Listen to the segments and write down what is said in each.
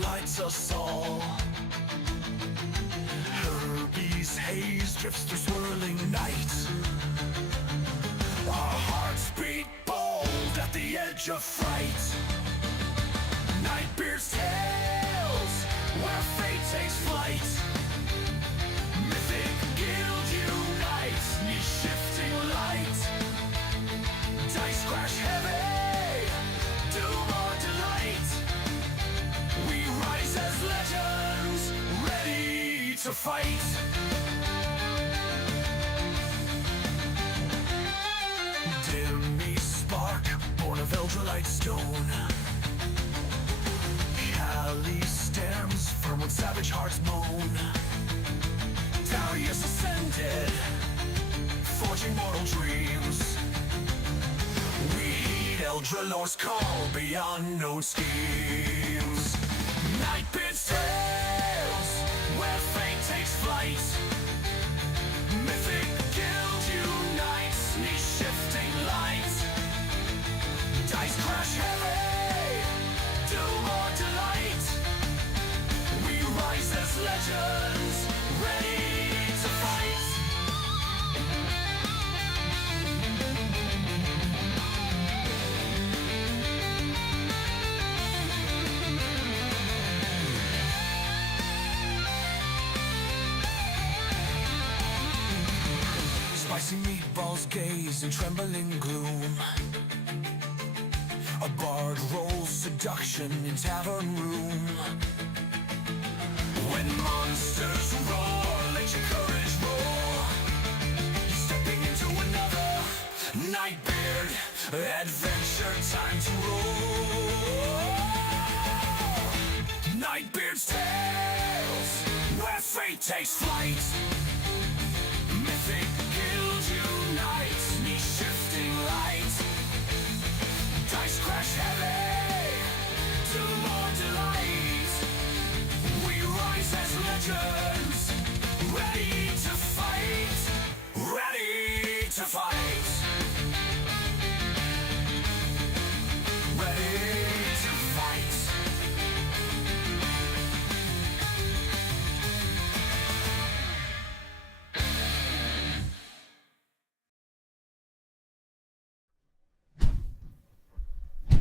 lights us all. Herbies haze drifts through swirling night. Our hearts beat bold at the edge of fright. Nightbeard's tales, where fate takes flight. Mythic Guild unites, knee shifting light. Dice crash heavy, doom or delight. We rise as legends, ready to fight. Dimmy spark, born of Eldrelite stone. Cali stems, firm when savage hearts moan. Darius ascended, forging mortal dreams. We heed Eldralore's call beyond known schemes. Nightbeard's tales, where fate takes flight. Mythic Guild unites, knee shifting light. Dice crash heavy, doom or delight. We rise as legends, ready to fight. Spicy meatballs gaze in trembling gloom. A bard rolls seduction in tavern room. When monsters roar, let your courage roar. You're stepping into another Nightbeard adventure, time to roll. Nightbeard's tales, where fate takes flight. Mythic Guild unites, knee shifting light. Dice crash heavy, doom or delight. We rise as legends, ready to fight, ready to fight, ready to fight.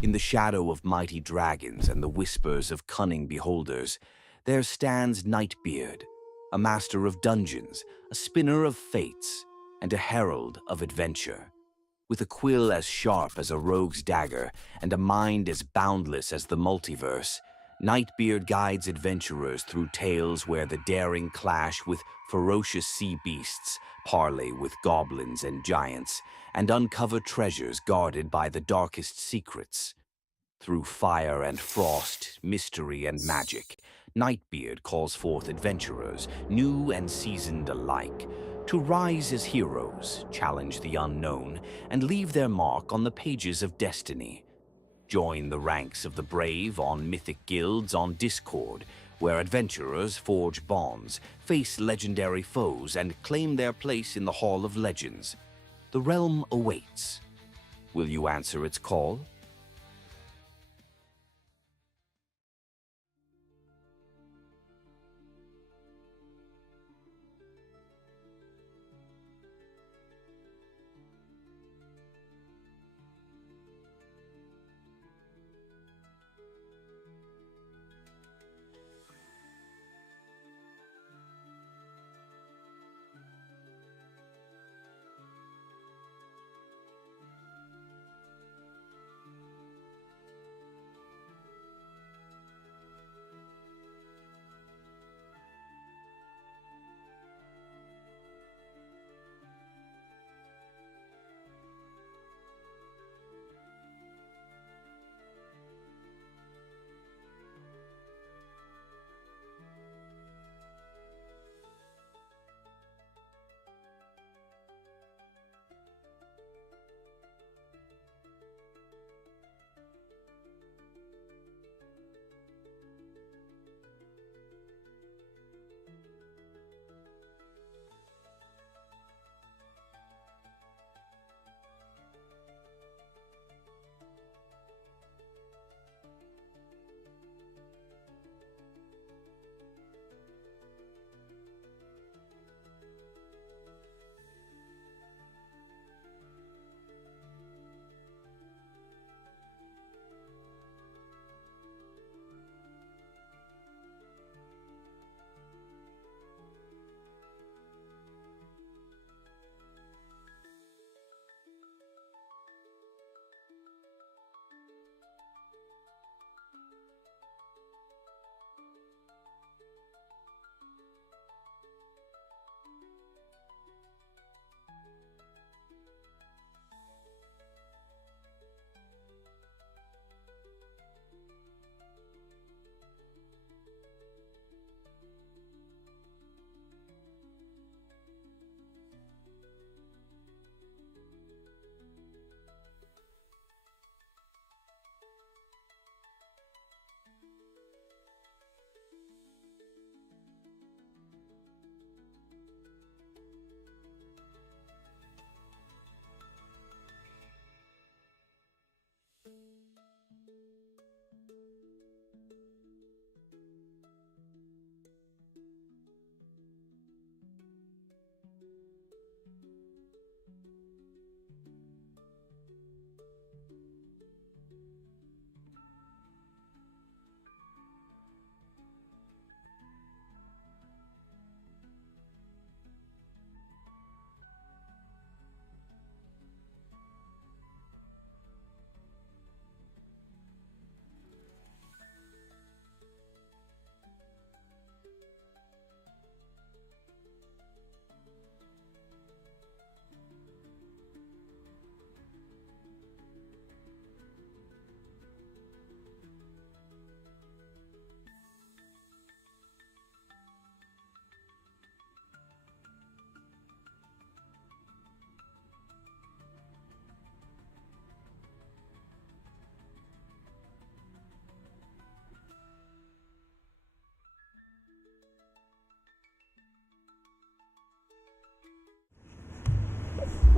In the shadow of mighty dragons and the whispers of cunning beholders, there stands Nightbeard, a master of dungeons, a spinner of fates, and a herald of adventure. With a quill as sharp as a rogue's dagger and a mind as boundless as the multiverse, Nightbeard guides adventurers through tales where the daring clash with ferocious sea beasts, parley with goblins and giants, and uncover treasures guarded by the darkest secrets. Through fire and frost, mystery and magic, Nightbeard calls forth adventurers, new and seasoned alike, to rise as heroes, challenge the unknown, and leave their mark on the pages of destiny. Join the ranks of the brave on Mythic Guilds on Discord, where adventurers forge bonds, face legendary foes, and claim their place in the Hall of Legends. The realm awaits. Will you answer its call?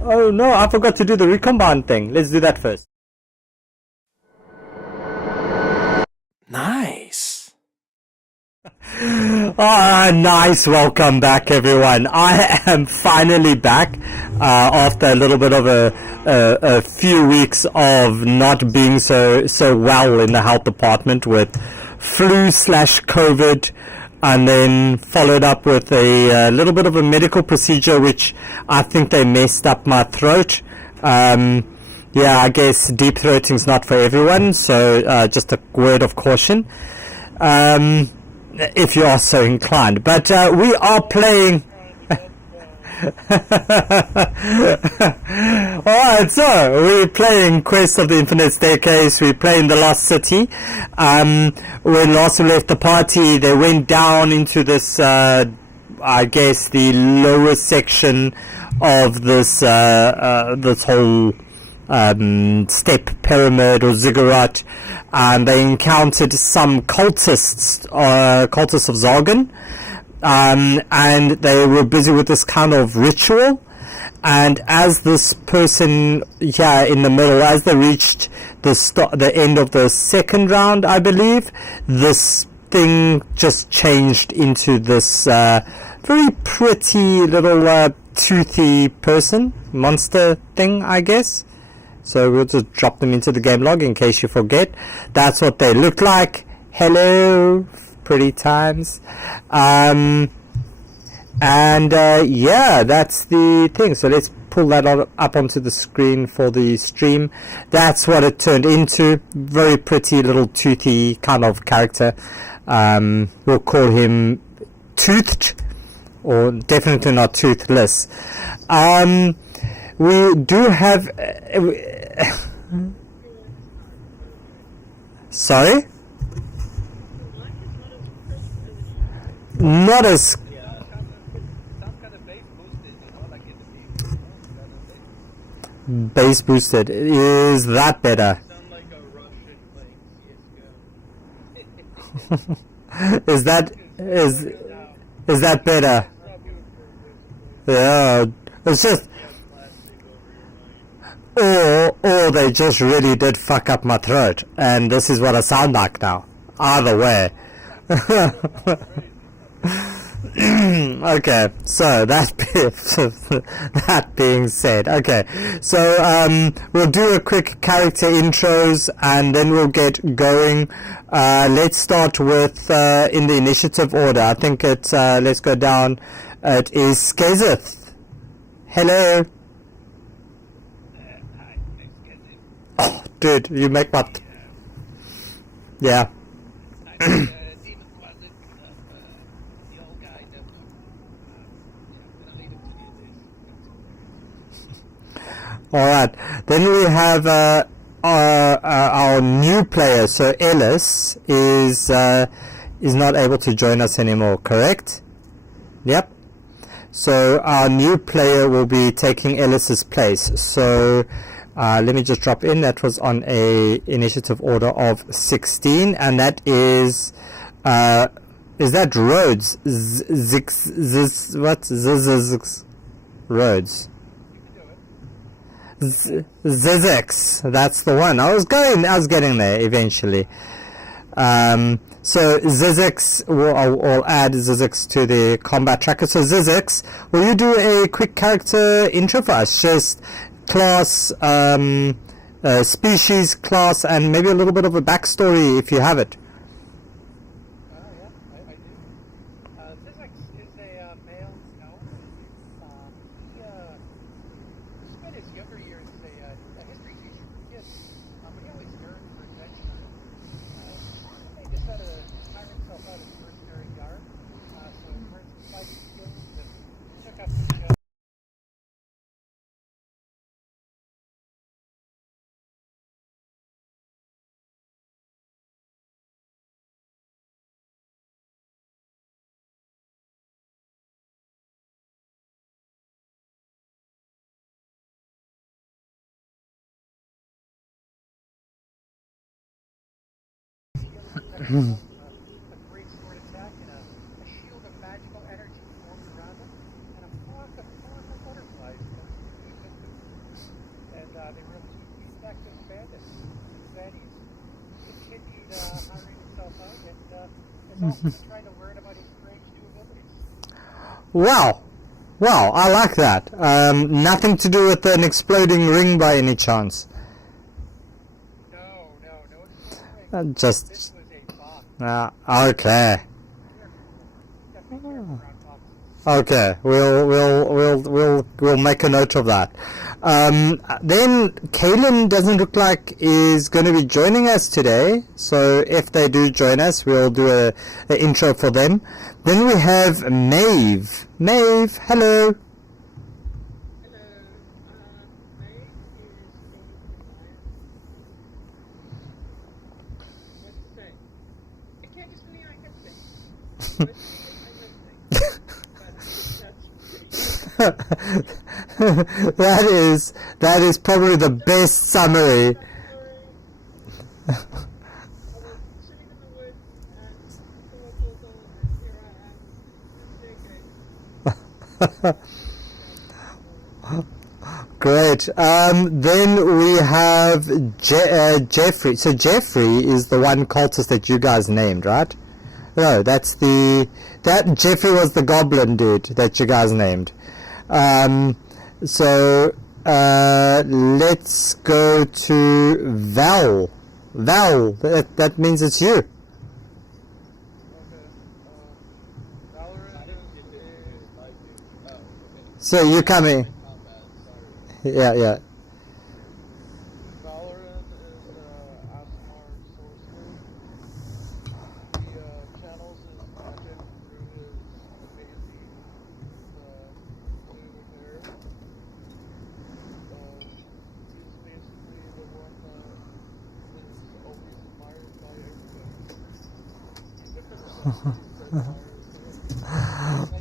Oh no, I forgot to do the recombine thing. Let's do that first. Nice. Ah, nice. Welcome back, everyone. I am finally back after a little bit of a few weeks of not being so well in the health department with flu/COVID, and then followed up with a little bit of a medical procedure, which I think they messed up my throat. Yeah, I guess deep throating's not for everyone, so just a word of caution. If you are so inclined. But we are playing... Alright, so we're playing Quest of the Infinite Staircase. We're playing The Lost City. When last we left the party, they went down into this, I guess, the lower section of this this whole step pyramid or ziggurat, and they encountered some cultists of Zargan, and they were busy with this kind of ritual. And as this person here in the middle, as they reached the end of the second round, I believe, this thing just changed into this very pretty little toothy monster thing, I guess. So we'll just drop them into the game log in case you forget. That's what they look like. Hello, pretty times. Yeah, that's the thing. So let's pull that up onto the screen for the stream. That's what it turned into. Very pretty little toothy kind of character. We'll call him Toothed, or definitely not toothless. We do have... Sorry? Not as... Base boosted. Is that better? Is that better? Yeah. It's just... Or they just really did fuck up my throat, and this is what I sound like now. Either way. Okay, so that being said, okay, so we'll do a quick character intros and then we'll get going. Let's start with in the initiative order. I think it's let's go down. It is Skezeth. Hello. Oh, dude, you make my... Yeah. Alright, then we have our new player. So Ellis is not able to join us anymore, correct? Yep. So our new player will be taking Ellis's place. So let me just drop in. That was on a initiative order of 16, and that is that Rhodes? Rhodes. Zizix, that's the one. I was getting there eventually. So Zizix, I'll add Zizix to the combat tracker. So Zizix, will you do a quick character intro for us? Just class, species, class, and maybe a little bit of a backstory if you have it. A great sword attack and a shield of magical energy formed around him, and a flock of colorful butterflies comes to keep him they were able to beat back those bandits. Since then, he's continued hiring himself out and has also been trying to learn about his strange new abilities. Wow, I like that. Nothing to do with an exploding ring by any chance. No exploding ring. Just This was a box. okay. Gotta be careful around boxes. Okay, we'll make a note of that. Then Kalen doesn't look like is going to be joining us today. So if they do join us, we'll do a intro for them. Then we have Maeve. Maeve, hello. that is probably the best summary. Great. Then we have Jeffrey. So Jeffrey is the one cultist that you guys named, right? No, that Jeffrey was the goblin dude that you guys named. So let's go to Val. Val, that means it's you. So you coming? Yeah. Valorant is Asmar sorcerer. He channels his magic through his amazing blue hair. He's basically the one that is always admired by everybody.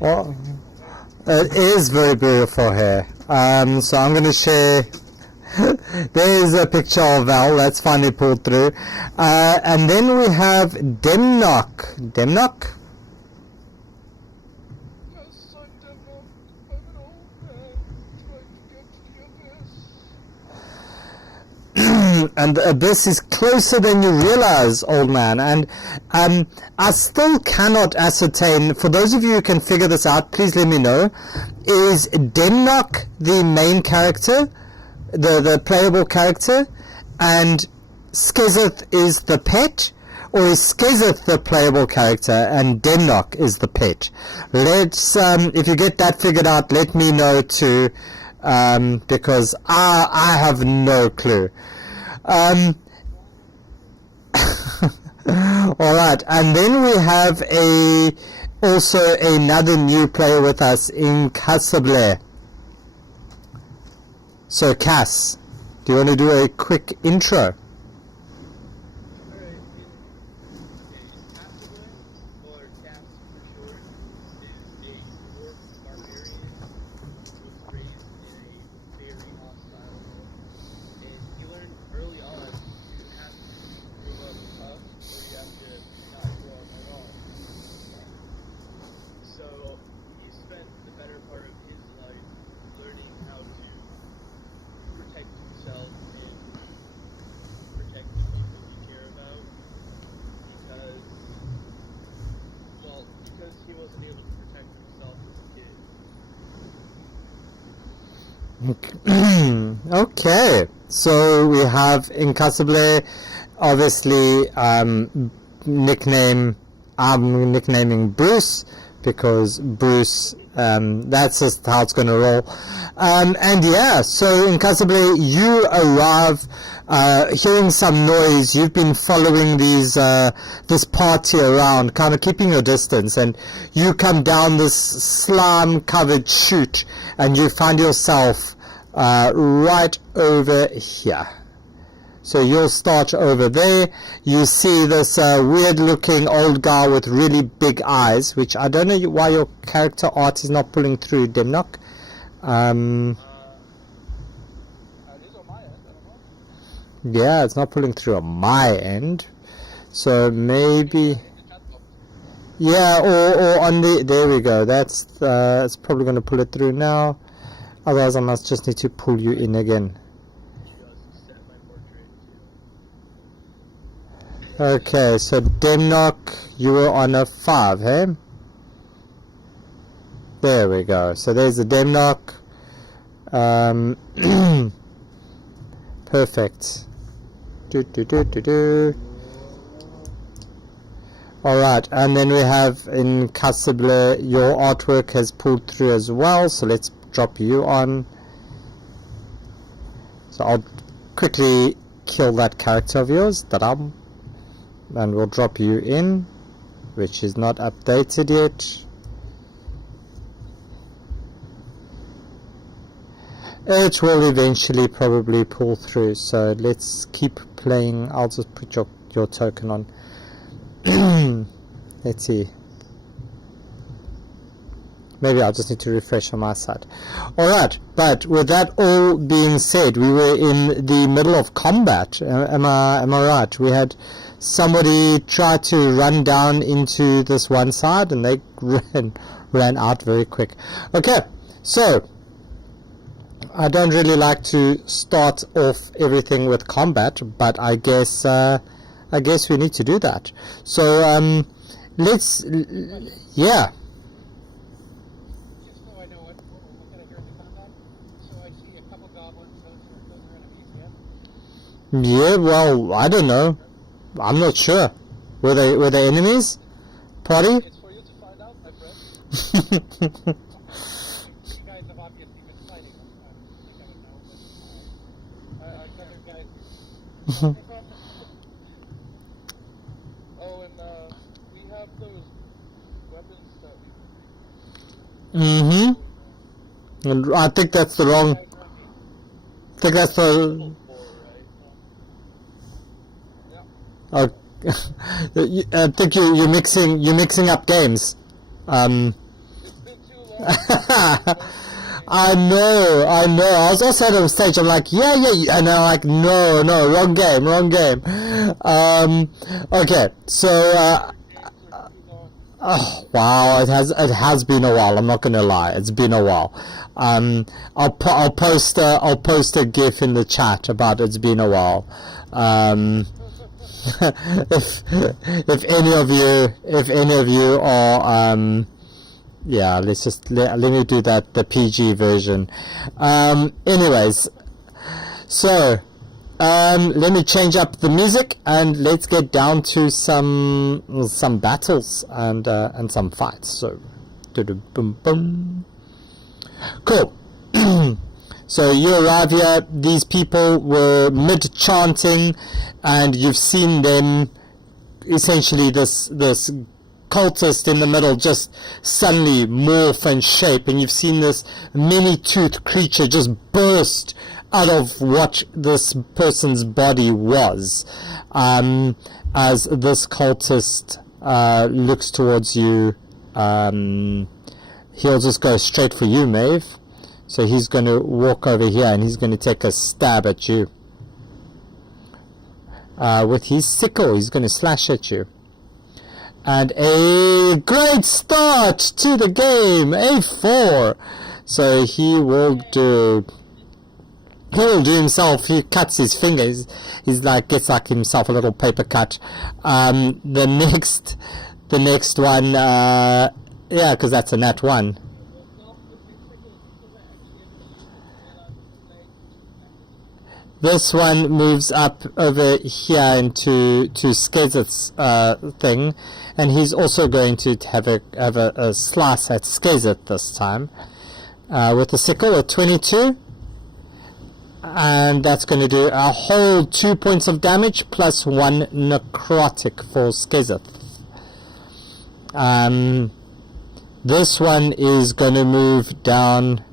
Well, it is very beautiful hair. So I'm going to share. There's a picture of Val that's finally pulled through. And then we have Demnock. Demnock? Yes, I'm Demnock. I'm an old man trying to get to the abyss. And the abyss is closer than you realize, old man. And I still cannot ascertain, for those of you who can figure this out, please let me know. Is Demnock the main character, the playable character, and Skezeth is the pet? Or is Skezeth the playable character and Demnock is the pet? Let's, if you get that figured out, let me know too, because I have no clue. Alright, and then we have also another new player with us in Casable. So Cass, do you want to do a quick intro? Okay, so we have in Casable, obviously, nickname, I'm nicknaming Bruce, because Bruce, that's just how it's going to roll. And yeah, so in Casable, you arrive, hearing some noise. You've been following this party around, kind of keeping your distance, and you come down this slime-covered chute, and you find yourself right over here. So you'll start over there. You see this weird-looking old guy with really big eyes, which I don't know why your character art is not pulling through, Demnock. It is on my end, I don't know. Yeah, it's not pulling through on my end. So maybe... Yeah, or on the... There we go. That's it's probably going to pull it through now. Otherwise, I must just need to pull you in again. Okay, so Demnock, you were on a 5, hey? There we go. So there's the Demnock. Perfect. Alright, and then we have in Casable, your artwork has pulled through as well, so let's drop you on. So I'll quickly kill that character of yours, ta-dam, and we'll drop you in, which is not updated yet. It will eventually probably pull through, so let's keep playing. I'll just put your token on. Let's see. Maybe I'll just need to refresh on my side. Alright, but with that all being said, we were in the middle of combat. Am I right? We had somebody try to run down into this one side and they ran out very quick. Okay, so I don't really like to start off everything with combat, but I guess we need to do that. So let's, yeah. Just so I know what we're looking at during the combat. So I see a couple goblins. Those are enemies, yeah? Yeah, well, I don't know. I'm not sure. Were they enemies? Party? It's for you to find out, my friend. You guys have obviously been fighting. I covered guys. Oh, and we have those weapons that we Mm-hmm. And I think that's the wrong. Guys are on me. I think that's the. for, right? I think you're mixing up games. It's been too long. I know. I was also at a stage. I'm like, yeah, and I'm like, no, wrong game. Okay, so. Oh wow! It has been a while. I'm not gonna lie. It's been a while. I'll post a GIF in the chat about it's been a while. If any of you are yeah, let's just let me do that, the PG version. Anyways, so let me change up the music and let's get down to some battles and some fights. So boom boom. Cool. So you arrive here, these people were mid-chanting, and you've seen them, essentially this cultist in the middle just suddenly morph and shape, and you've seen this many-toothed creature just burst out of what this person's body was, as this cultist looks towards you. He'll just go straight for you, Maeve. So he's going to walk over here and he's going to take a stab at you. With his sickle, he's going to slash at you. And a great start to the game, a 4. So he will do himself, he cuts his fingers, he's like, gets like himself a little paper cut. The next one, yeah, because that's a nat 1. This one moves up over here into Skezeth's thing, and he's also going to have a slice at Skezeth this time with the sickle at 22, and that's going to do a whole 2 points of damage plus 1 necrotic for Skezeth. This one is going to move down.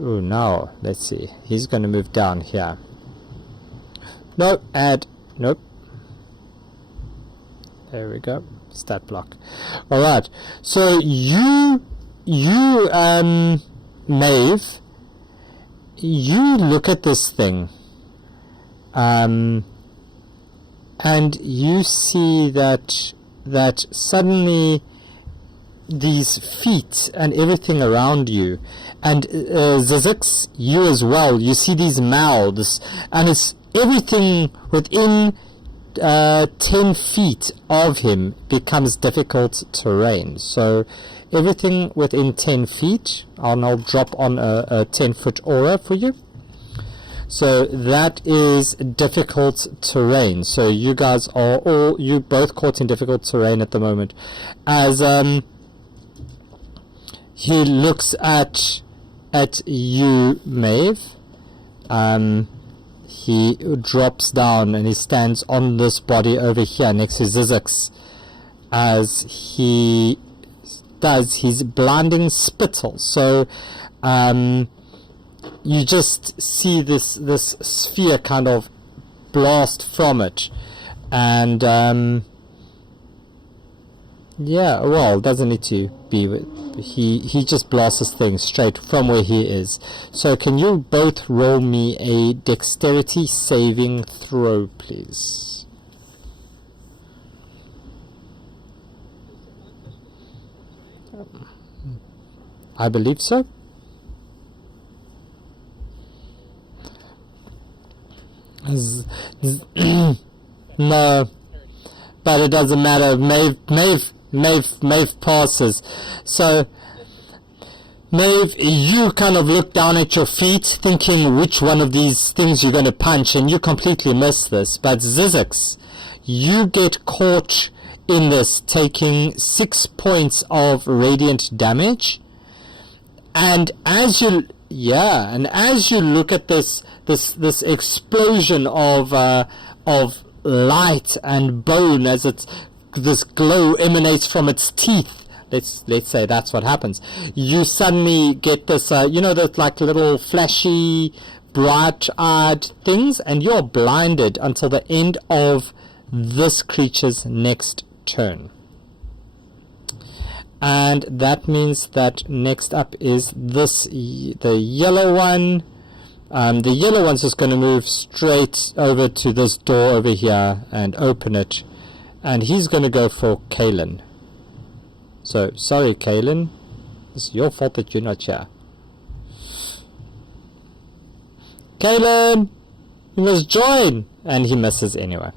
Oh no, let's see. He's going to move down here. Nope, nope. There we go. Stat block. Alright, so you Maeve, you look at this thing, and you see that suddenly these feet and everything around you, and Zizix, you as well, you see these mouths, and it's everything within 10 feet of him becomes difficult terrain. So everything within 10 feet, and I'll drop on a 10-foot aura for you. So that is difficult terrain. So you guys are you both caught in difficult terrain at the moment. As he looks at you, Maeve, he drops down and he stands on this body over here next to Zizix as he does his blinding spittle. So you just see this sphere kind of blast from it, and yeah, well, doesn't need to be. He just blasts this thing straight from where he is. So can you both roll me a dexterity saving throw, please? I believe so. No, but it doesn't matter. Maeve passes. So Maeve, you kind of look down at your feet thinking which one of these things you're going to punch, and you completely miss this. But Zizix, you get caught in this, taking 6 points of radiant damage. And as you look at this explosion of light and bone, as this glow emanates from its teeth. Let's say that's what happens. You suddenly get this, those like little flashy, bright-eyed things, and you're blinded until the end of this creature's next turn. And that means that next up is the yellow one. The yellow one's just going to move straight over to this door over here and open it. And he's going to go for Kaelin. So, sorry Kaelin, it's your fault that you're not here. Kaelin, you must join! And he misses anyway.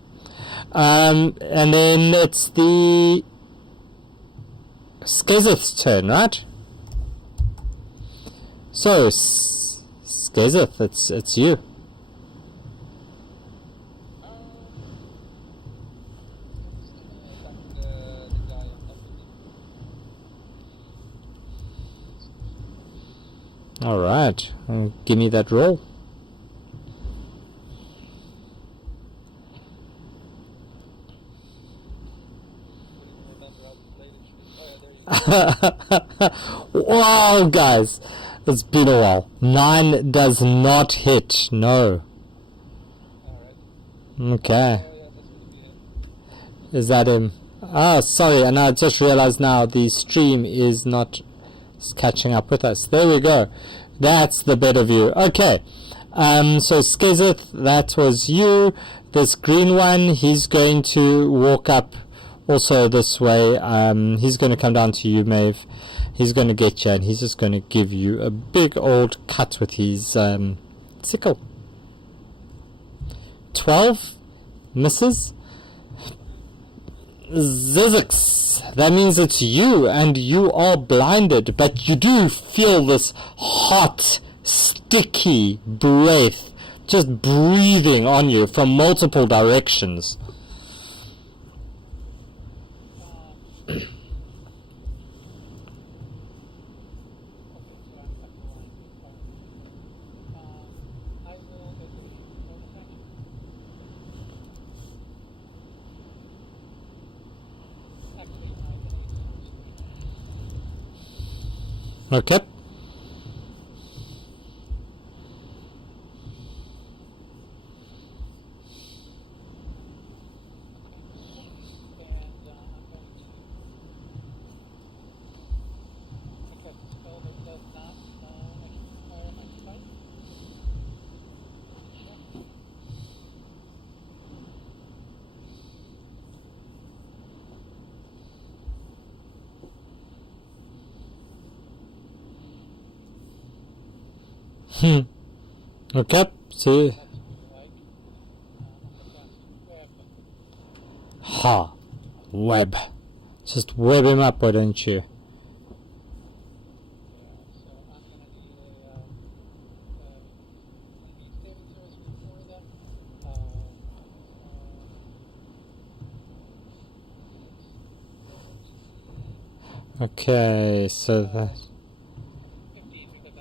And then it's the Skizeth's turn, right? So, Skizeth, it's you. Alright, give me that roll. Wow, guys, it's been a while. 9 does not hit, no. Okay. Is that him? Ah, sorry, and I just realized now the stream is not catching up with us. There we go. That's the better view. Okay. So Skizeth, that was you. This green one, he's going to walk up also this way. He's going to come down to you, Maeve. He's going to get you, and he's just going to give you a big old cut with his sickle. 12 misses. Zizix, that means it's you, and you are blinded, but you do feel this hot, sticky breath just breathing on you from multiple directions. Okay. Okay, see. Aha! Web. Just web him up, why don't you? So I'm going to need a saving throws for them. Okay, so that... 15 because I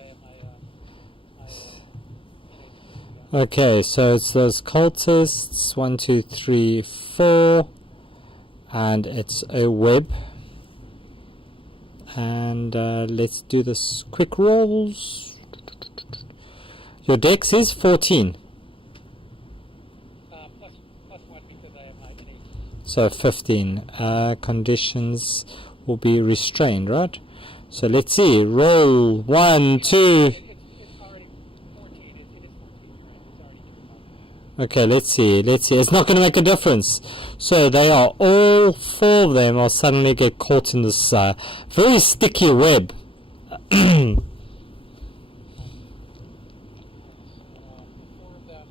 have Okay, so it's those cultists, 1, 2, 3, 4, and it's a web. And let's do this quick rolls. Your dex is 14. plus 1 because I have my innate. So 15. Conditions will be restrained, right? So let's see. Roll 1, 2. It's already 14. It is 14, right? It's already given up. Okay, let's see. It's not going to make a difference. So they are all 4 of them will suddenly get caught in this very sticky web. 4 of them,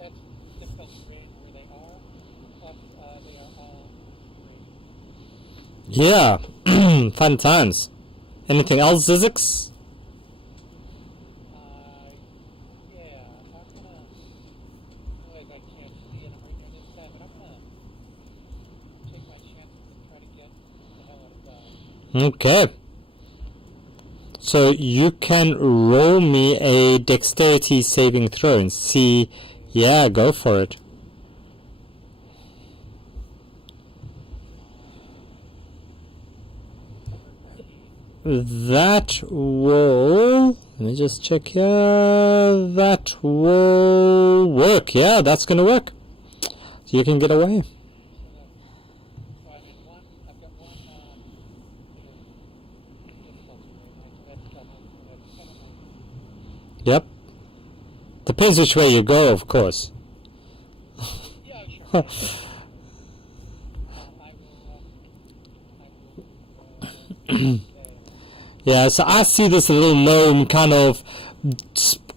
that's difficult terrain where they are. Plus, they are all Yeah, fun times. Anything else, Zizix? yeah, I'm gonna. Realize I can't see it right near this side, but I'm gonna take my chances and try to get the hell out of Okay. So you can roll me a dexterity saving throw and see. Yeah, go for it. That will... Let me just check here. That will work. Yeah, that's going to work. So you can get away. So I'm in one. I've got one. Difficult terrain. Yep. Depends which way you go, of course. Yeah, sure. I will. Yeah, so I see this little gnome kind of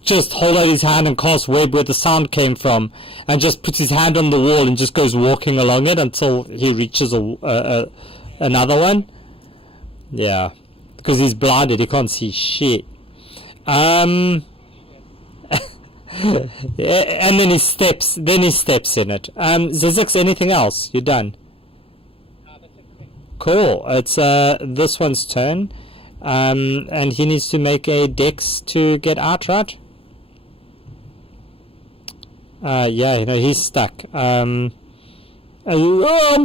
just hold out his hand and cast web where the sound came from, and just puts his hand on the wall and just goes walking along it until he reaches another one. Yeah, because he's blinded, he can't see shit. Yeah, and then he steps in it. Zizix, anything else? You're done. That's it for me. Cool. It's this one's turn. And he needs to make a dex to get out, right? Yeah, he's stuck. I'm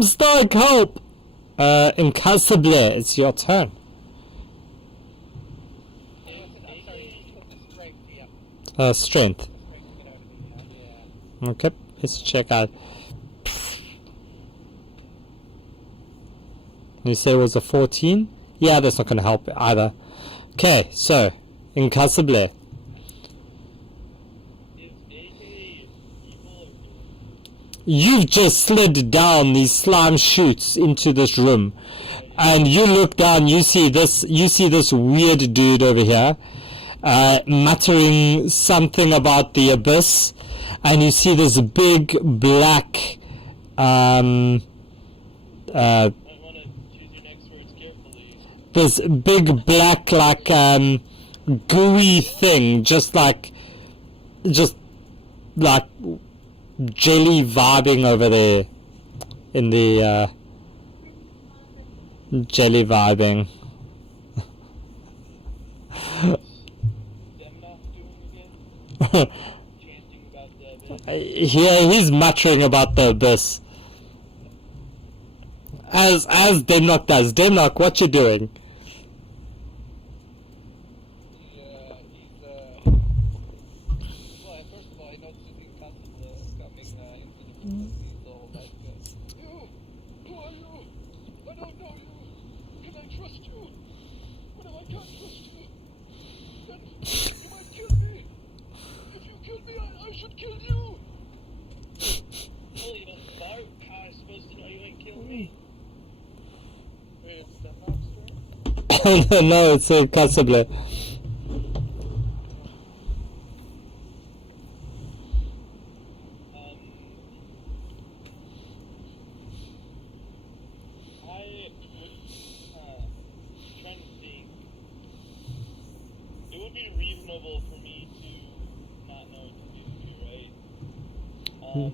stuck, help! Impossible, it's your turn. Strength. Okay, let's check out. You say it was a 14? Yeah, that's not going to help either. Okay, so, impossible. You've just slid down these slime chutes into this room, and you look down. You see this weird dude over here, muttering something about the abyss, and you see this big black, this big black, like gooey thing, just like jelly vibing over there in the jelly vibing. Yeah, he's muttering about the abyss. As Demnock does. Demnock, what you doing? Yeah, he's well, first of all, I noticed he's constantly coming into the room. He's all like, you, who are you? I don't know you. Can I trust you? What if I can't trust you? Then you might kill me. If you kill me, I should kill you. Well, you don't bark. How am I supposed to know you ain't kill me? It's the monster. No, it's impossible. level for me to not know what to do, right?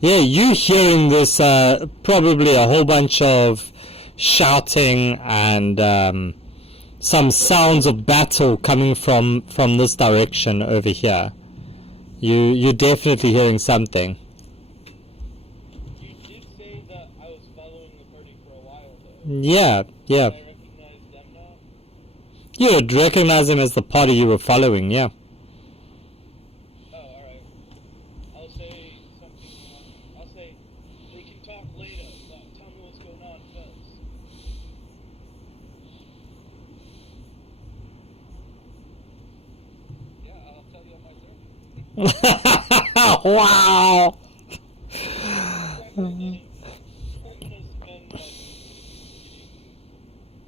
Yeah, you hearing this, probably a whole bunch of shouting and some sounds of battle coming from this direction over here. You're definitely hearing something. You did say that I was following the party for a while, though. Yeah. Do I recognize them now? You would recognize them as the party you were following, yeah. Oh, alright. I'll say something I'll say, we can talk later, but tell me what's going on first. Yeah, I'll tell you on my turn. Wow! I'm gonna spend my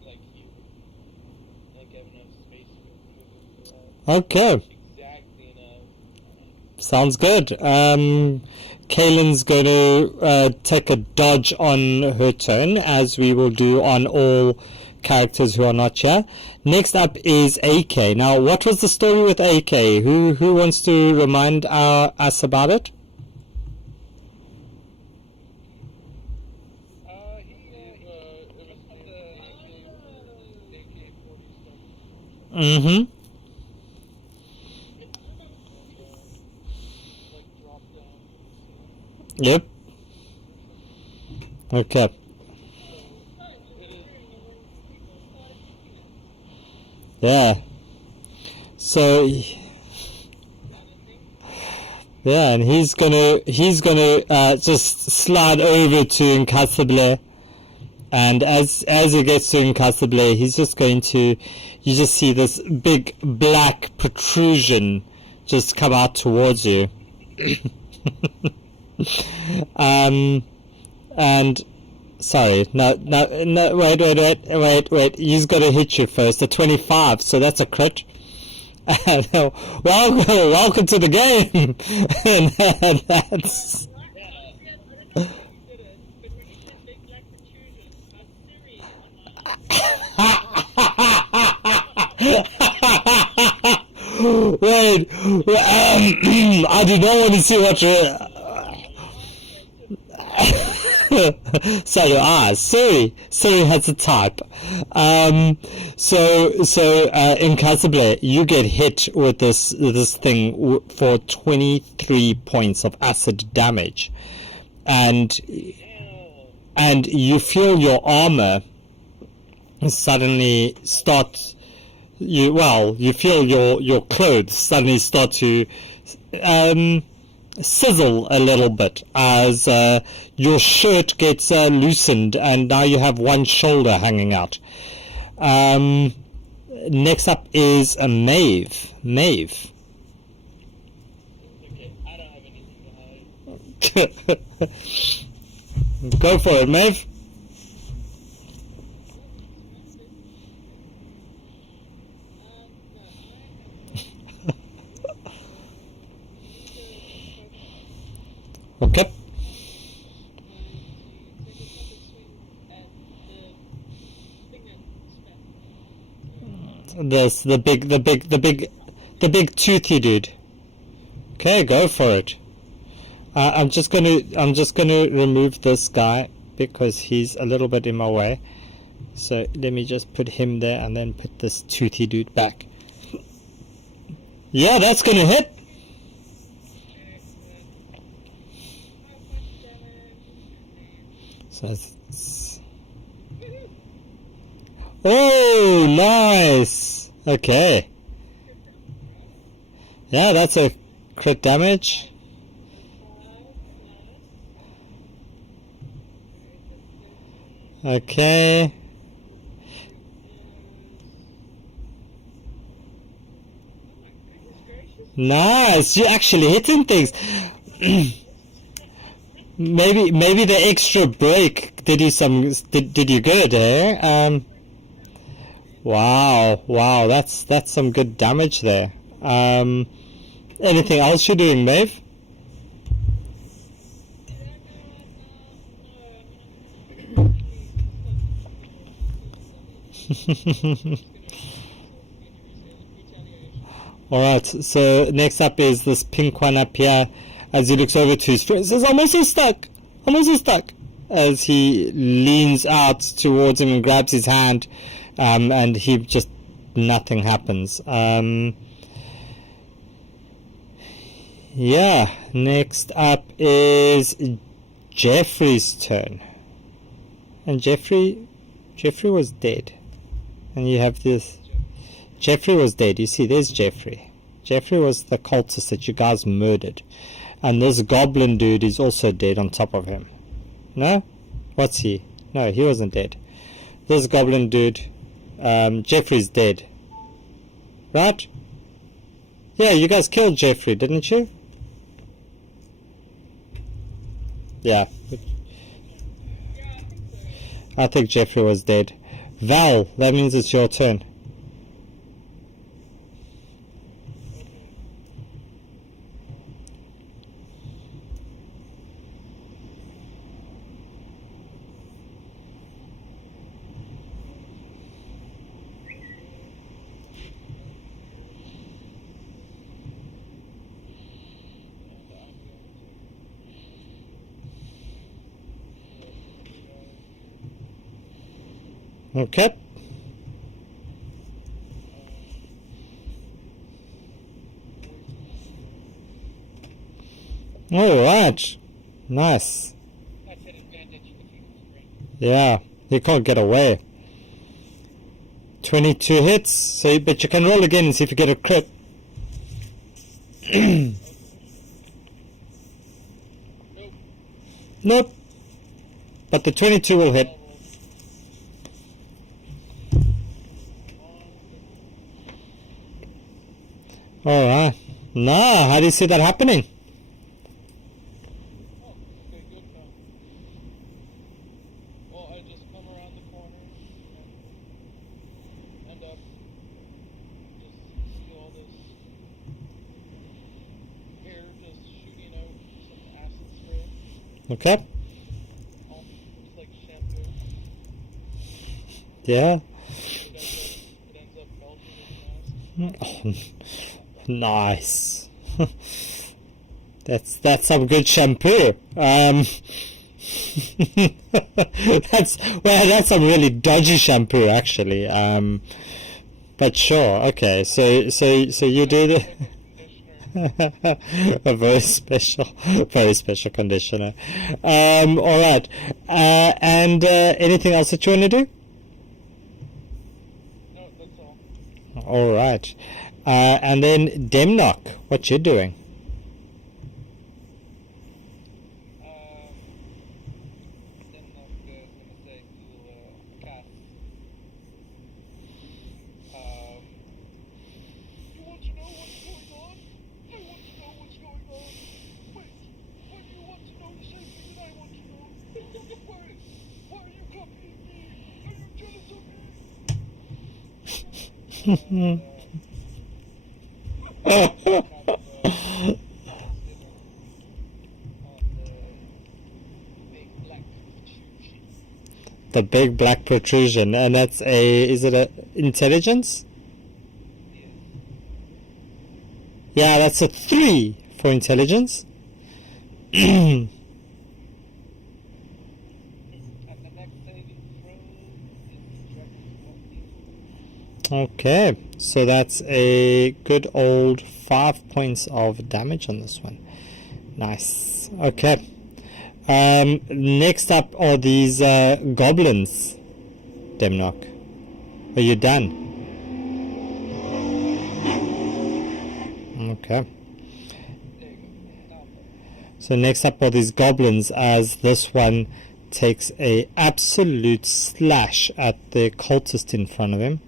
like here. Like I have enough space for Okay, exactly enough. sounds good. Kaylin's going to take a dodge on her turn, as we will do on all characters who are not here. Next up is AK. Now, what was the story with AK? Who wants to remind us about it? It was the AK-40 stuff. Mm-hmm. Like drop down. Yep. Okay. Yeah. So, yeah, and he's gonna just slide over to Incasable, and as he gets to Incasable, he's just going to, you just see this big black protrusion just come out towards you. And sorry, no, wait. He's got to hit you first. A 25, so that's a crit. And, welcome to the game. And that's. Wait, I do not want to see what you're. So Siri has a type. In Casablanca, you get hit with this thing for 23 points of acid damage, and you feel your armor suddenly start. You feel your clothes suddenly start to sizzle a little bit as your shirt gets loosened, and now you have one shoulder hanging out. Next up is a Maeve. Maeve. Okay, I don't have anything to hide. Go for it, Maeve. Okay. This the big toothy dude. Okay, go for it. I'm just gonna remove this guy because he's a little bit in my way. So let me just put him there and then put this toothy dude back. Yeah, that's gonna hit. So oh, nice. Okay. Yeah, that's a crit damage. Okay. Nice. You're actually hitting things. Maybe the extra break did you good, eh? Wow, that's some good damage there. Anything else you're doing, Maeve? Alright, so next up is this pink one up here. As he looks over to his friend, says, I'm also stuck! I'm also stuck! As he leans out towards him and grabs his hand, and he just, nothing happens. Yeah, next up is Jeffrey's turn. And Jeffrey was dead. And you have this. Jeffrey was dead. You see, there's Jeffrey. Jeffrey was the cultist that you guys murdered. And this goblin dude is also dead on top of him. No? What's he? No, he wasn't dead. This goblin dude, Jeffrey's dead. Right? Yeah, you guys killed Jeffrey, didn't you? Yeah. I think Jeffrey was dead. Val, that means it's your turn. Okay. Alright. Nice. That's an advantage if you can spring. Yeah, you can't get away. 22 hits, so but you can roll again and see if you get a crit. Nope. But the 22 will hit. Alright. Nah, how do you see that happening? Oh, okay, good now. Well, I just come around the corner and end up just see all this hair just shooting out some acid spray. Okay. It's like shampoo. Yeah. It ends up melting in the mask. Oh, nice. That's some good shampoo. That's some really dodgy shampoo actually. But sure, okay. So you do the a very special conditioner. All right. And anything else that you want to do? No, that's all. All right. And then Demnock, what you doing? Then I'm gonna say to Cass. You want to know what's going on? I want to know what's going on. Wait, why do you want to know the same thing that I want to know? Why are you copying me? Are you jealous of me? The big black protrusion, and that's is it a intelligence? Yeah, that's a 3 for intelligence. And the next saving throw is subtracted 20. Okay, so that's a good old 5 points of damage on this one. Nice. Okay. Next up are these goblins. Demnock, are you done? Okay. So next up are these goblins, as this one takes a absolute slash at the cultist in front of him.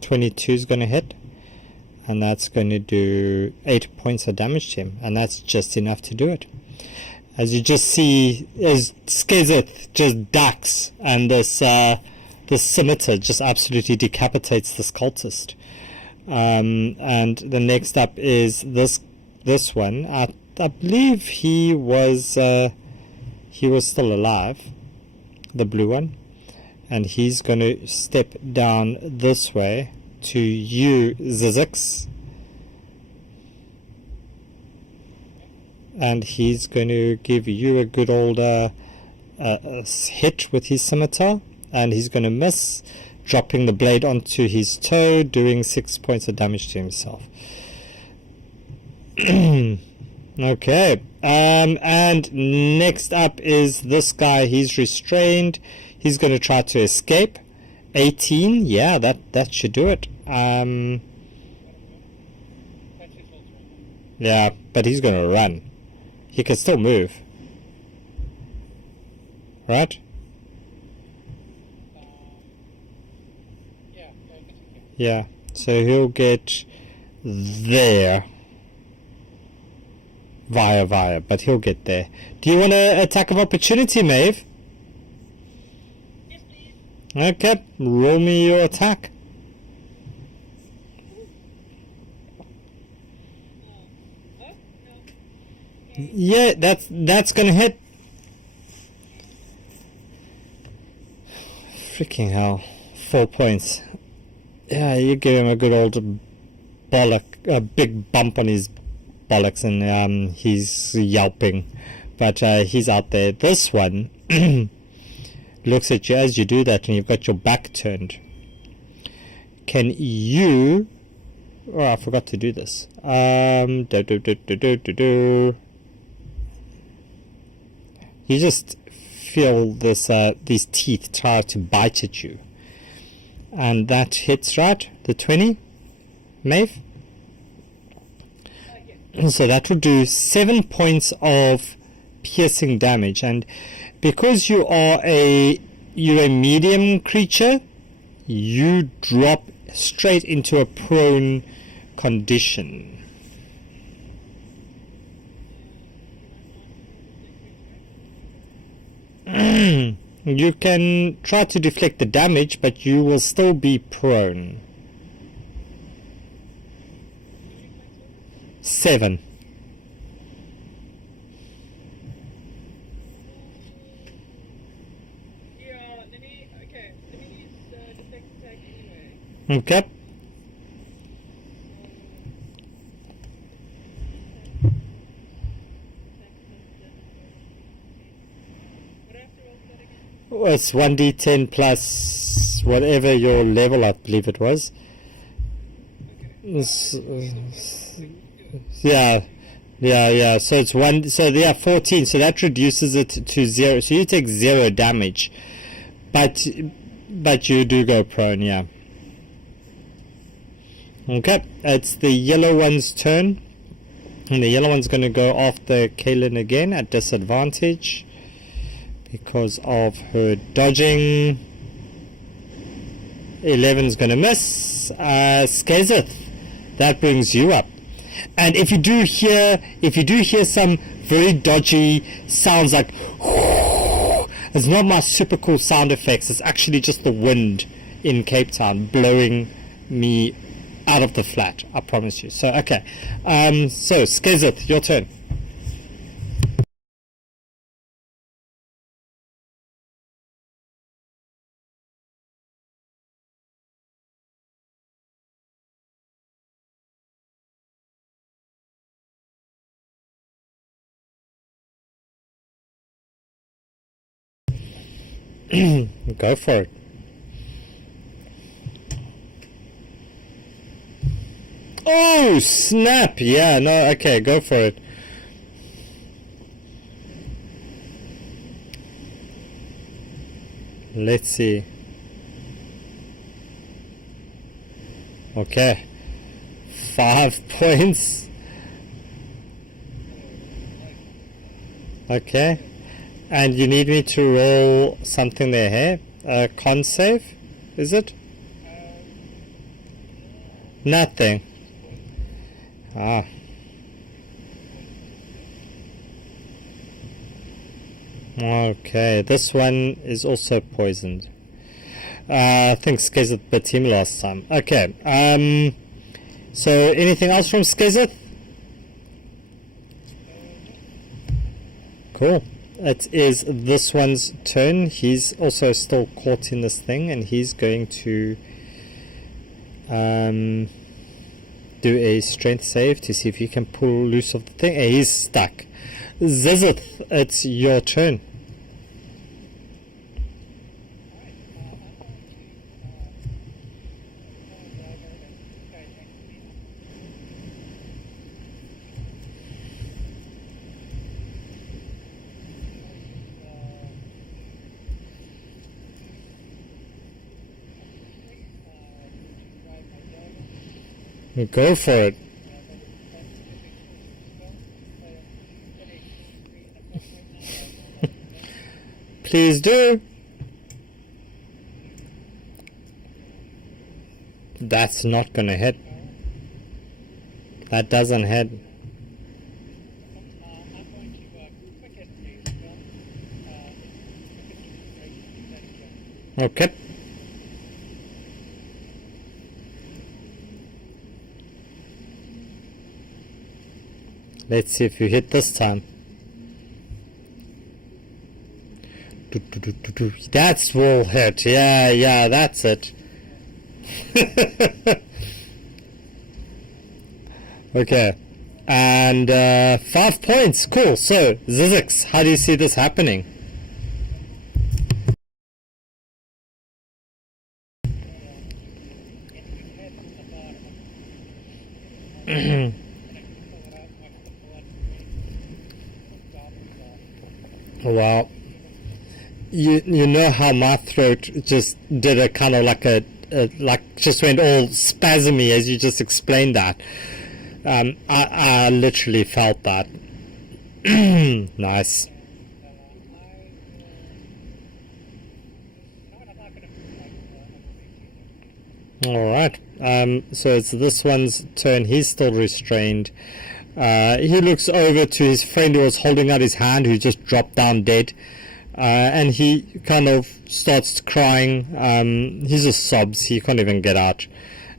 22 is going to hit, and that's going to do 8 points of damage to him, and that's just enough to do it. As you just see, as Skizeth just ducks, and this scimitar just absolutely decapitates this cultist. And the next up is this one. I believe he was still alive, the blue one, and he's going to step down this way to you, Zizix. And he's going to give you a good old hit with his scimitar. And he's going to miss, dropping the blade onto his toe, doing 6 points of damage to himself. Okay. And next up is this guy. He's restrained. He's going to try to escape. 18. Yeah, that should do it. That's his whole turn. Yeah, but he's going to run. He can still move. Right? Yeah, I guess he can. Yeah. So he'll get there. Via, but he'll get there. Do you want an attack of opportunity, Maeve? Yes, please. Okay, roll me your attack. What? No. Yeah, that's gonna hit. Freaking hell. 4 points. Yeah, you give him a good old a big bump on his bollocks, and he's yelping. But he's out there. This one looks at you as you do that, and you've got your back turned. Can you... Oh, I forgot to do this. You just feel this these teeth try to bite at you. And that hits, right? The 20? Maeve? So that will do 7 points of piercing damage, and because you're a medium creature, you drop straight into a prone condition. You can try to deflect the damage, but you will still be prone. 7. Yeah, let me use deflect attack anyway. Okay. What do I have to roll for that again? Well, it's 1d10 plus whatever your level, I believe it was. Yeah. So it's 1. So they are 14. So that reduces it to 0. So you take 0 damage, but you do go prone. Yeah. Okay. It's the yellow one's turn, and the yellow one's going to go after Kaylin again at disadvantage because of her dodging. 11's going to miss. Skazeth, that brings you up. And if you do hear some very dodgy sounds like it's not my super cool sound effects, it's actually just the wind in Cape Town blowing me out of the flat, I promise you. So okay. So Skazeth, your turn. Go for it. Oh, snap! Yeah, no, okay, go for it. Let's see. Okay. 5 points. Okay. And you need me to roll something there, hey? Con save? Is it? Nothing. Ah. Okay, this one is also poisoned. I think Skazeth bit him last time. Okay, so anything else from Skazeth? Cool. It is this one's turn. He's also still caught in this thing, and he's going to Do a strength save to see if you can pull loose of the thing. He's stuck. Zizith, it's your turn. Go for it. Please do. That's not gonna hit. That doesn't hit. Okay. Let's see if you hit this time. That's will hit. Yeah, that's it. Okay. And 5 points. Cool. So, Zizix, how do you see this happening? Wow. You know how my throat just did a kind of like like just went all spasmy as you just explained that. I literally felt that. Nice. Alright. So it's this one's turn. He's still restrained. He looks over to his friend who was holding out his hand, who just dropped down dead. And he kind of starts crying. He just sobs. He can't even get out.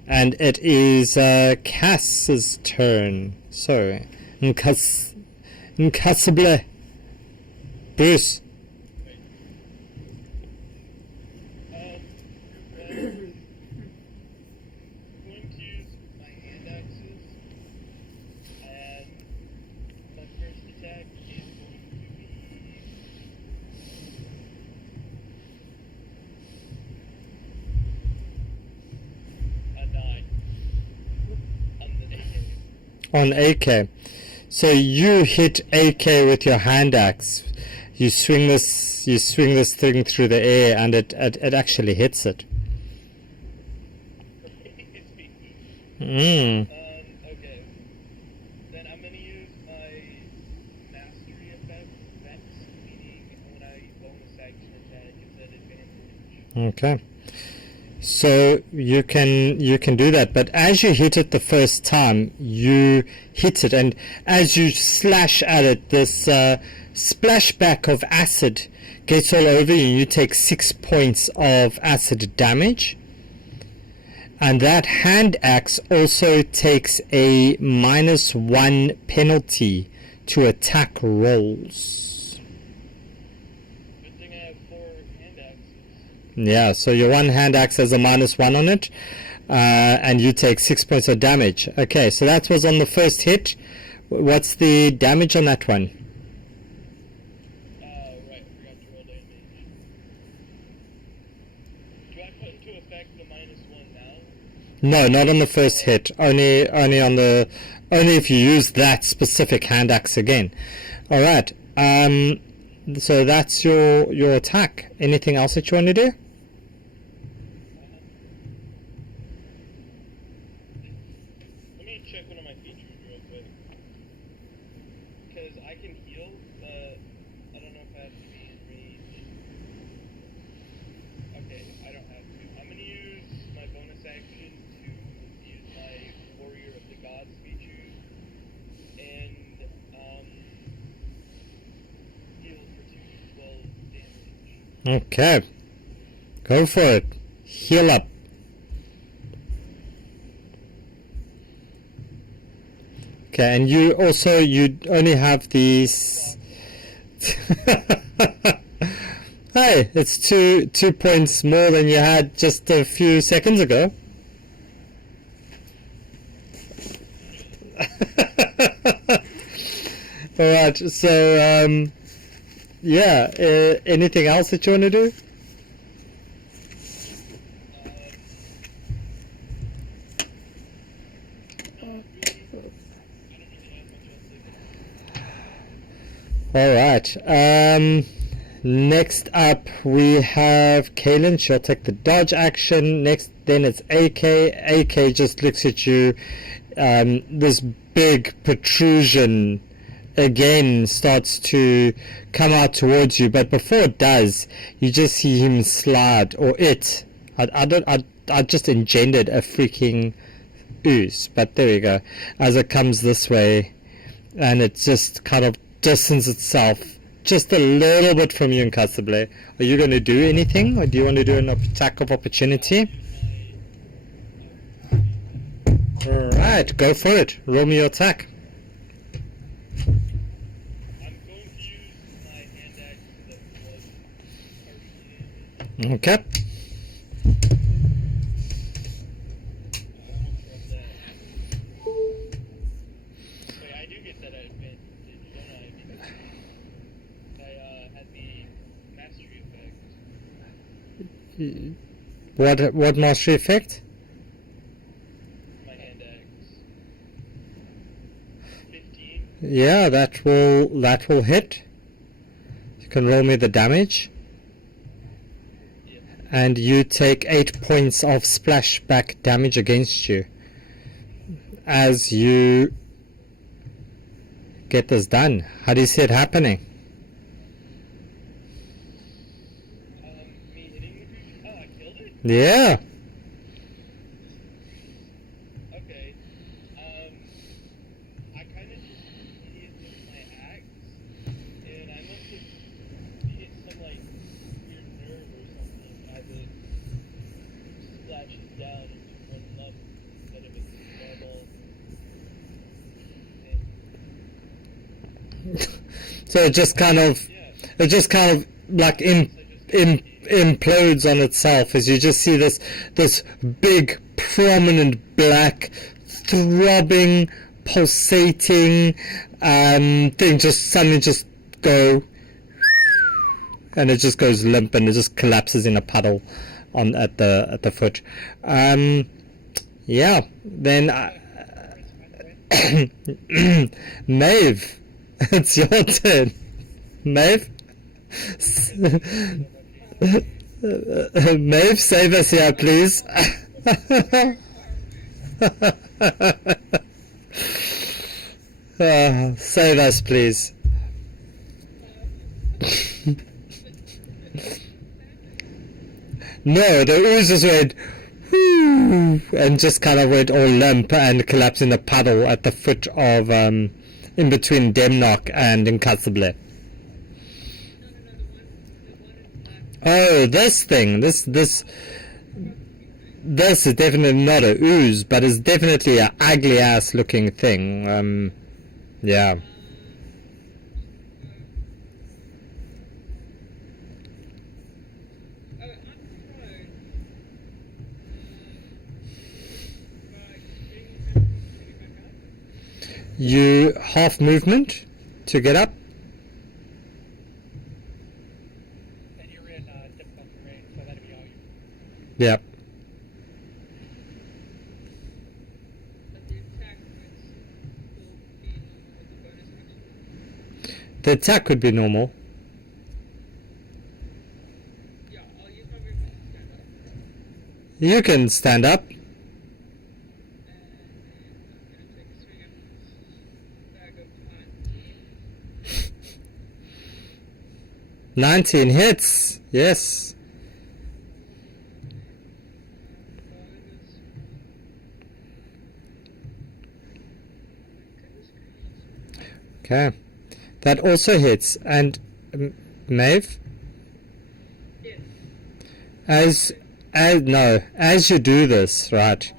And it is Cass's turn. So, Nkassible. Bruce. Going to use my hand axes, and my first attack is going to be a 9 on the AK. On AK. So you hit AK with your hand axe. You swing this thing through the air, and it actually hits it. Okay. Then I'm going to use my mastery effect, Vex, meaning when I bonus action attack, it's at advantage. Okay. So you can do that, but as you hit it the first time, you hit it, and as you slash at it, this splashback of acid gets all over you. You take 6 points of acid damage. And that hand axe also takes a -1 penalty to attack rolls. Good thing I have 4 hand axes. Yeah, so your one hand axe has a -1 on it, and you take 6 points of damage. Okay, so that was on the first hit. What's the damage on that one? Right, I forgot to roll damage. Do I put into effect the -1 now? No, not on the first hit. Only if you use that specific hand axe again. All right. So that's your attack. Anything else that you want to do? Let me check one of my features real quick. Because I can heal, but I don't know if I have to be in range. Okay, I don't have to. I'm going to use my bonus action to use my Warrior of the Gods feature and heal for 2d12 damage. Okay. Go for it. Heal up. Okay, and you only have these. Hey, it's two points more than you had just a few seconds ago. Alright, so, yeah, anything else that you want to do? Alright, next up we have Kaylin. She'll take the dodge action. Next, then it's AK. AK just looks at you. This big protrusion again starts to come out towards you, but before it does, you just see him slide, or it. I just engendered a freaking ooze, but there we go. As it comes this way, and it just kind of distance itself just a little bit from you and Casable. Are you going to do anything, or do you want to do an attack of opportunity? Alright, go for it. Roll me your attack. I'm going to use my hand axe that was partially. Okay. Wait, I do get that advantage, don't I? Because I had the mastery effect. What mastery effect? My hand axe. 15. Yeah, that will hit. You can roll me the damage. Yeah. And you take 8 points of splashback damage against you as you get this done. How do you see it happening? Me hitting the creature? Oh, I killed it? Yeah. Okay. I kind of just hit it with my axe, and I must have hit some, like, weird nerve or something as it splashes down into one lump instead of its normal thing. So it just kind of like implodes on itself as you just see this big prominent black throbbing pulsating thing just suddenly just go, and it just goes limp and it just collapses in a puddle on at the foot. Yeah, then Maeve, it's your turn. Maeve? Maeve, save us here, please. Save us, please. No, the ooze just went whoo, and just kind of went all limp and collapsed in a puddle at the foot of in between Demnock and Incassable. Oh, this thing, this is definitely not a ooze, but it's definitely a ugly ass looking thing. Yeah. You half movement to get up. And you're in difficult terrain, so that'd be all you. Yeah. But the attack would still be normal with the bonus action. The attack could be normal. Yeah, I'll use my movement to stand up. You can stand up. And then I'm gonna take a swing at this bag of 19 hits. Yes. bonus. Okay. That also hits. And Maeve, Yes. as you do this, right?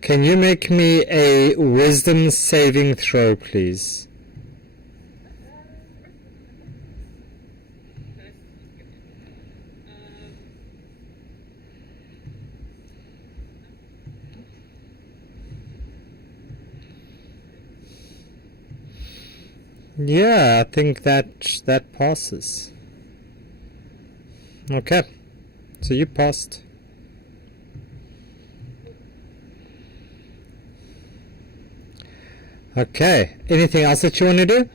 Can you make me a wisdom saving throw, please? Yeah, I think that passes. Okay, so you passed. Okay, anything else that you want to do?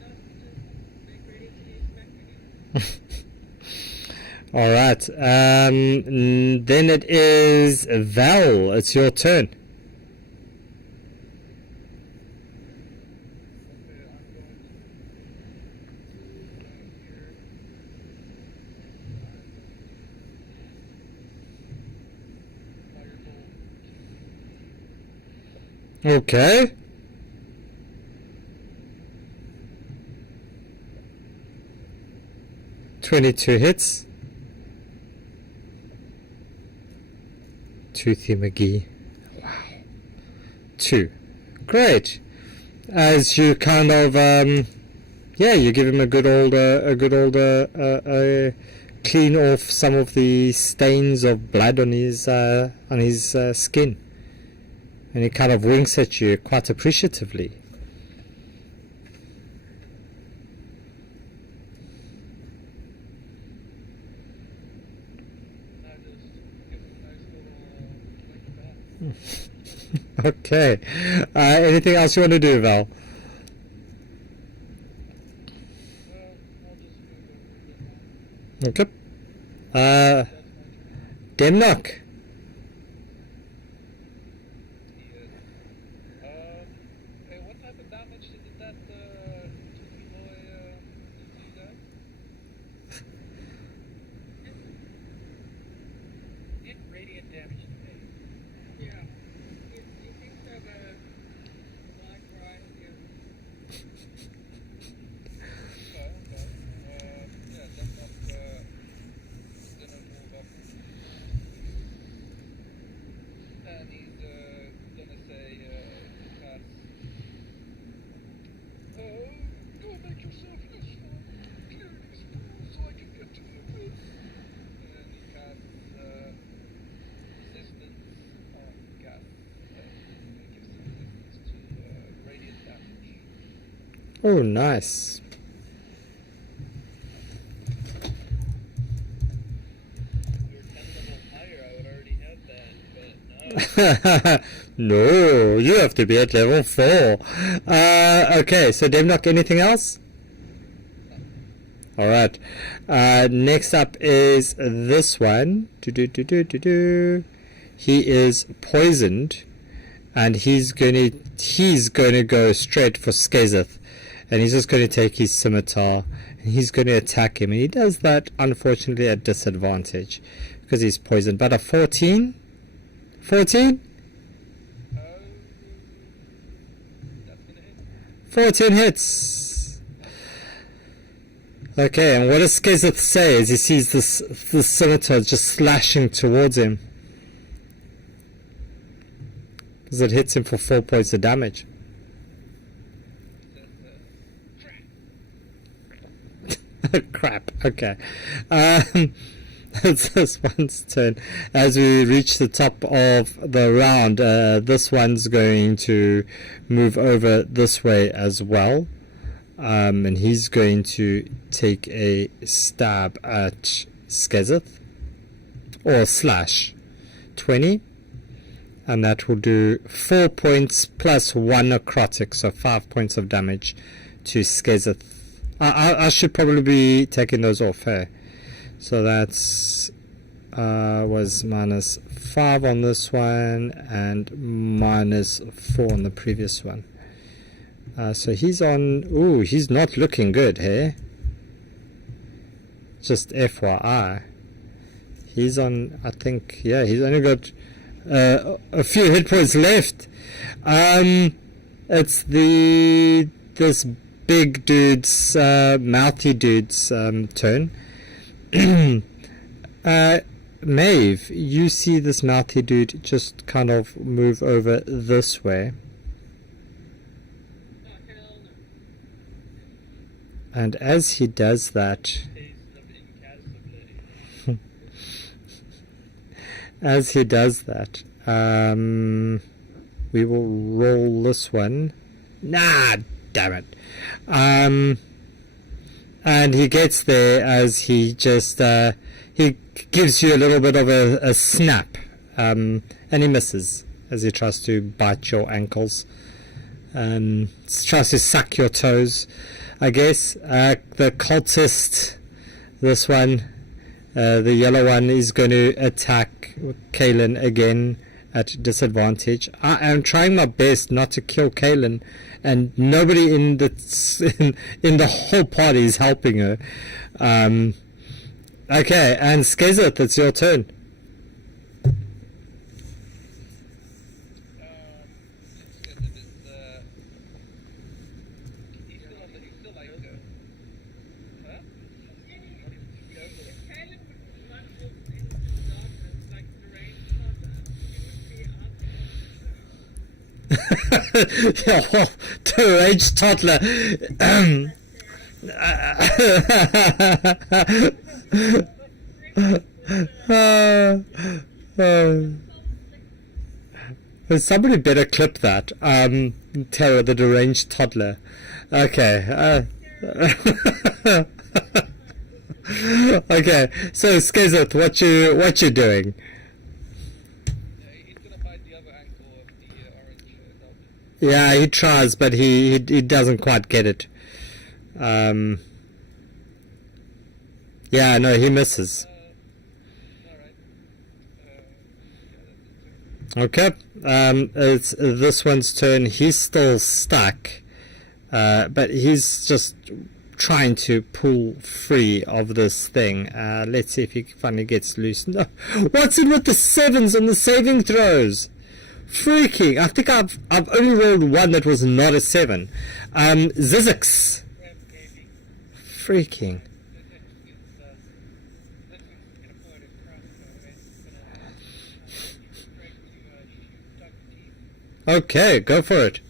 Not just make ready to do smack again. All right. Then it is Val. It's your turn. Okay. $22 hits. Toothy McGee. Wow. 2. Great. As you kind of you give him a good old clean off some of the stains of blood on his skin, and he kind of winks at you quite appreciatively. I just give him a nice little wink back. Okay. Anything else you want to do, Val? I'll just move over a bit now. Okay. That's my turn. Demnock. Hey, what type of damage did that toothy boy do to you guys? Did radiant damage to me. Yeah. He thinks of a black cry here. Okay. Yeah, Demnock gonna move up. And he's gonna say, cast, go make yourself useful. Clear these pools so I can get to the abyss. And he casts, resistance on gas. Gives resistance to, radiant damage. Oh, nice. If you're 10 levels higher, I would already have that, but no. No, you have to be at level 4. Okay, so Demnock, anything else? Alright. Next up is this one. He is poisoned, and he's gonna go straight for Skazeth, and he's just gonna take his scimitar and he's gonna attack him, and he does that unfortunately at disadvantage because he's poisoned. But a 14? 14? That's gonna hit. 14 hits. Okay, and what does Skazeth say as he sees this scimitar just slashing towards him? Because it hits him for 4 points of damage. Crap. Okay. It's this one's turn. As we reach the top of the round, this one's going to move over this way as well. And he's going to take a stab at Skazeth. Or slash. 20. And that will do 4 points plus 1 necrotic, so 5 points of damage to Skazeth. I should probably be taking those off here. So that's was minus 5 on this one and minus 4 on the previous one. So he's on. Ooh, he's not looking good here. Just FYI. He's on. I think. Yeah, he's only got a few hit points left. It's this big dude's mouthy dude's turn. Maeve, you see this mouthy dude just kind of move over this way, Oh, hell no. and as he does that, Taste of incapability. we will roll this one. Nah, damn it. And he gets there as he just he gives you a little bit of a snap, and he misses as he tries to bite your ankles, tries to suck your toes, I guess. The cultist, this one, the yellow one, is going to attack Kalen again at disadvantage. I am trying my best not to kill Kalen, and nobody in the whole party is helping her. Okay, and Skazeth, it's your turn. Oh, deranged toddler. Somebody better clip that. Terror, the deranged toddler. Okay. Okay. So Skazeth, what you doing? He's gonna bite the other ankle of the orange dog. Yeah, he tries, but he doesn't quite get it. Yeah, no, he misses. Okay. It's this one's turn. He's still stuck, but he's just trying to pull free of this thing. Let's see if he finally gets loose. No, what's it with the sevens on the saving throws? Freaking! I think I've only rolled one that was not a 7. Zizix. Freaking. Okay, go for it.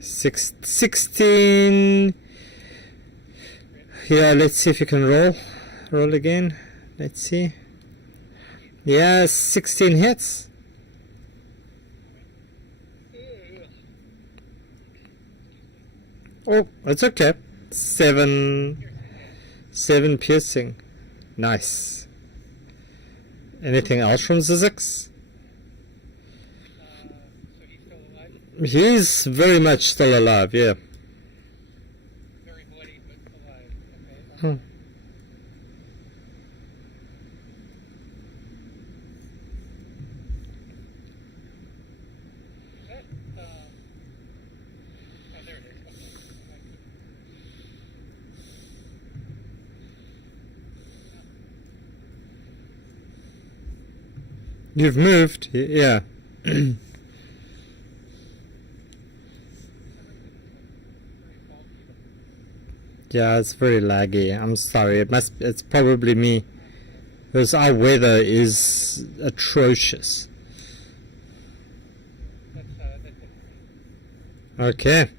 Six, 16. Yeah, let's see if you can roll. Roll again. Let's see. Yeah, 16 hits. Oh, it's okay. 7 piercing. Nice. Anything else from Zizix? He's very much still alive, yeah. Very bloody, but alive. Okay. Hmm. That, oh, there it is. Okay. You've moved, yeah. Yeah, it's very laggy. I'm sorry. It's probably me. Because our weather is atrocious. Okay.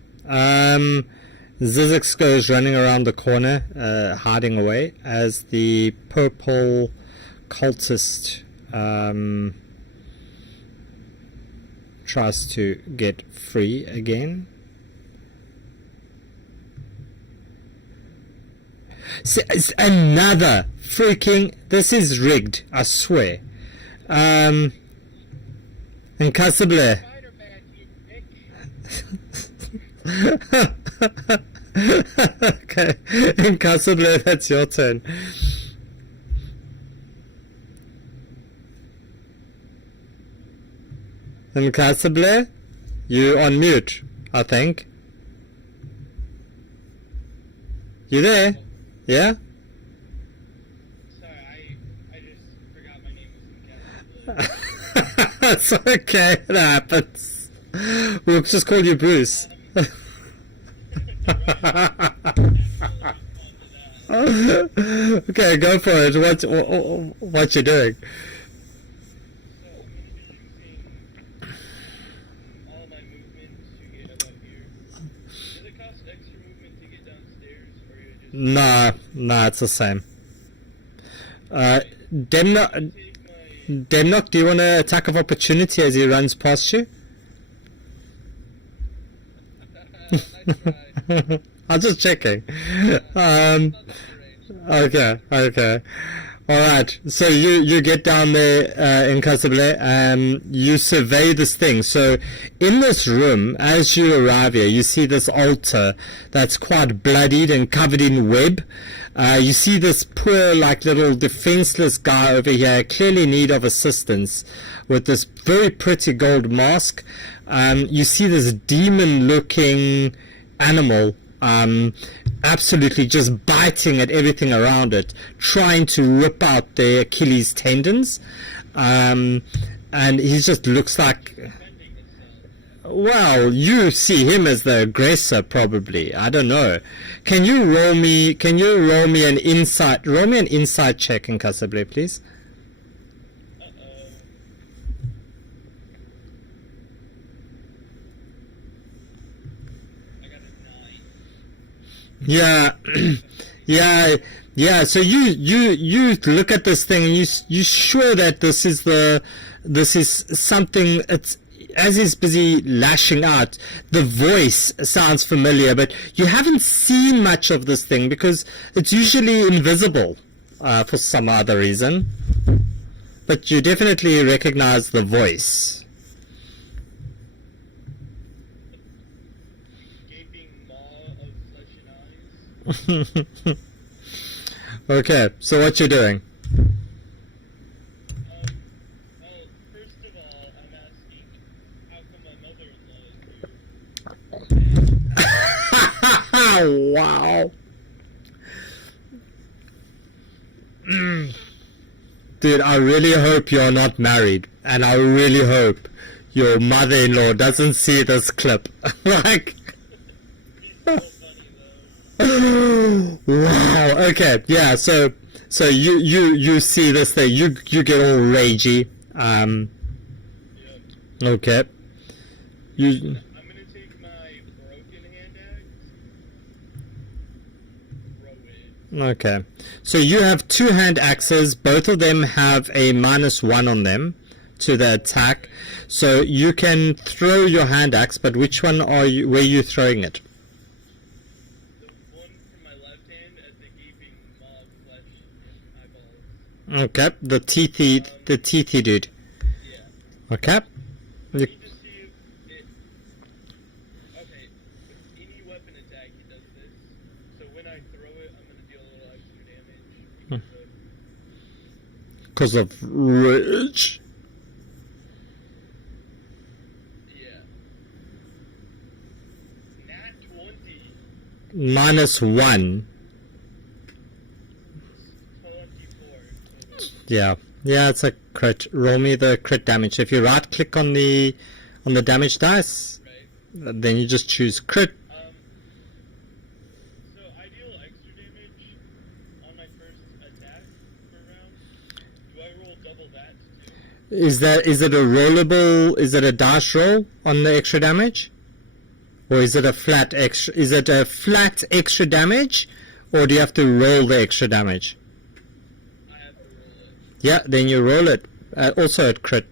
Zizix goes running around the corner, hiding away, as the purple cultist tries to get free again. It's another freaking. This is rigged, I swear. Impossible. Okay, Impossible, that's your turn. Impossible, you on mute, I think. You there? Yeah? Sorry, I just forgot my name was Impossible. That's okay, it happens. We'll just call you Bruce. Okay, go for it. What you doing? All my movement to get about here. Does it cost extra movement to get downstairs, or you just... Nah, it's the same. Demnock, do you want an attack of opportunity as he runs past you? I'm just checking. Okay. Alright, so you get down there in Casablanca and you survey this thing. So in this room, as you arrive here, you see this altar that's quite bloodied and covered in web. You see this poor, like, little defenseless guy over here, clearly in need of assistance, with this very pretty gold mask. You see this demon-looking animal absolutely just biting at everything around it, trying to rip out the Achilles tendons, and he just looks like, well, you see him as the aggressor, probably. I don't know. Can you roll me an insight check in Casablanca, please? Yeah, yeah. So you look at this thing and you sure that this is something. It's as he's busy lashing out. The voice sounds familiar, but you haven't seen much of this thing because it's usually invisible for some other reason. But you definitely recognize the voice. Okay, so what you doing? Well, first of all, I'm asking, how come my mother-in-law is here? Wow. Dude, I really hope you're not married, and I really hope your mother-in-law doesn't see this clip. Like, wow. Okay. Yeah. So you see this thing. You get all ragey. Okay. You. I'm gonna take my broken hand axe. Throw it. Okay. So you have two hand axes. Both of them have a -1 on them to the attack. So you can throw your hand axe, but which one are you? Where are you throwing it? Okay, the teethy dude. Yeah. Okay. I need to see if it... Okay, with any weapon attack it does this. So when I throw it, I'm gonna deal a little extra damage Because of rage. Yeah. Nat 20. -1. 24. Yeah, it's a crit. Roll me the crit damage. If you right click on the damage dice, Right. then you just choose crit. So I deal extra damage on my first attack per round. Do I roll double that too? Is it a rollable? Is it a dice roll on the extra damage, or is it a flat extra? Is it a flat extra damage, or do you have to roll the extra damage? I have to roll it. Yeah, then you roll it. Also at crit.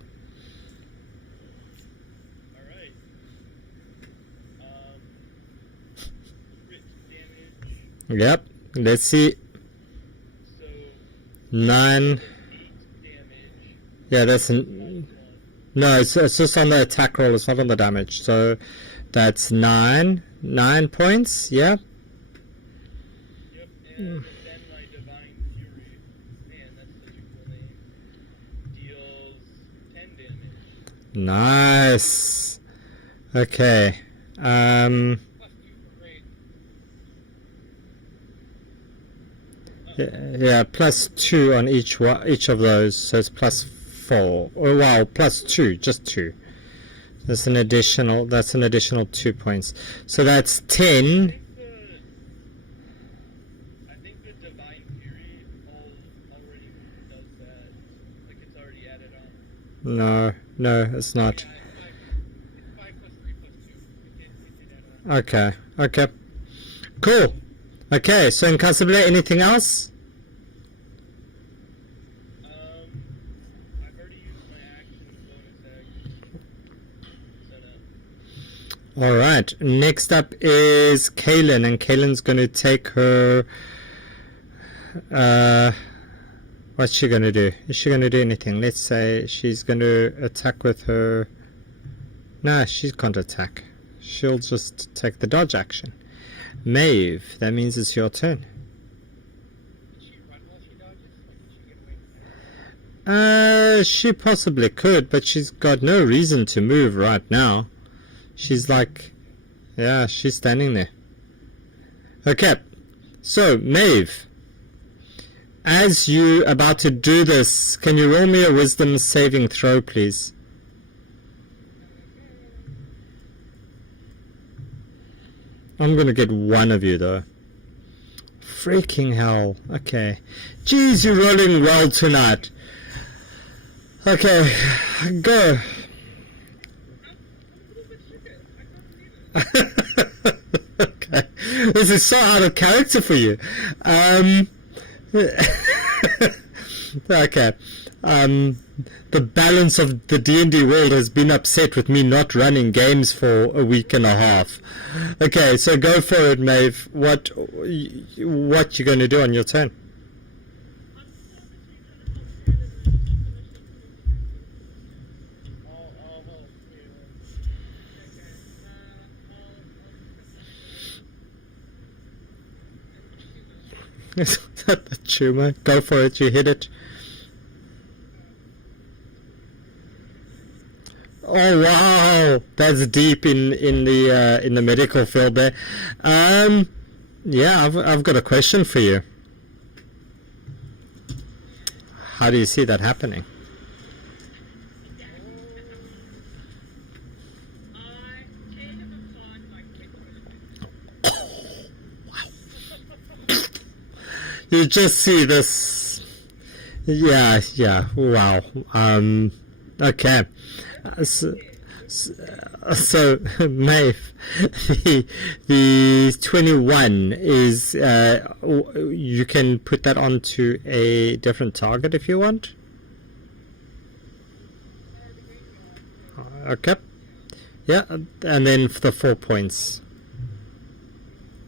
Alright. Crit damage. Yep. Let's see. So 9. 8 damage. Yeah, that's no. It's just on the attack roll. It's not on the damage. So that's 9 points. Yeah. Yep, and then my Divine Fury. Man, that's such a cool name. Deals 10 damage. Nice. Okay. Yeah, +2 on each of those, so it's +4. Oh wow, +2, just 2. That's an additional 2 points. So that's 10. I think the Divine Fury already does that. Like it's already added on. No, it's not. It's 5 plus 3 plus 2. It did add on. Okay. Cool. Okay, so in Casablanca, anything else? Alright, next up is Kaylin, and Kaylin's going to take her... what's she going to do? Is she going to do anything? Let's say she's going to attack with her... Nah, she can't attack. She'll just take the dodge action. Maeve, that means it's your turn. Can she run while she dodges? Like, can she get away from that? She possibly could, but she's got no reason to move right now. She's like, yeah, she's standing there. Okay, so Maeve, as you about to do this, can you roll me a wisdom saving throw, please? I'm gonna get one of you though. Freaking hell. Okay. Jeez, you're rolling well tonight. Okay, go. Okay. This is so out of character for you. Okay. The balance of the D&D world has been upset with me not running games for a week and a half. Okay, so go for it, Maeve. What you going to do on your turn? Is that the tumor? Go for it, you hit it. Oh wow, that's deep in the medical field there. Yeah, I've got a question for you. How do you see that happening? You just see this. Yeah, wow. Okay. So Maeve, the 21 is, you can put that onto a different target if you want. Okay. Yeah, and then for the 4 points.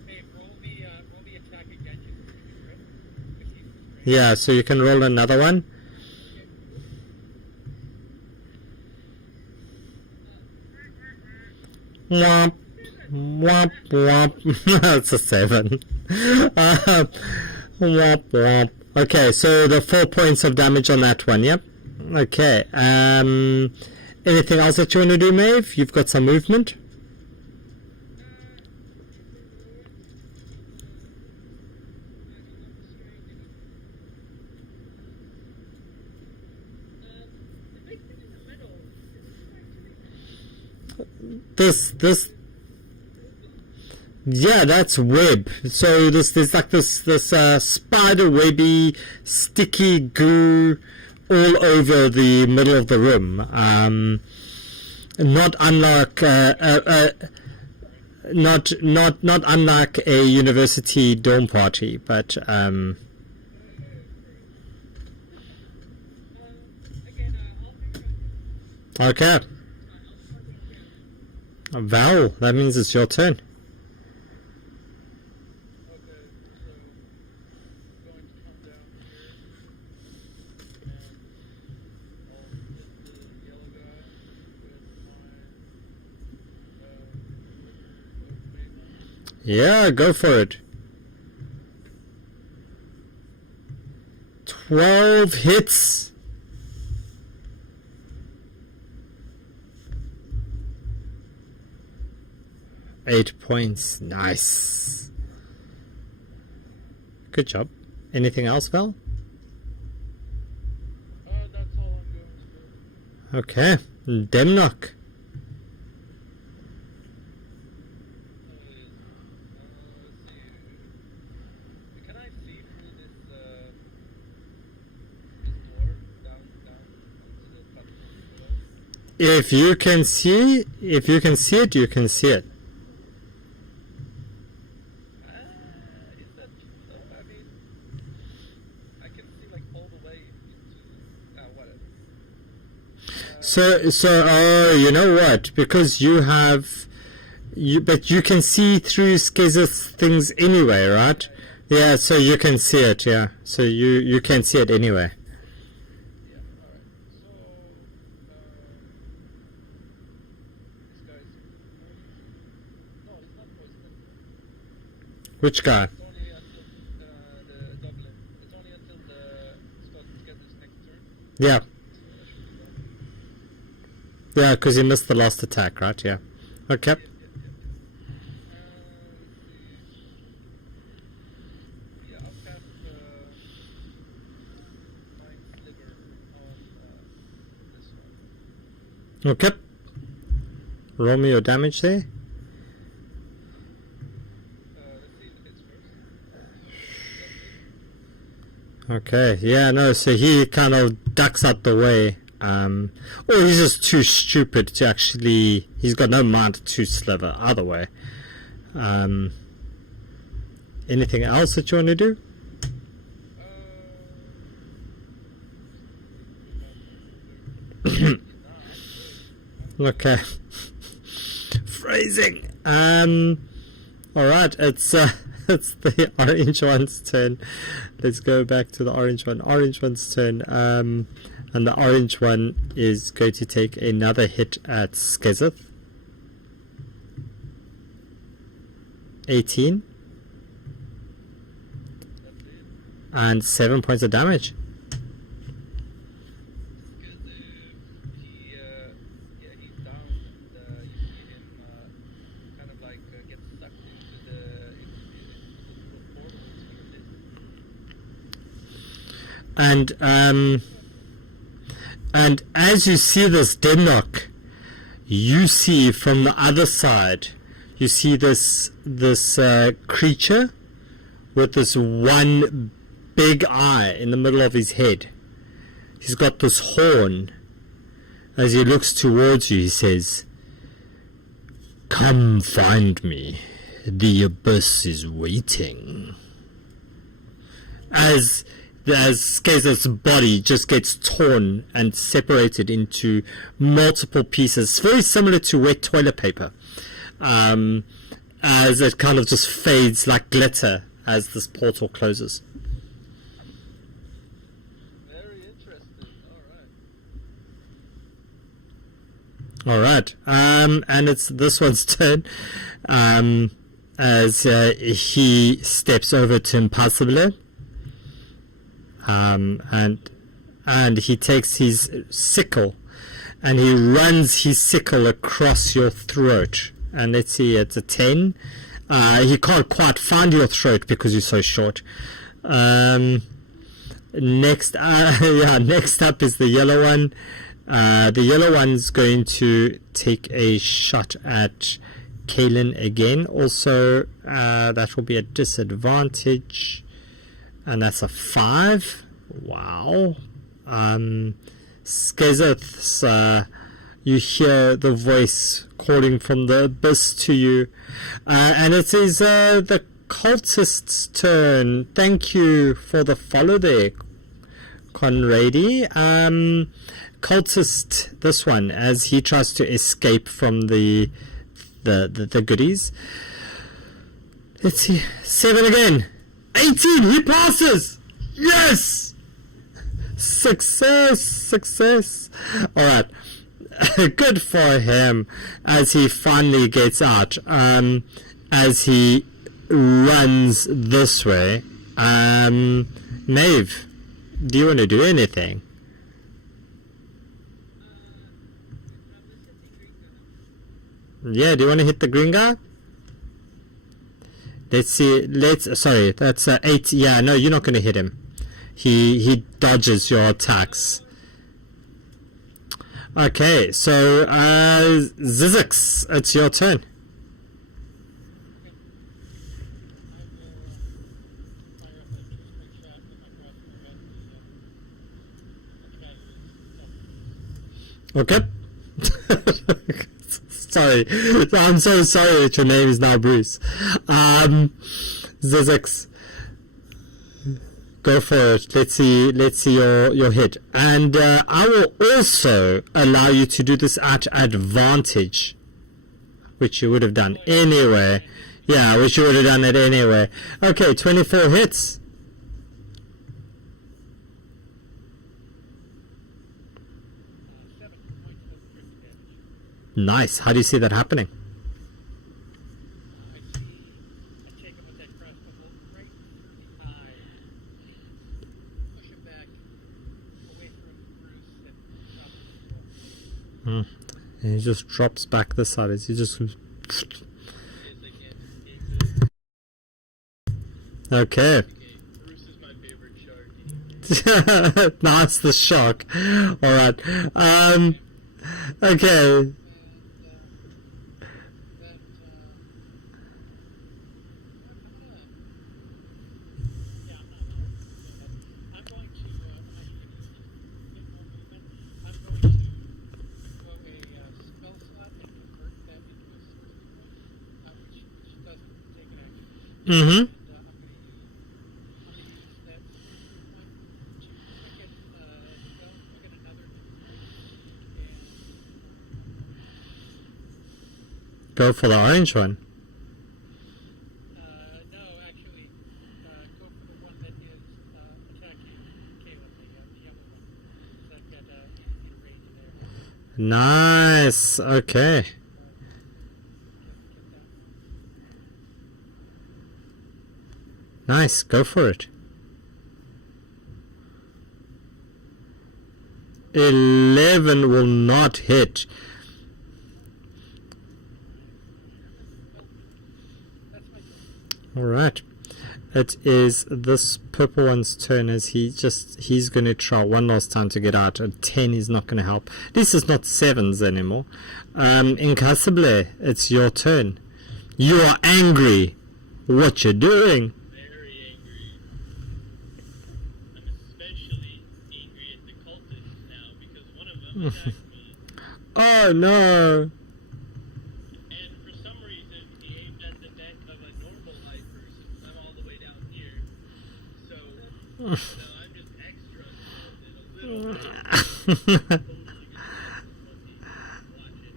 Hey, roll the attack again just to be crit. Yeah, so you can roll another one. Womp, womp, womp. That's a 7. Womp, womp. Okay, so the 4 points of damage on that one, yep. Okay, anything else that you want to do, Maeve? You've got some movement? This yeah, that's web. So there's like this spider webby sticky goo all over the middle of the room. Not unlike not unlike a university dorm party, but okay. Val, that means it's your turn. Yeah, go for it. 12 hits. 8 points. Nice. Good job. Anything else, Val? That's all I'm going to do. Okay. Demnock. Can I see through this door down onto the platform below? If you can see it, you can see it. Is that I mean, I can see like all the way into whatever. So, oh, you know what? Because you have But you can see through Skizeth's things anyway, right? Yeah, so you can see it, yeah. So you can see it anyway. Yeah, alright. So, this guy's no, he's not poisoned. Which guy? It's only until the Dublin. It's only until the Scotland get this next turn. Yeah. So that should be done. Yeah, because he missed the last attack, right? Yeah. Okay. Let's see. Yeah, I'll cast Mind Sliver on this one. Okay. Roll me your damage there. Let's see the hits first. Okay. Yeah, no, so he kind of ducks out the way. Or he's just too stupid to actually... He's got no mind to sliver either way. Anything else that you want to do? Okay. Phrasing. Alright, it's it's the orange one's turn. Let's go back to the orange one. Orange one's turn. And the orange one is going to take another hit at Skizeth. 18. And 7 points of damage. He's down, and you see him kind of like get sucked into the portal. And as you see this Denlock, you see from the other side, you see this creature with this one big eye in the middle of his head. He's got this horn. As he looks towards you, he says, "Come find me. The abyss is waiting." As Skazeth's body just gets torn and separated into multiple pieces, very similar to wet toilet paper, as it kind of just fades like glitter as this portal closes. Very interesting. All right, and it's this one's turn, as he steps over to Impossible. And he takes his sickle and he runs his sickle across your throat. And let's see, it's a 10. He can't quite find your throat because you're so short. Next up is the yellow one. The yellow one's going to take a shot at Kaelin again. Also, that will be a disadvantage. And that's a 5. Wow. Skazeth's, you hear the voice calling from the abyss to you. And it is the cultist's turn. Thank you for the follow there, Conrady. Cultist, this one, as he tries to escape from the goodies. Let's see. 7 again. 18, he passes! Yes! Success! Alright. Good for him as he finally gets out. As he runs this way. Maeve, do you want to do anything? Yeah, do you want to hit the green guy? Let's see. Sorry, that's 8. Yeah, no, you're not going to hit him. He dodges your attacks. Okay, so Zizix, it's your turn. Okay. Sorry, I'm so sorry that your name is now Bruce. Zizix, go for it. Let's see your hit, and I will also allow you to do this at advantage. which you would have done anyway. Yeah, which you would have done it anyway. Okay, 24 hits. Nice. How do you see that happening? I take him with that crossbow bolt right through the eye. Push him back away from Bruce and drop him to the floor. And he just drops back this side. He just... Okay. Bruce is my favorite shark. That's the shock. Alright. Okay. Mm-hmm. Go for the orange one. No, actually, go for the one that is attacking Caleb, the yellow one. So I've got easy range there. Nice. Okay. Nice. Go for it. 11 will not hit. Alright. It is this purple one's turn as he's going to try one last time to get out. A 10 is not going to help. This is not 7s anymore. Incassable, it's your turn. You are angry. What you doing? Very angry. I'm especially angry at the cultists now because one of them attacked me. Oh no. And for some reason, he aimed at the neck of a normal life person. I'm all the way down here. So, I'm just extra scared and a little bit. Totally gonna watch it.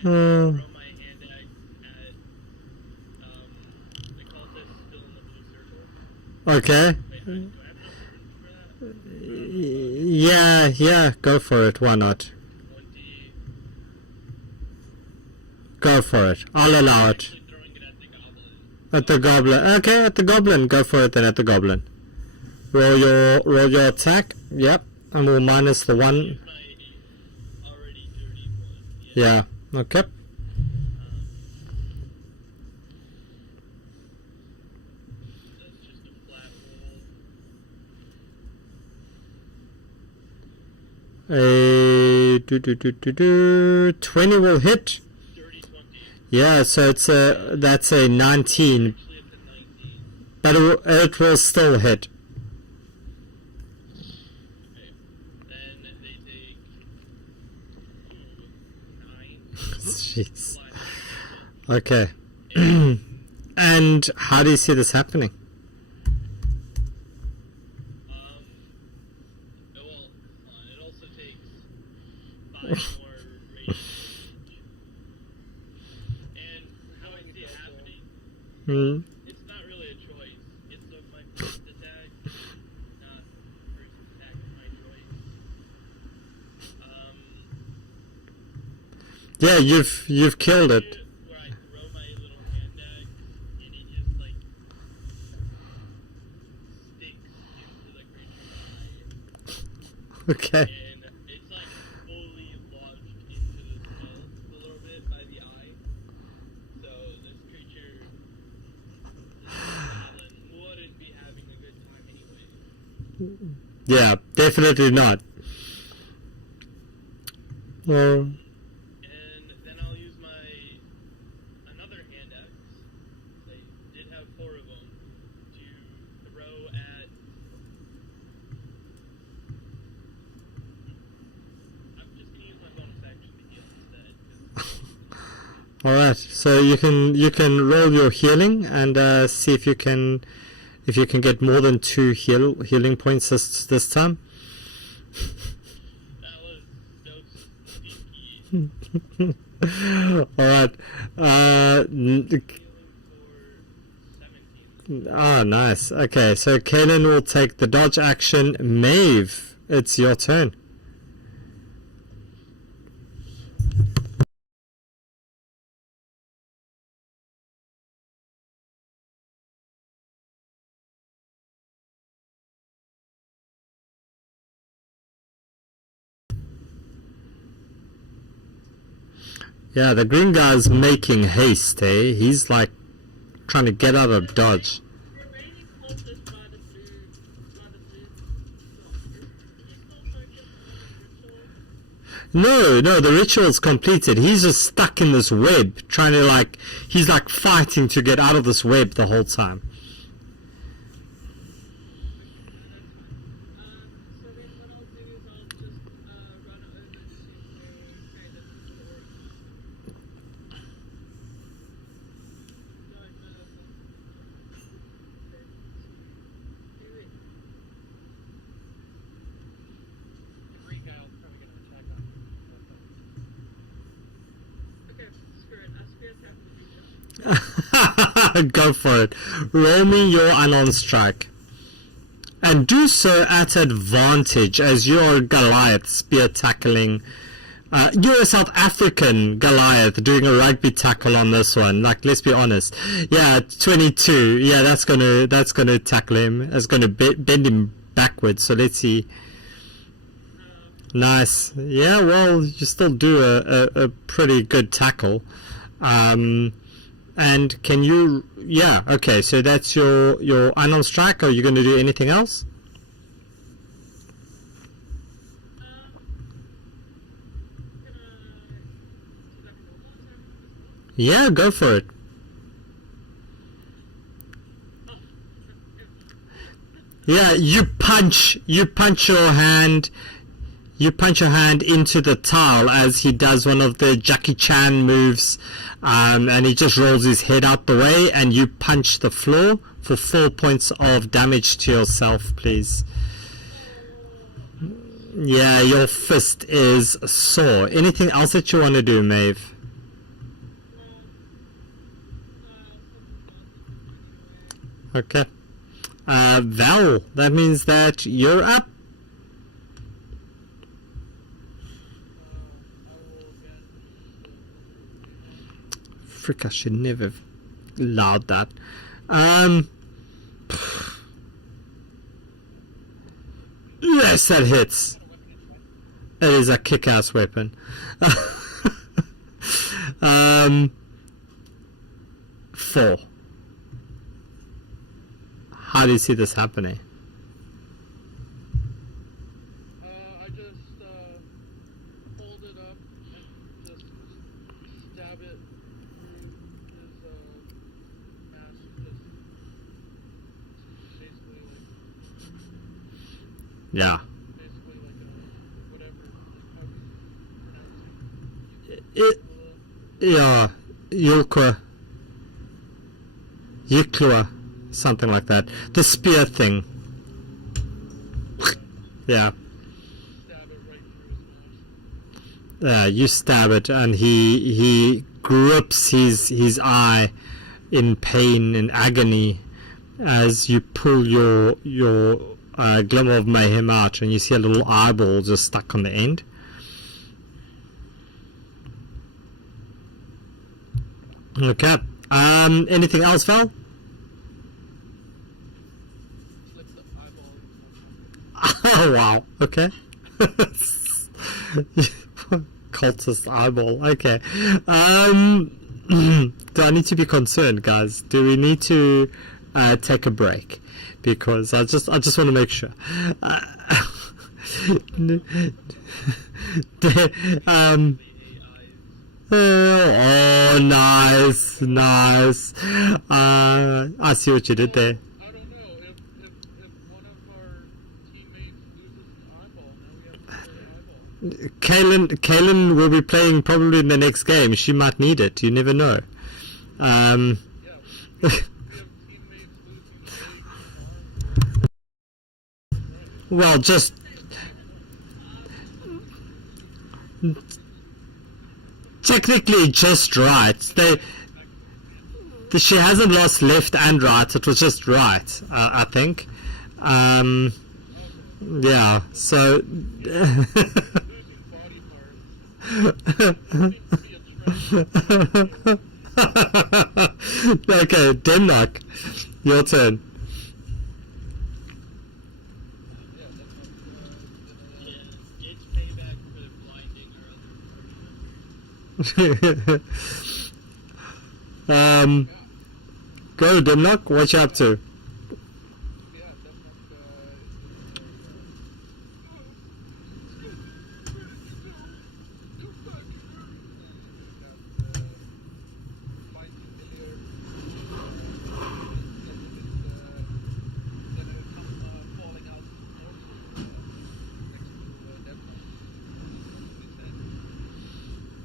And throw my hand at the cultist still in the blue circle. Okay. Wait, do I have enough room for that? Yeah, go for it. Why not? 20. Go for it. I'll allow it. Actually throwing it at the goblin. At the goblin. Okay, at the goblin. Go for it then at the goblin. Roll your attack. Yep. And we'll minus the one. Here's my already dirty one. Yeah. Okay. That's just a flat roll. 20 will hit. Dirty 20. Yeah, so that's a 19, Actually, it's a 19. but it will still hit. Okay. Then they take 9. Jeez. Flat. Okay. And how do you see this happening? Well, it also takes 5 more rage. And how I see it happening, Hmm. it's not really a choice. It's my first attack, not first attack of my choice. Yeah, you've killed it. Where I throw my little hand axe, and it just like sticks into the creature's eye. Okay. And it's like fully lodged into the skull a little bit by the eye. So this creature, this goblin, wouldn't be having a good time anyway. Yeah, definitely not. Well, And then I'll use another hand axe. They did have 4 of them to throw at. I'm just gonna use my bonus action to heal instead. all right. So you can roll your healing and see if you can get more than 2 healing points this time. That was so stinky. Alright. Oh, nice. Okay, so Kaylin will take the dodge action. Maeve, it's your turn. Yeah, the green guy's making haste, eh? He's like trying to get out of dodge. Remaining closest by the blue. No, the ritual's completed. He's just stuck in this web, trying to like, he's like fighting to get out of this web the whole time. So then what I'll do is I'll just run over to where Caleb or don't know Regale's probably going to attack on you. okay, screw it. I'll spear attack the Regal. Go for it. Roll me your unarmed strike. And do so at advantage, as you're Goliath spear tackling. You're a South African Goliath doing a rugby tackle on this one. Like, let's be honest. Yeah, 22. Yeah, that's gonna tackle him. That's gonna bend him backwards. So let's see. Nice. Yeah, well, you still do a pretty good tackle. And can you... Yeah, okay, so that's your unarmed strike. Are you going to do anything else? Yeah, go for it. Yeah, you punch your hand into the tile as he does one of the Jackie Chan moves, and he just rolls his head out the way, and you punch the floor for 4 points of damage to yourself, please. Yeah, your fist is sore. Anything else that you want to do, Maeve? Okay. Val, that means that you're up. Frick, I should never have allowed that. Yes, that hits. It is a kick-ass weapon. 4. How do you see this happening? I just hold it up and just stab it through his mask. Just basically like Yeah. Whatever. How do you pronounce it? Yeah, Yukla, something like that. The spear thing. Yeah. Stab it right through his mask. You stab it, and he grips his eye in pain and agony as you pull your Glimmer of Mayhem out, and you see a little eyeball just stuck on the end. Okay. Anything else, Val? Slip the eyeball in. Oh wow. Okay. Cultist eyeball. Okay. Do I need to be concerned, guys? Do we need to take a break? Because I just want to make sure. Oh, nice. I see what you did there. I don't know. If one of our teammates loses an eyeball, now we have to play eyeball. Kaylin will be playing probably in the next game. She might need it. You never know. Yeah. We have teammates losing legs and arms. Well, just technically just right. She hasn't lost left and right. It was just right, I think. Yeah. So. Okay, Denmark, your turn. It's payback for blinding our other Go, Denmark. What you up to?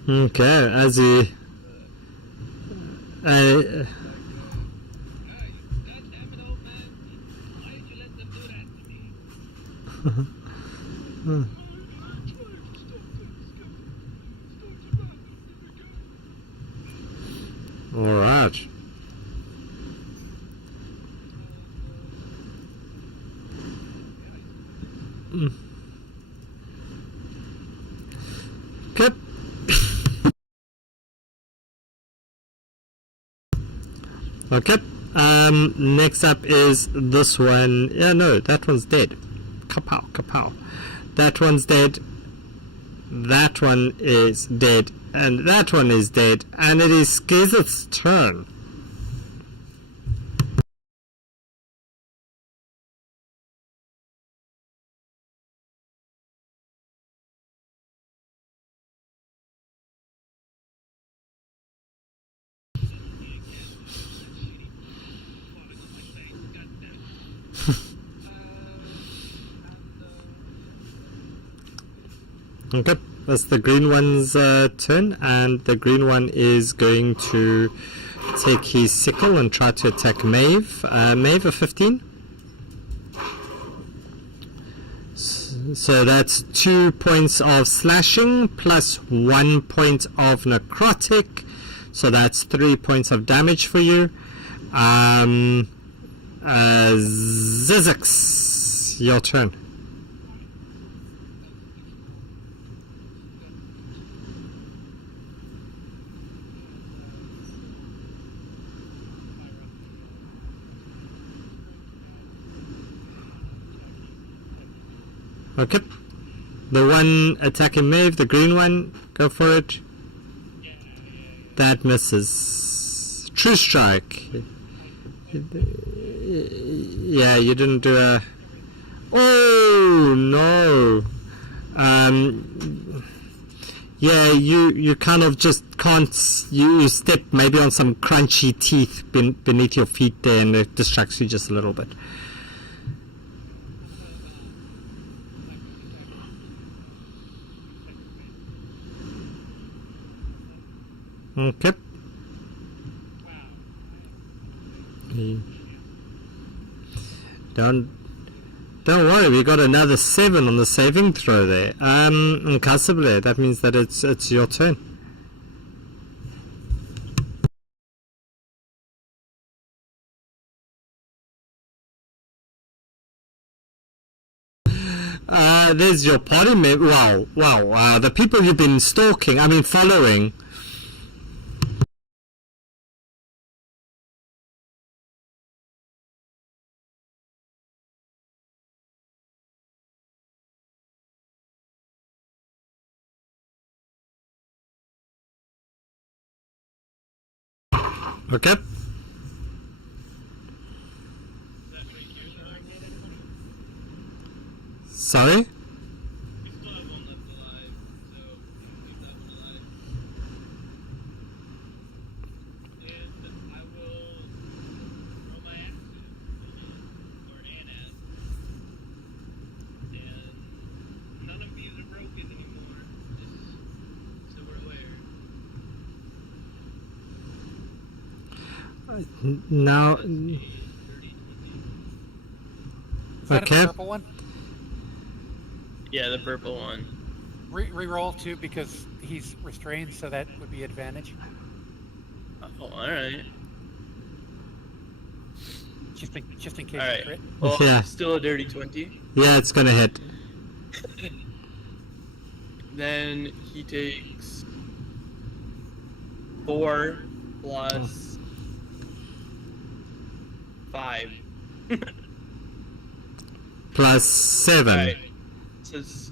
Okay, as he. God damn it, old man. Why did you let them do that to me? All right. Okay. Okay. Next up is this one. Yeah, no, that one's dead. Kapow, kapow. That one's dead. That one is dead. And that one is dead. And it is Skizeth's turn. Okay, that's the green one's turn, and the green one is going to take his sickle and try to attack Maeve. Maeve, a 15. So that's 2 points of slashing plus 1 point of necrotic. So that's 3 points of damage for you. Zizix, your turn. Okay. The one attacking Maeve, the green one, go for it. That misses. True strike. Yeah, you didn't do a... Oh, no. Yeah, you kind of just can't... You step maybe on some crunchy teeth beneath your feet there, and it distracts you just a little bit. Okay. Don't worry, we got another 7 on the saving throw there. Impossible. That means that it's your turn. There's your party member. Wow. The people you've been stalking, following. Okay. Sorry? We still have one left alive, so keep that one alive. And I will throw my axe or an axe. And none of these are broken anymore, just so we're aware. Now... 30, 20. Is that Okay. a purple one? Yeah, the purple one. Reroll too because he's restrained, so that would be advantage. Oh, alright. Just in case you Alright. crit. Well, Yeah. still a dirty 20. Yeah, it's gonna hit. Then he takes 4 plus 5. Plus 7. Alright. So it's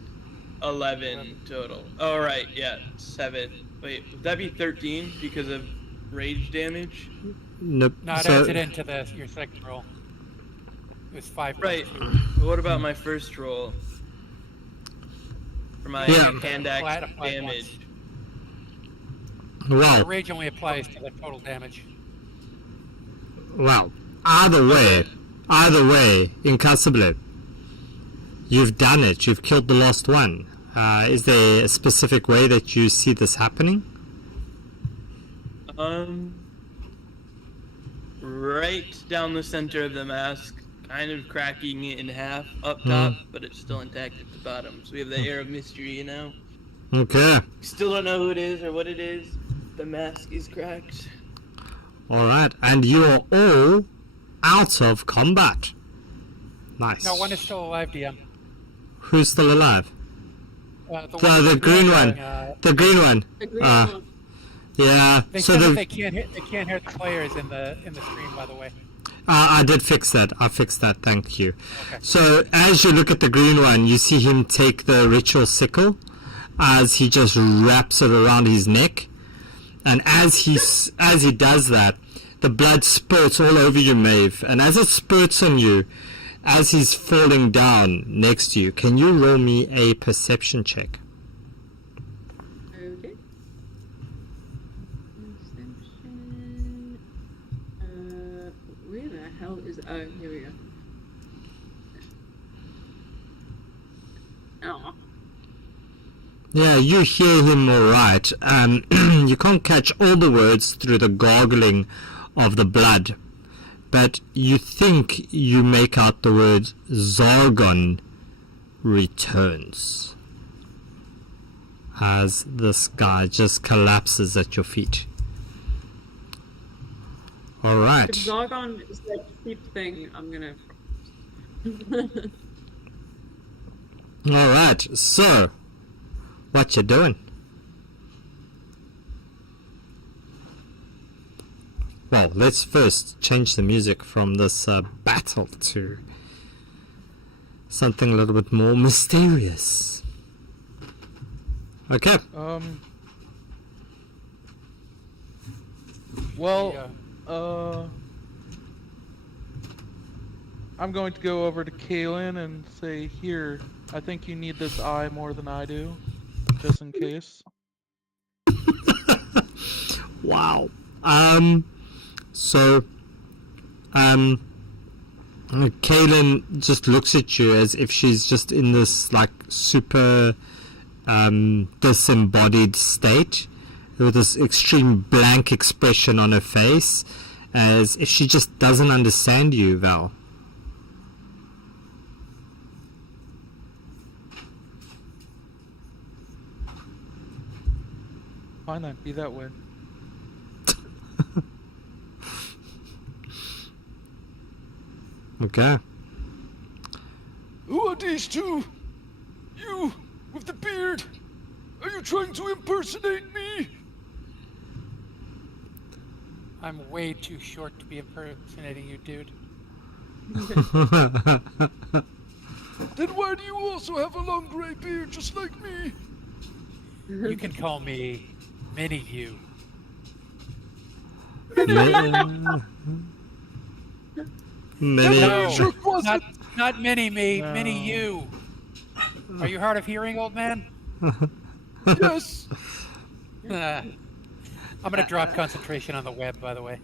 11 total. Oh, right, yeah. 7. Wait, would that be 13 because of rage damage? Nope. No, it adds it into your second roll. It was 5. Right. But what about my first roll? For my Yeah. hand axe Flat applied damage. The Well, rage only applies to the total damage. either way, Incassable, you've done it. You've killed the last one. Is there a specific way that you see this happening? Right down the center of the mask, kind of cracking it in half up top, but it's still intact at the bottom. So we have the air of mystery, you know? Okay. Still don't know who it is or what it is. The mask is cracked. Alright. And you are all out of combat. Nice. No, one is still alive, DM. Who's still alive? The The green one. The green one. Yeah. They So said that the they can't hear the players in the stream, by the way. I did fix that. I fixed that. Thank you. Okay. So as you look at the green one, you see him take the ritual sickle as he just wraps it around his neck, and as he does that, the blood spurts all over you, Maeve. And as it spurts on you, as he's falling down next to you, can you roll me a perception check? Okay. Perception. Where the hell is? Oh, here we go. Oh. Yeah, you hear him all right. You can't catch all the words through the gargling of the blood, but you think you make out the word Zargon returns as this guy just collapses at your feet. All right. If Zargon is like keep thing, I'm gonna. All right. So, what you doing? Well, let's first change the music from this battle to something a little bit more mysterious. Okay. Well, I'm going to go over to Kaylin and say, here, I think you need this eye more than I do, just in case. Wow. So, Kaylin just looks at you as if she's just in this, like, super, disembodied state, with this extreme blank expression on her face, as if she just doesn't understand you, Val. Fine then, be that way. Okay. Who are these two? You, with the beard? Are you trying to impersonate me? I'm way too short to be impersonating you, dude. Then why do you also have a long gray beard just like me? You can call me Mini You. Many. No, not Mini Me, Mini You. Are you hard of hearing, old man? Yes. I'm gonna drop concentration on the web, by the way.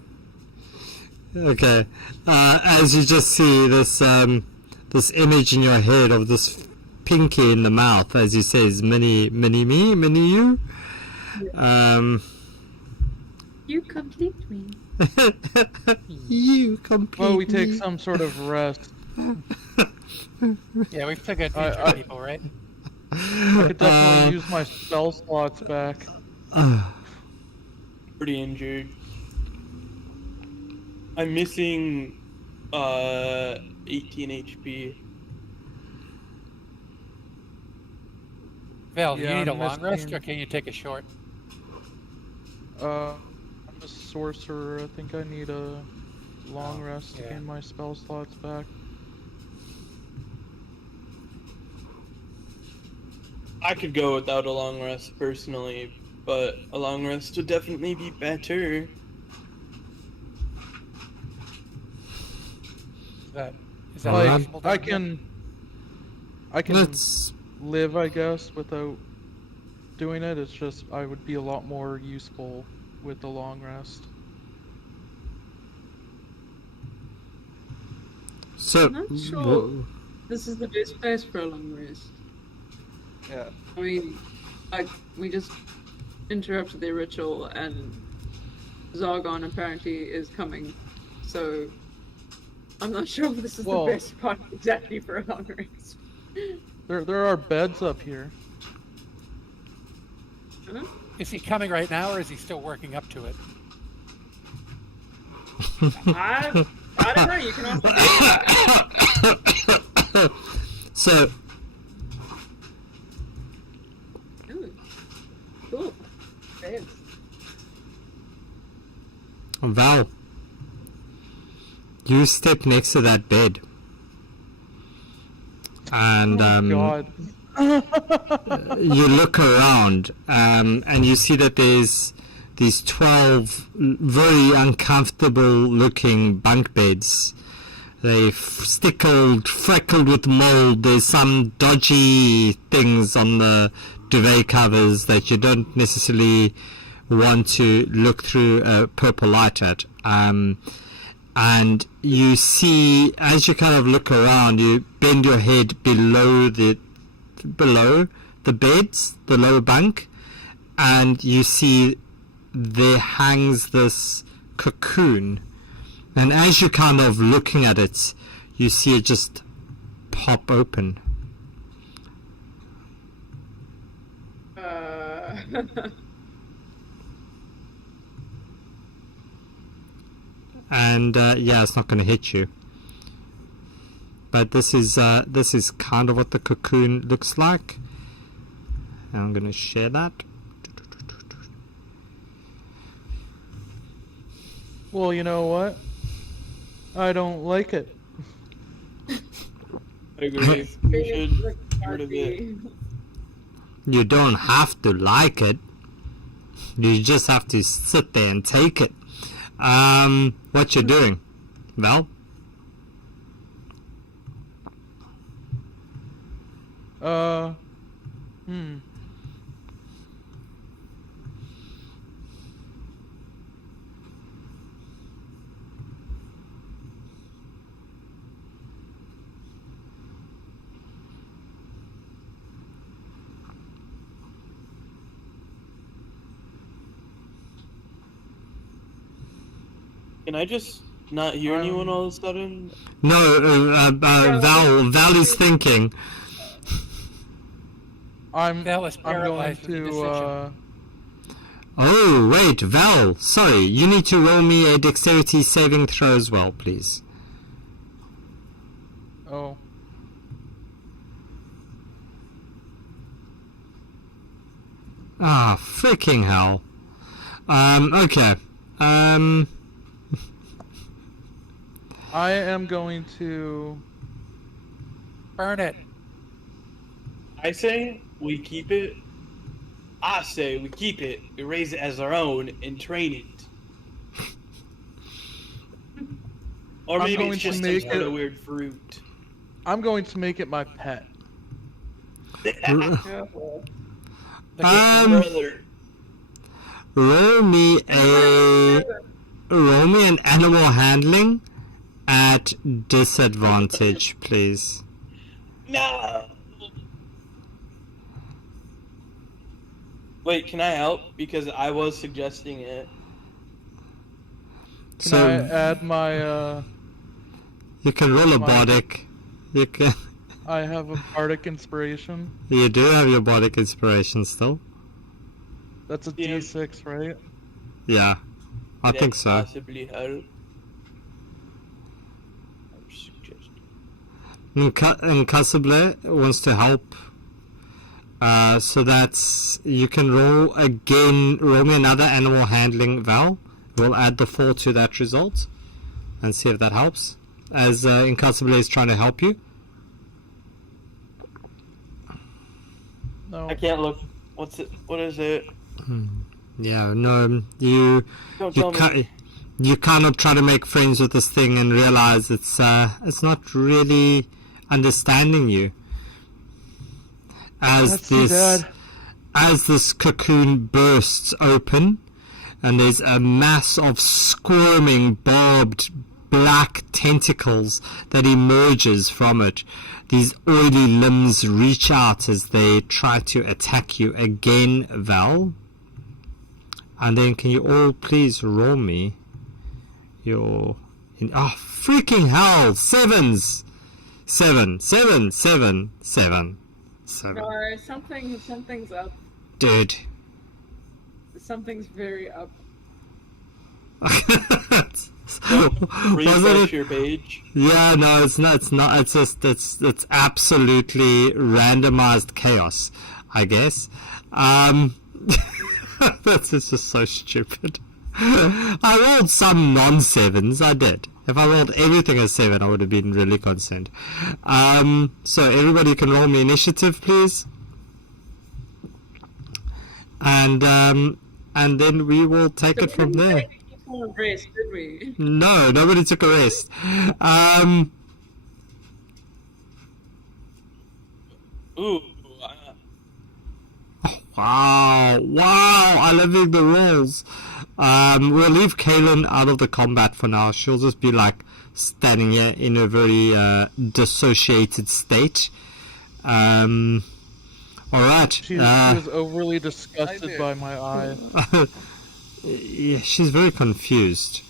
Okay. As you just see this this image in your head of this pinky in the mouth, as you say, is mini me, mini you. You complete me. You complete Well, we take me. some sort of rest. Yeah, we took a few people, right? I could definitely use my spell slots back. Pretty injured. I'm missing 18 HP. Val, do you Yeah, need a I'm long rest, missing- or can you take a short? I'm a sorcerer. I think I need a long rest to yeah. gain my spell slots back. I could go without a long rest personally, but a long rest would definitely be better. Is that Like, possible? I Duncan? can Let's. live, I guess, without doing it. It's just I would be a lot more useful with the long rest. So. I'm not sure. This is the best place for a long rest. Yeah. I mean, like, we just interrupted their ritual and Zargon apparently is coming, so I'm not sure if this is Well- the best spot exactly for a long rest. There are beds up here. Huh? Is he coming right now, or is he still working up to it? I don't know, you can ask the So. Ooh. Cool. Beds. Val, you step next to that bed, and God. you look around, and you see that there's these 12 very uncomfortable-looking bunk beds. They're stickled, freckled with mold. There's some dodgy things on the duvet covers that you don't necessarily want to look through a purple light at. And you see, as you kind of look around, you bend your head below the beds, the lower bunk, and you see there hangs this cocoon. And as you're kind of looking at it, you see it just pop open. And yeah, it's not going to hit you. But this is kind of what the cocoon looks like. And I'm going to share that. Well, you know what? I don't like it. I agree. You should get rid of it. You don't have to like it. You just have to sit there and take it. What you doing, Val? Can I just not hear anyone all of a sudden? No, Val is thinking. Val is I'm going paralyzed with to indecision. Oh, wait, Val, sorry, you need to roll me a dexterity saving throw as well, please. oh. Ah, freaking hell. Okay. I am going to Burn it. I say we keep it. I say we keep it, we raise it as our own, and train it. Or I'm maybe going it's to just some make sort it- of weird fruit. I'm going to make it my pet. Brother. Roll me an animal handling at disadvantage, please. No. Wait, can I help? Because I was suggesting it. Can So I add my you can roll a my- bardic. You can. I have a bardic inspiration. You do have your bardic inspiration still. That's a Yeah. D6, right? Yeah, I Could think that so. possibly help? I would suggest. Incasable wants to help. So that's you can roll again. Roll me another animal handling, Val. We'll add the 4 to that result and see if that helps. As Incasable is trying to help you. No. I can't look. What's it? What is it? Yeah, no, you Don't you tell ca- me. you kind of try to make friends with this thing and realize it's not really understanding you. That's too bad. As this cocoon bursts open, and there's a mass of squirming, barbed, black tentacles that emerges from it. These oily limbs reach out as they try to attack you again, Val. And then can you all please roll me your... freaking hell! 7s! 7, 7, 7, 7, 7. No, something's up. Dude. Something's very up. Refresh your page. Yeah, no, it's not. It's just it's absolutely randomized chaos, I guess. That's just so stupid. I rolled some non-7s. I did. If I rolled everything as 7, I would have been really concerned. So everybody can roll me initiative, please. And then we will take it from there. Race, did we? No, nobody took a rest. Ooh. Wow, I love the rolls. We'll leave Kaylin out of the combat for now. She'll just be like standing here in a very dissociated state. Alright. She was overly disgusted there. by my eye. Yeah, she's very confused.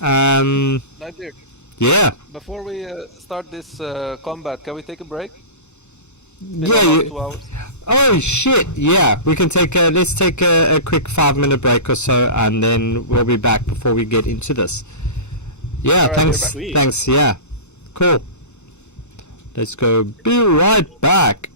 Nightbeard, Yeah. before we start this combat, can we take a break? Been Yeah, almost you- 2 hours. Oh shit! Yeah, we can take let's take a quick 5-minute break or so, and then we'll be back before we get into this. Yeah, Alright, thanks. we're back. Thanks. Yeah, cool. Let's go. Be right back.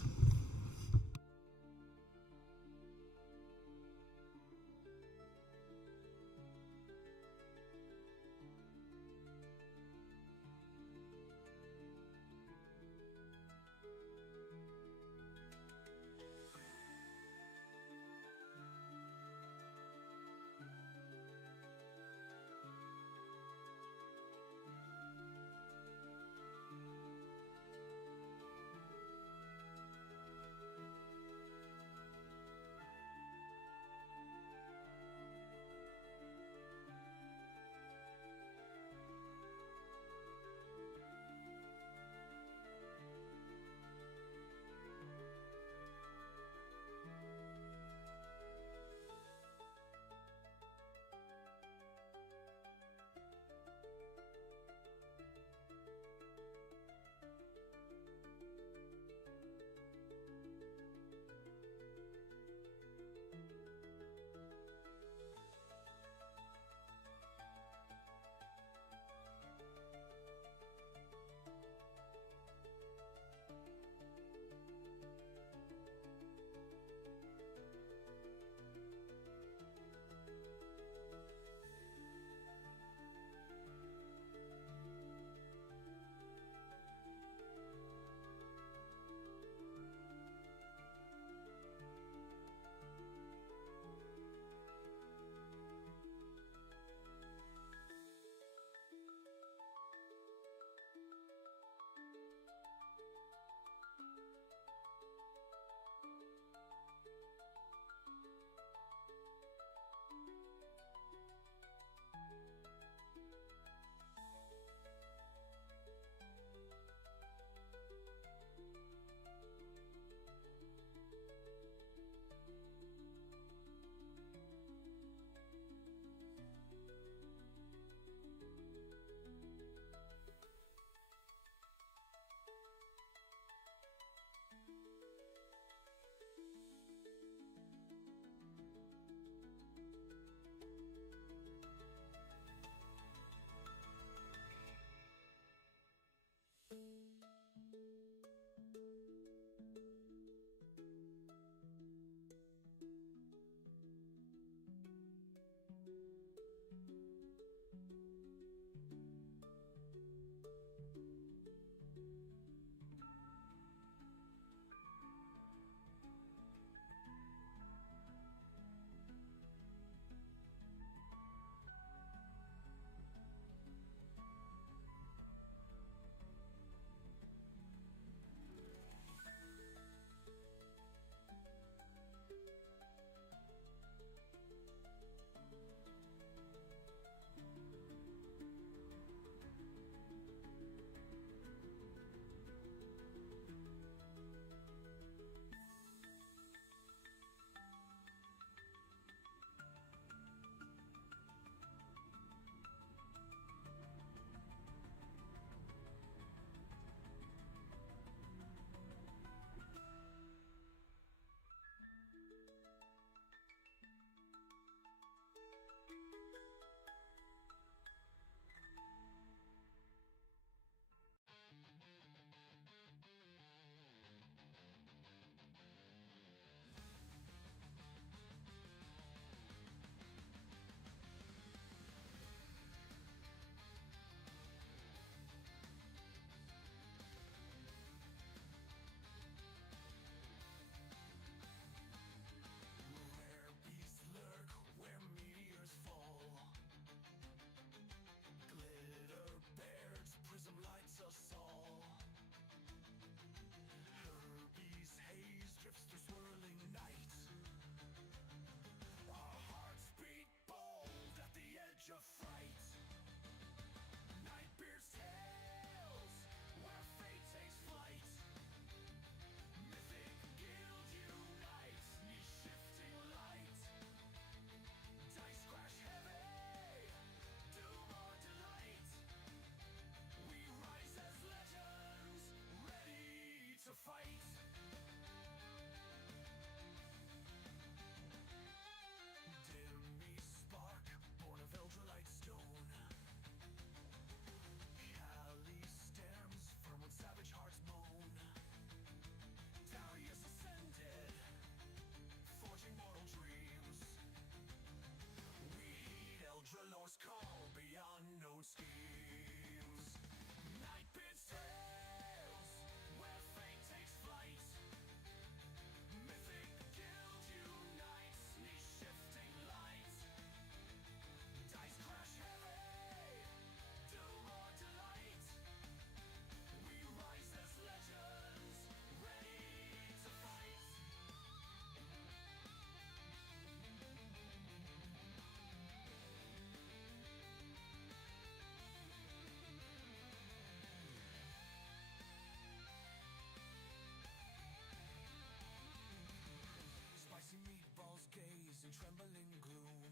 in trembling gloom.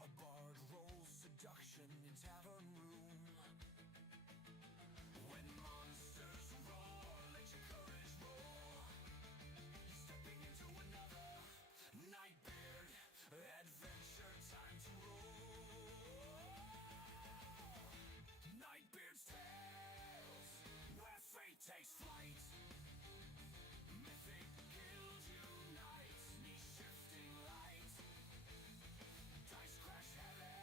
A bard rolls seduction in tavern room. When monsters roar, let your courage roar. You're stepping into another Nightbeard adventure, time to roll. Nightbeard's tales, where fate takes flight. Mythic Guilds unite, knee shifting light. Dice crash heavy,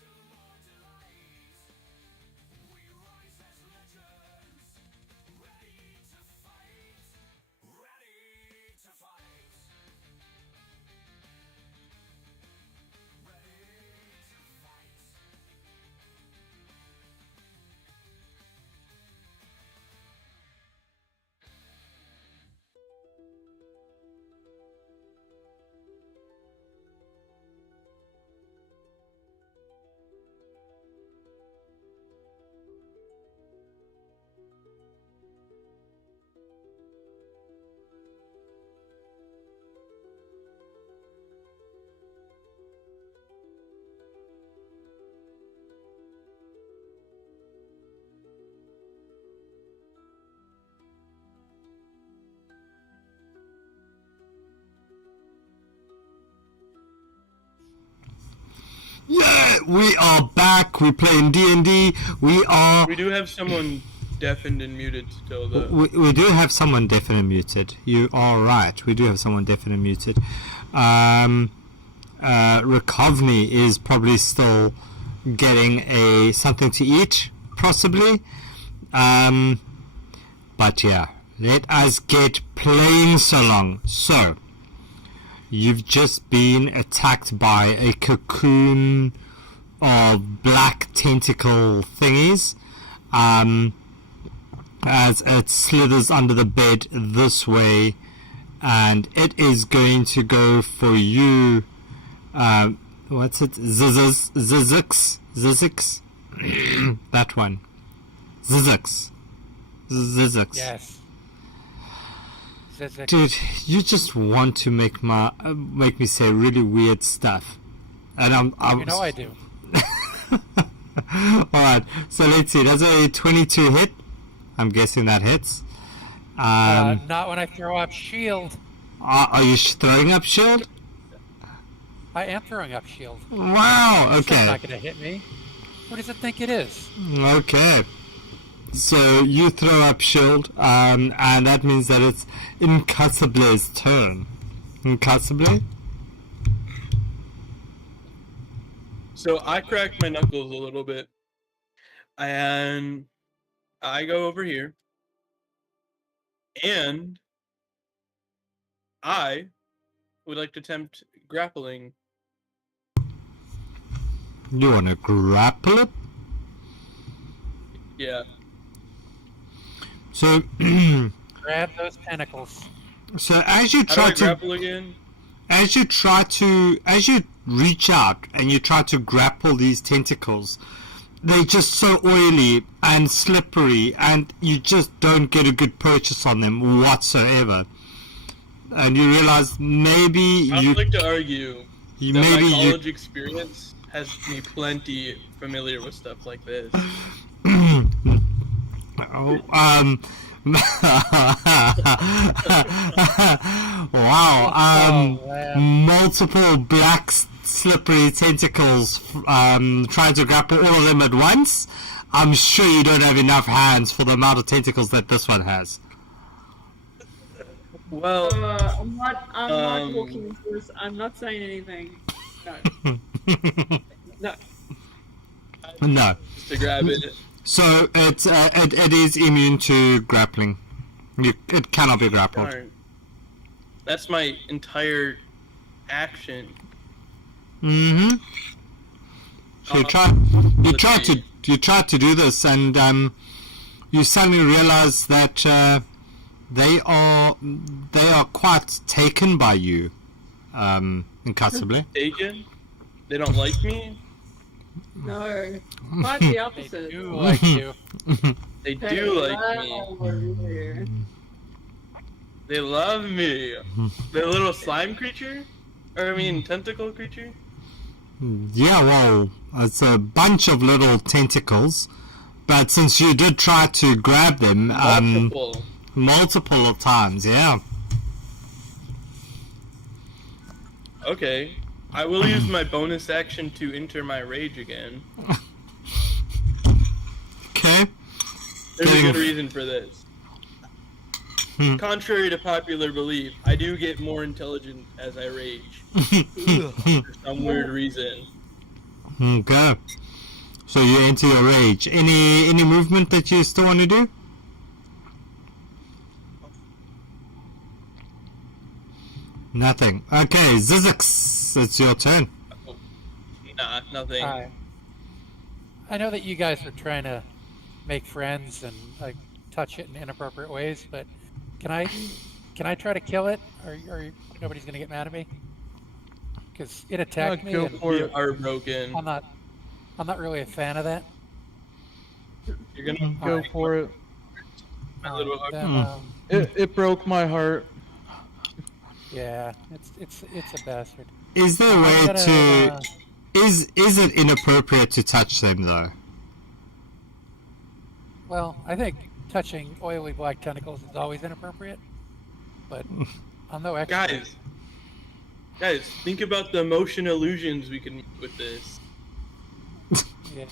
to more delight. We rise as legends, ready to fight. Ready to fight. Ready to fight. Yeah, we are back. We're playing D&D. We do have someone deafened and muted still, though. we do have someone deaf and muted. You are right. We do have someone deaf and muted. Rakovny is probably still getting something to eat, possibly. But yeah, let us get playing so long. So, you've just been attacked by a cocoon of black tentacle thingies. As it slithers under the bed this way, and it is going to go for you. What's it? Zizix? That one. Zizix. Yes. Dude, you just want to make me say really weird stuff, and I'm You know I do. Alright, so let's see. Does a 22 hit? I'm guessing that hits. Not when I throw up shield. Are you throwing up shield? I am throwing up shield. Wow. It's Okay. not going to hit me. What does it think it is? Okay. So you throw up shield, and that means that it's Incussable's turn. Incussable? So I cracked my knuckles a little bit, and I go over here, and I would like to attempt grappling. You want to grapple it? Yeah. So, Grab those tentacles. so as you How do try I to grapple again? as you reach out and you try to grapple these tentacles, they're just so oily and slippery, and you just don't get a good purchase on them whatsoever. And you realize maybe I would like to argue that my college you experience has me plenty familiar with stuff like this. Wow. man. Multiple black slippery tentacles trying to grapple all of them at once. I'm sure you don't have enough hands for the amount of tentacles that this one has. Well, I'm not walking into this. I'm not saying anything. No. No. No. just to grab it. So it is immune to grappling. It cannot be grappled. Darn. That's my entire action. Mm-hmm. So you try to do this, and you suddenly realize that they are quite taken by you, Incussably. Taken? They don't like me? No. Quite the They opposite. do like you. They Hey, do like right me. over here. They love me. The little slime creature? Or, I mean, tentacle creature? Yeah, well, it's a bunch of little tentacles. But since you did try to grab them, multiple of times, yeah. Okay. I will use my bonus action to enter my rage again. Okay. There's a good reason for this. Contrary to popular belief, I do get more intelligent as I rage. For some weird reason. Okay. So you enter your rage. Any movement that you still want to do? Nothing. Okay, Zizix, it's your turn. Nah, nothing. Hi. I know that you guys are trying to make friends and like touch it in inappropriate ways, but can I try to kill it, or nobody's gonna get mad at me? Because it attacked me, Go and for Be it. heartbroken. I'm not really a fan of that. You're gonna Go for it. my little Then, It broke my heart. yeah, it's a bastard. Is there a I'm way gonna, to... Is it inappropriate to touch them, though? Well, I think touching oily black tentacles is always inappropriate, but I'm no expert. Guys, think about the motion illusions we can make with this. Yeah,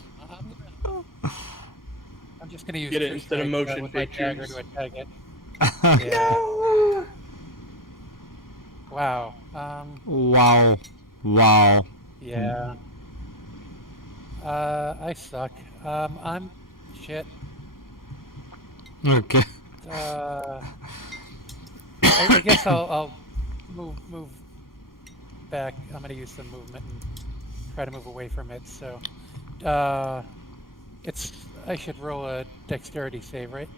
I'm just gonna use Get it True instead of Strike, motion with my dagger pictures. to attack it. Yeah. Wow. Wow. Wow. Yeah. I suck. I'm shit. Okay. I guess I'll move back. I'm gonna use some movement and try to move away from it. So, I should roll a dexterity save, right?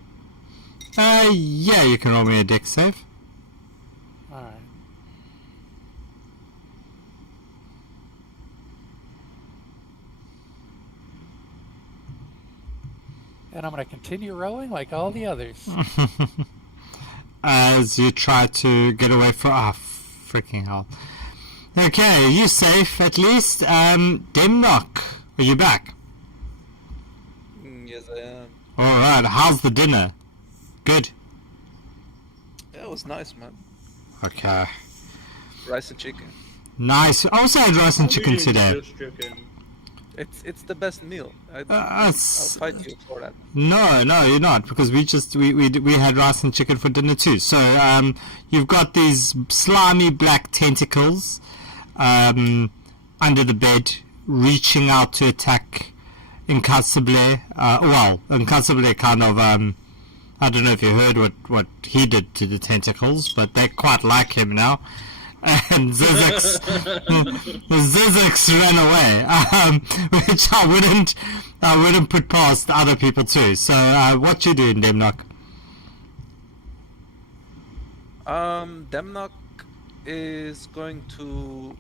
Yeah, you can roll me a dex save. All right. And I'm gonna continue rolling like all the others. As you try to get away from... freaking hell. Okay, you safe at least. Demnock, are you back? Yes, I am. Alright, how's the dinner? Good. Yeah, it was nice, man. Okay. Rice and chicken. Nice. I also had rice and chicken today. Just chicken. It's the best meal. I'll It's- fight you for that. No, you're not, because we had rice and chicken for dinner too. So you've got these slimy black tentacles under the bed, reaching out to attack Incassable. Incassable kind of I don't know if you heard what he did to the tentacles, but they quite like him now. And Zizix ran away, which I wouldn't put past other people too. So what you doing, Demnock? Demnock is going to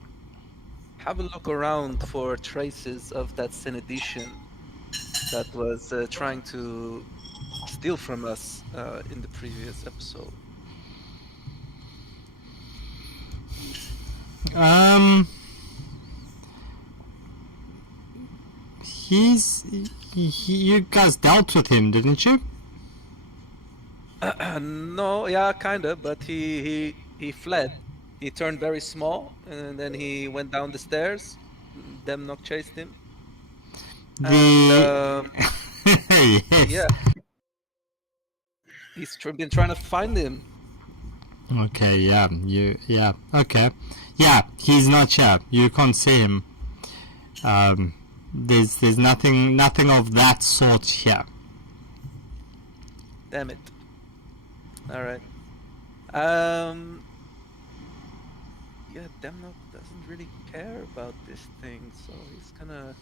have a look around for traces of that Sin Edition that was trying to steal from us in the previous episode. You guys dealt with him, didn't you? No, yeah, kinda, but he fled. He turned very small, and then he went down the stairs. Demnock chased him. And, Yes. yeah. He's been trying to find him. Okay, okay. Yeah, he's not here. You can't see him. There's nothing of that sort here. Damn it. Alright. Yeah, Demnock doesn't really care about this thing, so he's gonna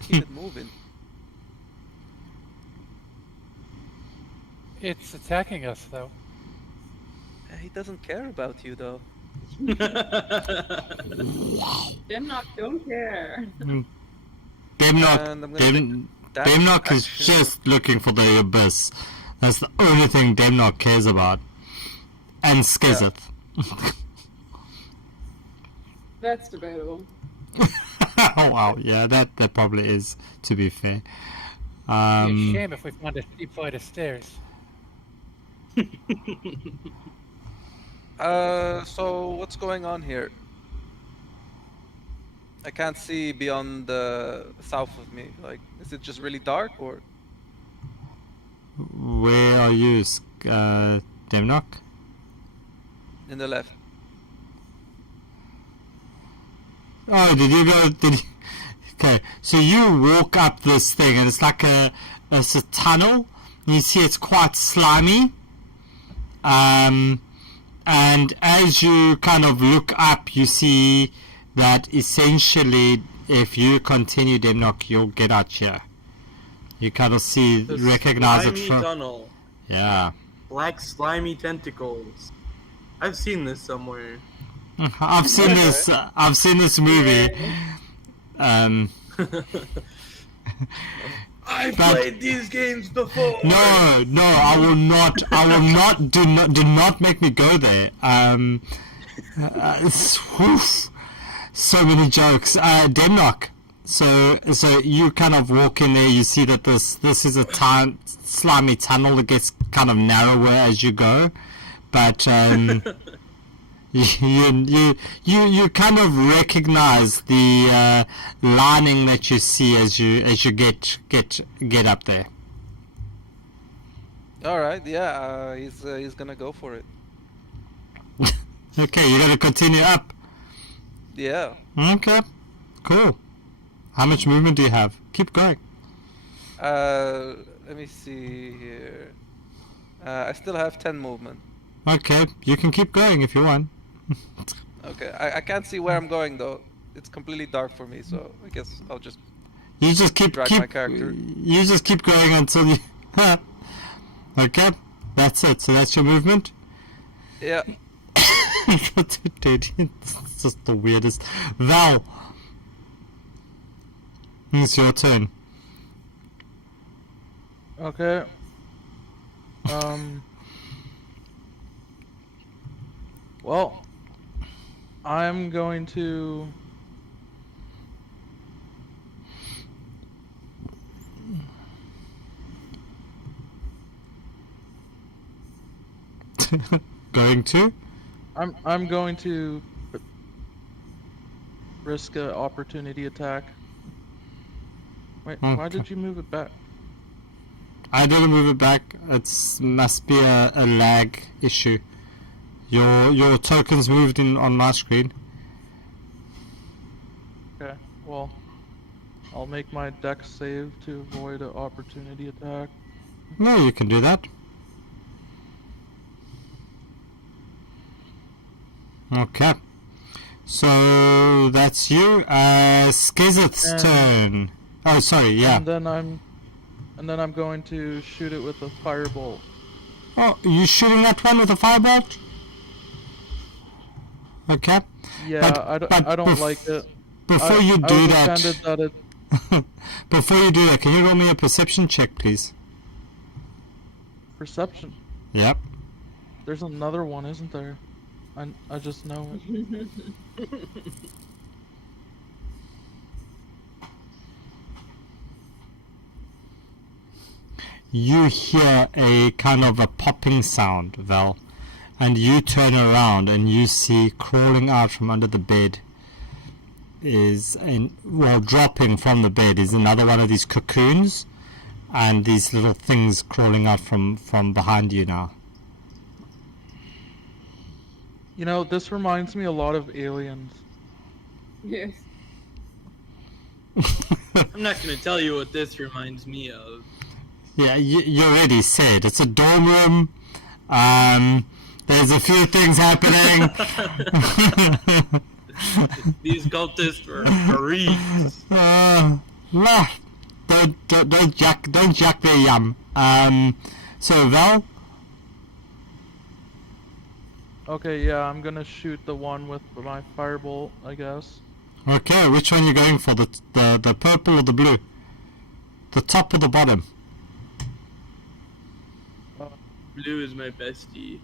keep it moving. It's attacking us, though. He doesn't care about you, though. Demnock don't care. Demnock, And I'm gonna take that Demnock is action. just looking for the abyss. That's the only thing Demnock cares about. and Skizeth. That's debatable. Oh wow, yeah, that probably is, to be fair. It'd be a shame if we found a steep flight of stairs. So what's going on here? I can't see beyond the south of me. Like, is it just really dark, or? Where are you, Demnock? In the left. Oh, did you go? Okay, so you walk up this thing, and it's like it's a tunnel. And you see it's quite slimy. And as you kind of look up, you see that essentially, if you continue, Demnock, you'll get out here. You kind of see, The recognize it slimy from. tunnel. Yeah. Black slimy tentacles. I've seen this somewhere. I've seen this. I've seen this movie. I've But- played these games before. No, I will not. I will not. Do not make me go there. Woof. So many jokes. Demnock. So you kind of walk in there. You see that this is a slimy tunnel that gets kind of narrower as you go, but you kind of recognize the lining that you see as you get up there. All right, yeah, he's gonna go for it. Okay, you're gonna continue up. Yeah. Okay, cool. How much movement do you have? Keep going. Let me see here. I still have 10 movement. Okay, you can keep going if you want. Okay, I can't see where I'm going though. It's completely dark for me, so I guess I'll just. You just keep Drag my character. You just keep going until you. Okay, that's it. So that's your movement. Yeah. Dude, it's just the weirdest. Val, it's your turn. Okay. Well, I'm going to. Going to? I'm going to risk an opportunity attack. Wait, why Okay. did you move it back? I didn't move it back. Must be a lag issue. Your tokens moved in on my screen. Okay, well, I'll make my dex save to avoid an opportunity attack. No, you can do that. Okay. So that's you. Skizeth's And- turn. Oh, sorry. Yeah. And then I'm going to shoot it with a firebolt. Oh, you shooting that one with a firebolt? Okay. Yeah, But I don't bef- like it. Before I you do was that, offended that it before you do that, can you roll me a perception check, please? perception. Yep. There's another one, isn't there? I just know it. You hear a kind of a popping sound, Val, and you turn around and you see crawling out from under the bed dropping from the bed is another one of these cocoons, and these little things crawling out from behind you now. You know, this reminds me a lot of Aliens. Yes. I'm not gonna tell you what this reminds me of. Yeah, you already said it's a dorm room. There's a few things happening. These cultists were freaks. Nah, don't jack their yum. So Val, Okay, yeah, I'm gonna shoot the one with my firebolt, I guess. okay, which one you going for? The purple or the blue? The top or the bottom? Blue is my bestie.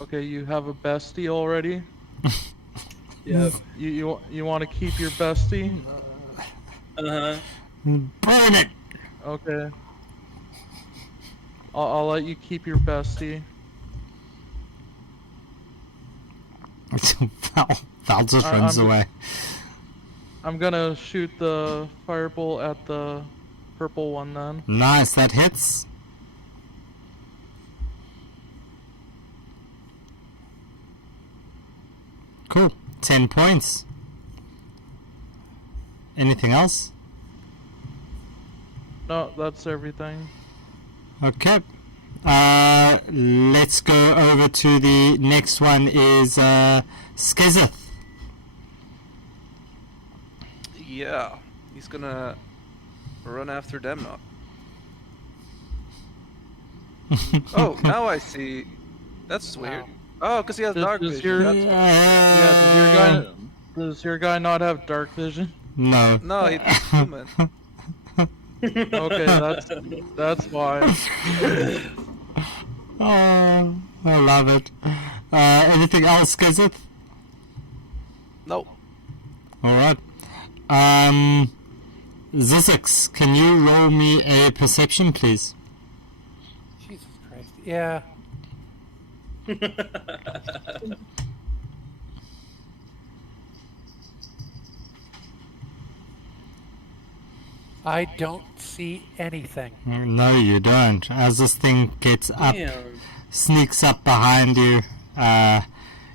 Okay, you have a bestie already? Yep. You want to keep your bestie? Uh-huh. Burn it! Okay. I'll let you keep your bestie. Val just I'm runs just- away. I'm gonna shoot the firebolt at the purple one then. Nice, that hits. Cool. 10 points. Anything else? No, that's everything. Okay. Let's go over to the next one is Skizeth. Yeah, he's gonna run after Demnock. Oh, now I see. That's weird. Wow. Oh, because he has dark Does vision. your- That's why. Yeah, does your guy not have dark vision? No. No, he's human. Okay, that's why. Oh, I love it. Anything else, Skizeth? Nope. Alright. Zizix, can you roll me a perception, please? Jesus Christ. Yeah. I don't see anything. No, you don't. As this thing gets up, Damn. sneaks up behind you,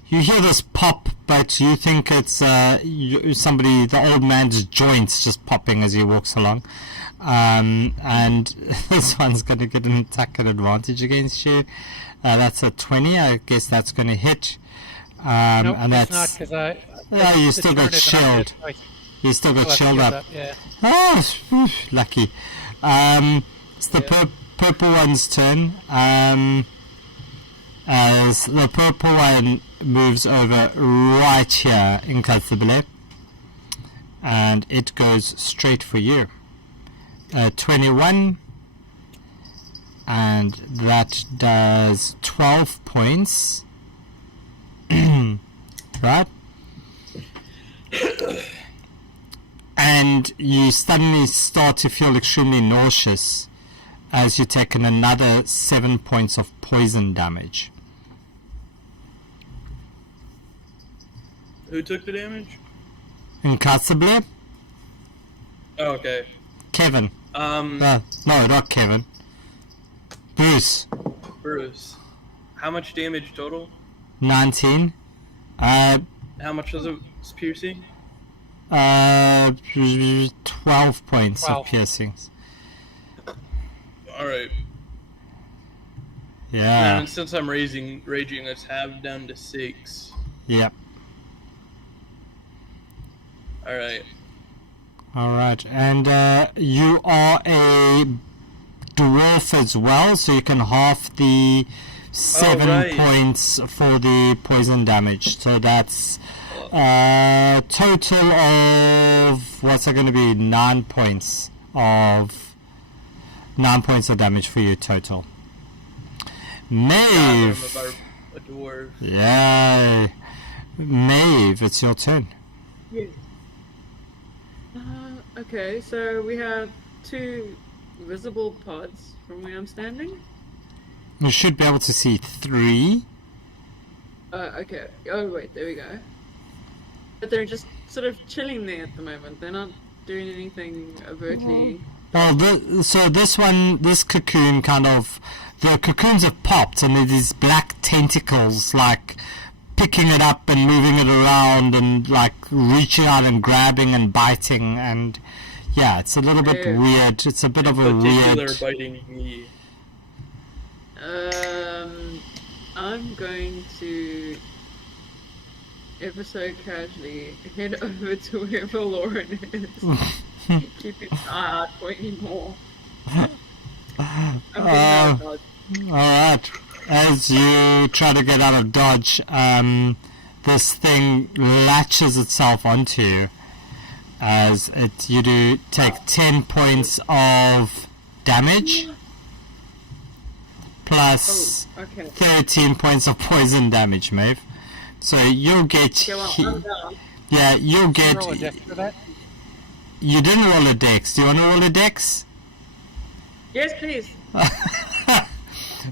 you hear this pop, but you think it's somebody, the old man's joints just popping as he walks along. And this one's going to get an attack at advantage against you. That's a 20. I guess that's going to hit. Nope, and it's that's not because I. Yeah, you the still turn got isn't up yet. shield. You still got I'll have to shield get up. that, yeah. Oh, lucky. It's the purple one's turn. As the purple one moves over right here in Kathibile, and it goes straight for you. 21, and that does 12 points. Right? And you suddenly start to feel extremely nauseous as you've taken another 7 points of poison damage. Who took the damage? Impossible? Oh, okay. Kevin. No, not Kevin. Bruce. Bruce. How much damage total? 19. How much was it piercing? 12 points 12. of piercings. Alright. Yeah. And since I'm raging, let's have down to 6. Yep. Alright. Alright, and you are a dwarf as well, so you can half the 7 right. points for the poison damage. So that's total of, what's that going to be? 9 points of damage for you total. Maeve. A dwarf. Yay. Maeve, it's your turn. Okay, so we have 2 visible pods from where I'm standing. You should be able to see 3. Okay. Oh, wait, there we go. But they're just sort of chilling there at the moment. They're not doing anything overtly. Well, so this cocoon the cocoons have popped and there's these black tentacles like picking it up and moving it around and like reaching out and grabbing and biting, and yeah, it's a little bit weird. It's a bit of a Particular weird... biting me. I'm going to ever so casually head over to wherever Lauren is. Keep an eye out for any more. I'm getting out of dodge. Alright, as you try to get out of dodge, this thing latches itself onto you as you do take 10 points of damage plus Oh, okay. 13 points of poison damage, Maeve. So you'll get... Okay, well, I'm down. Yeah, you'll Can you get... roll a dex for that? You didn't roll a dex. Do you want to roll a dex? Yes, please.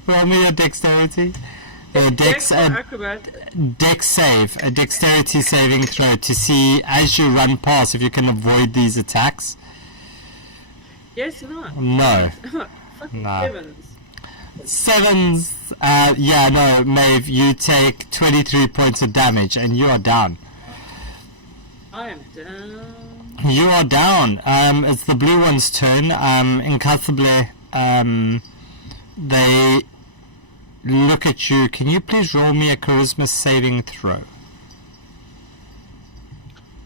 Roll me your dexterity. Dex or acrobat? Dex save, a dexterity saving throw to see as you run past if you can avoid these attacks. Yes or no? No. Fucking No. sevens. Sevens, yeah, no, Maeve, you take 23 points of damage and you are down. I am down. You are down. It's the blue one's turn. Incassable, they look at you. Can you please roll me a charisma saving throw?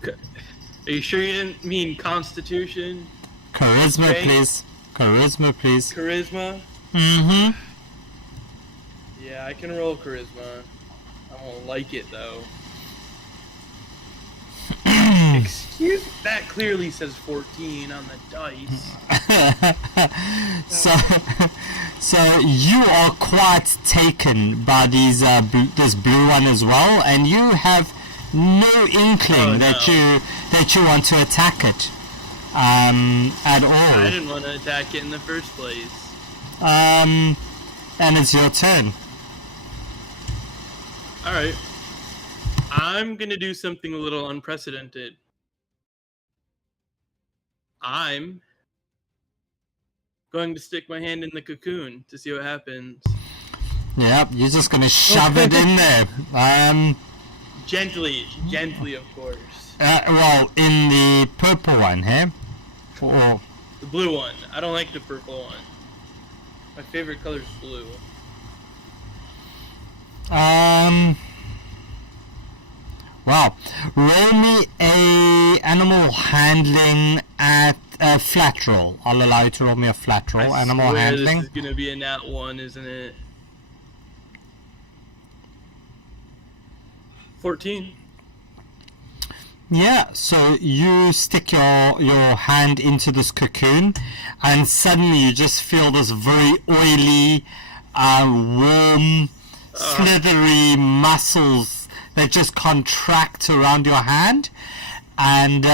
Are you sure you didn't mean Constitution? Charisma, Okay. please. Charisma, please. Charisma? Mm-hmm. Yeah, I can roll Charisma. I won't like it, though. Excuse me? That clearly says 14 on the dice. So you are quite taken by these this blue one as well, and you have no inkling that you want to attack it at all. I didn't want to attack it in the first place. And it's your turn. Alright. I'm gonna do something a little unprecedented. I'm going to stick my hand in the cocoon to see what happens. Yep, you're just gonna shove it in there. Gently, of course. Well, in the purple one, huh? Or The blue one. I don't like the purple one. My favorite color is blue. Wow. Roll me a animal handling at a flat roll. I'll allow you to roll me a flat roll. I Animal swear handling. this is gonna be a nat 1, isn't it? 14. Yeah, so you stick your hand into this cocoon, and suddenly you just feel this very oily, warm, slithery muscles that just contract around your hand, and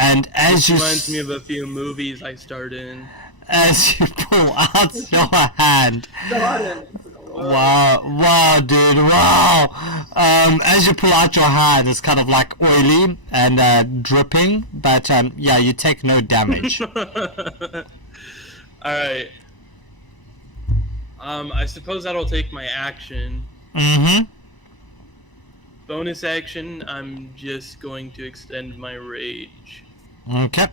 as This you reminds me of a few movies I starred in. as you pull out your hand. Wow, dude, wow. As you pull out your hand, it's kind of like oily and dripping, but yeah, you take no damage. Alright. I suppose that'll take my action. Mm-hmm. Bonus action, I'm just going to extend my rage. Okay.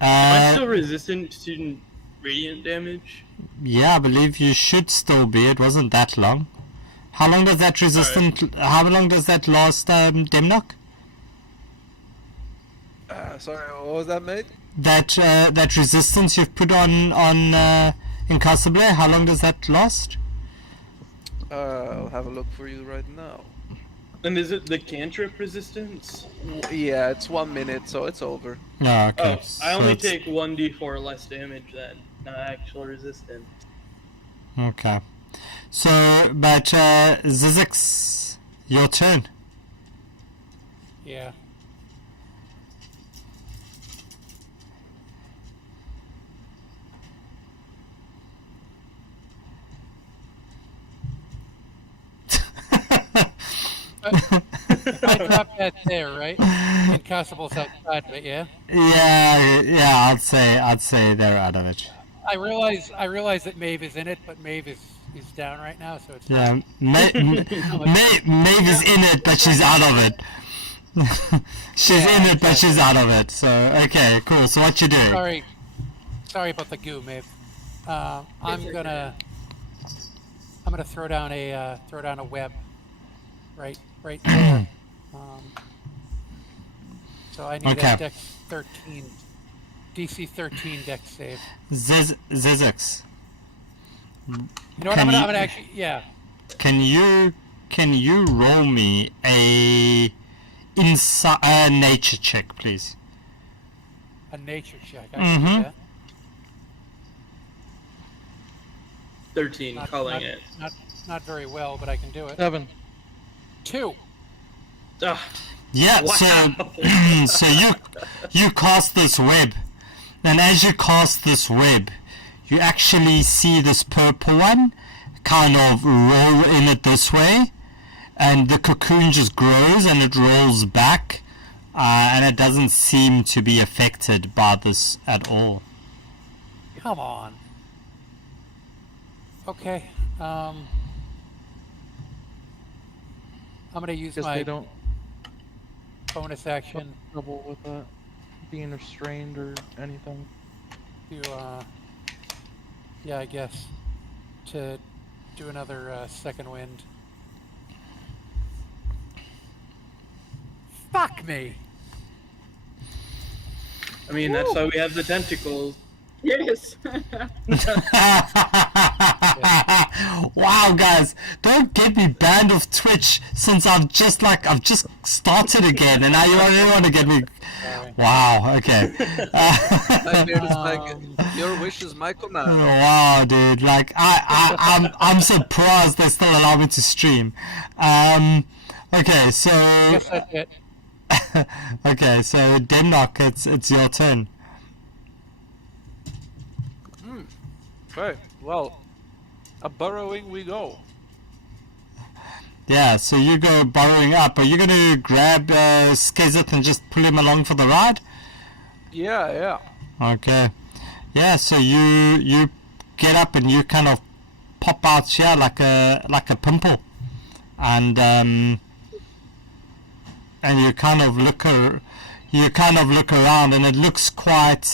Am I still resistant to radiant damage? Yeah, I believe you should still be. It wasn't that long. How long does that resistant? How long does that last, Demnock? Sorry, what was that, mate? That resistance you've put on Incassable, how long does that last? I'll have a look for you right now. And is it the cantrip resistance? Yeah, it's 1 minute, so it's over. Oh, okay. Oh, I only So it's- take 1d4 less damage then, not actual resistance. Okay. So, but Zizix, your turn. Yeah. I dropped that there, right? Incassable's outside, but yeah. Yeah, I'd say they're out of it. I realize that Maeve is in it, but Maeve is down right now, so it's Yeah, Maeve is in it, but she's out of it. She's in it, but she's out of it. So okay, cool. So what you doing? Sorry about the goo, Maeve. I'm gonna throw down a web right there. So I need a Dex 13, DC 13 Dex save. Zizix. You know what? I'm gonna actually, yeah. Can you roll me a nature check, please? A nature check. I can do that. 13, calling it. Not very well, but I can do it. 7. 2. Ugh. Yeah, Wow. so you cast this web, and as you cast this web, you actually see this purple one kind of roll in it this way, and the cocoon just grows and it rolls back, and it doesn't seem to be affected by this at all. Come on. Okay. I'm gonna use Guess my they don't bonus action trouble with that being restrained or anything. to, yeah, I guess, to do another second wind. Fuck me! I mean, that's why we have the tentacles. Yes. Wow, guys, don't get me banned off Twitch since I've just started again, and now you already want to get me. Wow. Okay. Nightmare is like, your wish is my command. Wow, dude. Like I'm surprised they still allow me to stream. Okay, so I guess that's it. okay, so Demnock, it's your turn. Okay, well, a burrowing we go. Yeah, so you go burrowing up. Are you going to grab Skizeth and just pull him along for the ride? Yeah. Okay. Yeah, so you get up and you kind of pop out here like a pimple, and you kind of look around, and it looks quite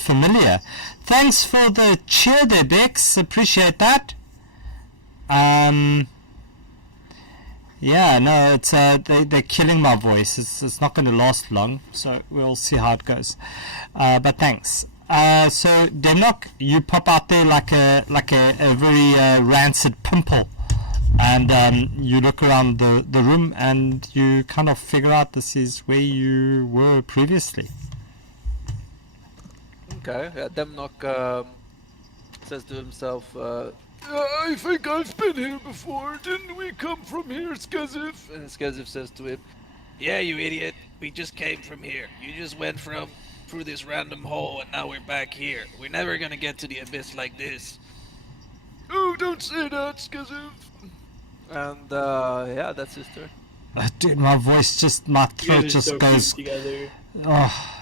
familiar. Thanks for the cheer there, Bex. Appreciate that. Yeah, no, it's they're killing my voice. It's not going to last long, so we'll see how it goes. But thanks. So Demnock, you pop out there like a very rancid pimple, and you look around the room and you kind of figure out this is where you were previously. Okay, yeah, Demnock says to himself, I think I've been here before. Didn't we come from here, Skizeth? and Skizif says to him, yeah, you idiot, we just came from here. You just went through this random hole and now we're back here. We're never gonna get to the abyss like this. Oh, don't say that, Skizeth. And yeah, that's his turn. Dude, my throat just goes. Together. Oh.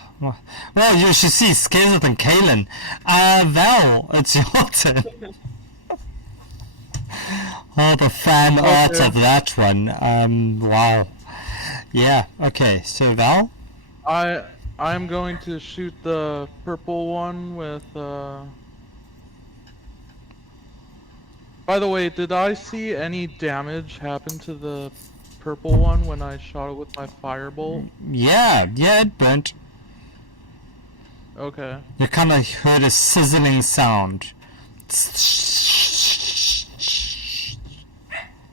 Well, you should see Skizeth and Kaelin. Val, it's your turn. Oh, the fan art of that one. Wow. Yeah, okay, so Val? I'm going to shoot the purple one with By the way, did I see any damage happen to the purple one when I shot it with my firebolt? Yeah, it burnt. Okay. You kind of heard a sizzling sound.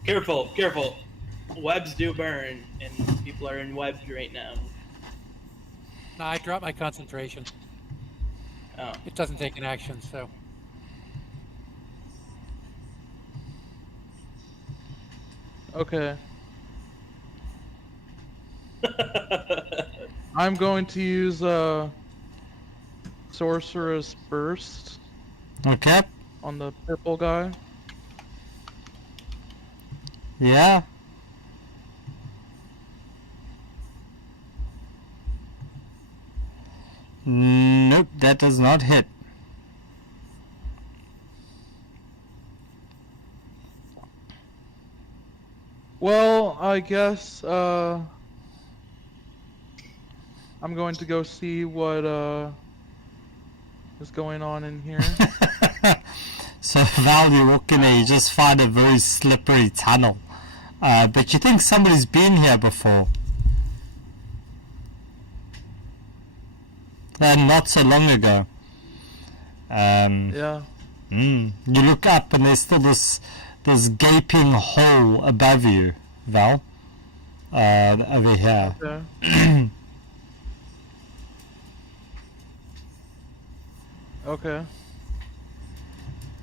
Careful. Webs do burn, and people are in webs right now. No, I dropped my concentration. Oh. It doesn't take an action, so. Okay. I'm going to use Sorcerer's Burst Okay. on the purple guy. Yeah. Nope, that does not hit. Well, I guess I'm going to go see what is going on in here. So Val, you walk in and you just find a very slippery tunnel. But you think somebody's been here before. And not so long ago. Yeah. You look up and there's still this gaping hole above you, Val. Over here. Okay.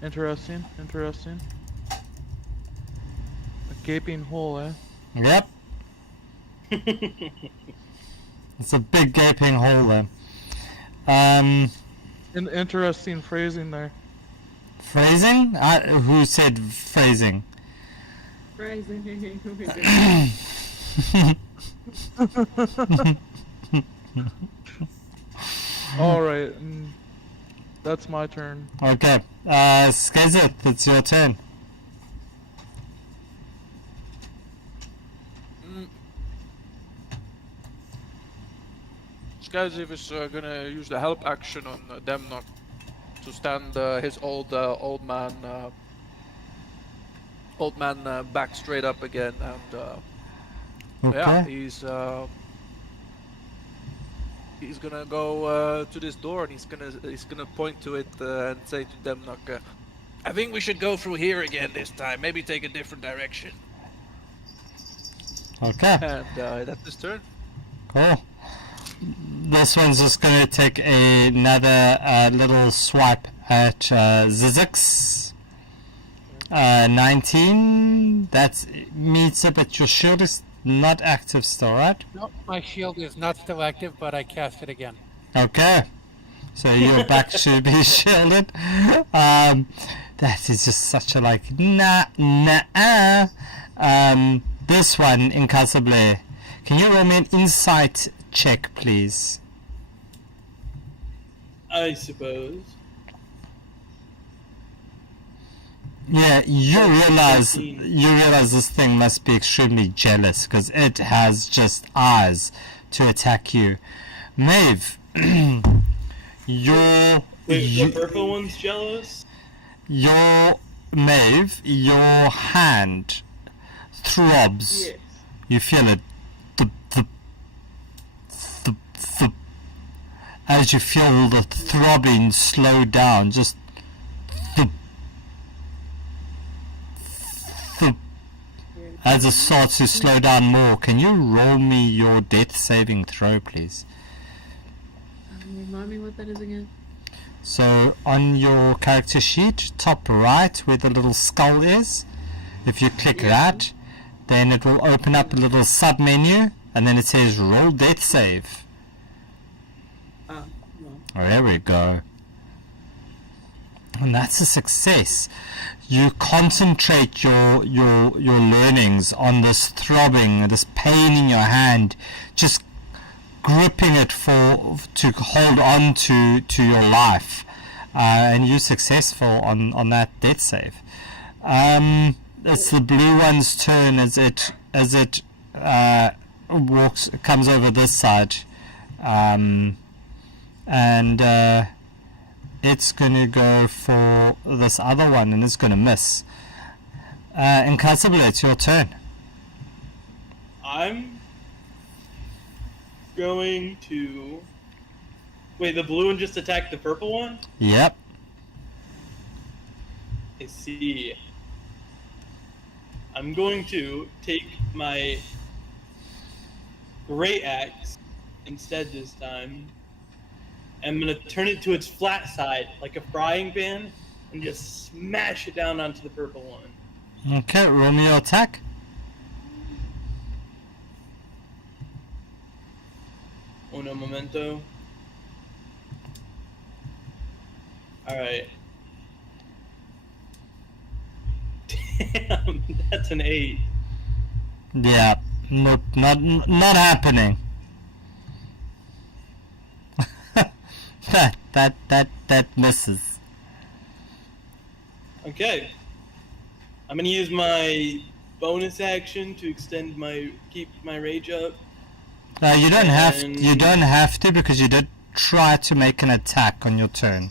Okay. Interesting. Interesting. A gaping hole, eh? Yep. It's a big gaping hole there. Interesting phrasing there. Phrasing? Who said phrasing? Crazy. Alright, that's my turn. Okay. Skazeth, it's your turn. Skazif is gonna use the help action on Demnock to stand his old man back straight up again, and yeah, Okay. he's gonna go to this door, and he's gonna point to it and say to Demnock, I think we should go through here again this time. Maybe take a different direction. Okay. and that's his turn. Cool. This one's just going to take another little swipe at Zizix. 19. That meets it, but your shield is not active still, right? No, my shield is not still active, but I cast it again. Okay. So your back should be shielded. That is just such a this one, Incassable. Can you roll me an insight check, please? I suppose. Yeah, you realize 13. this thing must be extremely jealous because it has just eyes to attack you. Maeve, Wait, the purple one's jealous? your hand throbs. Yes. You feel it. As you feel the throbbing slow down, just as it starts to slow down more. Can you roll me your death saving throw, please? Remind me what that is again. So on your character sheet, top right where the little skull is, if you click that, then it will open up a little sub menu and then it says roll death save. No. Oh, there we go. And that's a success. You concentrate your learnings on this throbbing, this pain in your hand, just gripping it to hold on to your life, and you're successful on that death save. It's the blue one's turn as it comes over this side, and it's gonna go for this other one and it's gonna miss. Incassable, it's your turn. I'm going to... Wait, the blue one just attacked the purple one? Yep. I see. I'm going to take my great axe instead this time. I'm going to turn it to its flat side like a frying pan and just smash it down onto the purple one. Okay, roll me your attack. Uno momento. Alright. Damn, that's an 8. Yeah, nope, not happening. that misses. Okay. I'm gonna use my bonus action to keep my rage up. You don't have to because you did try to make an attack on your turn.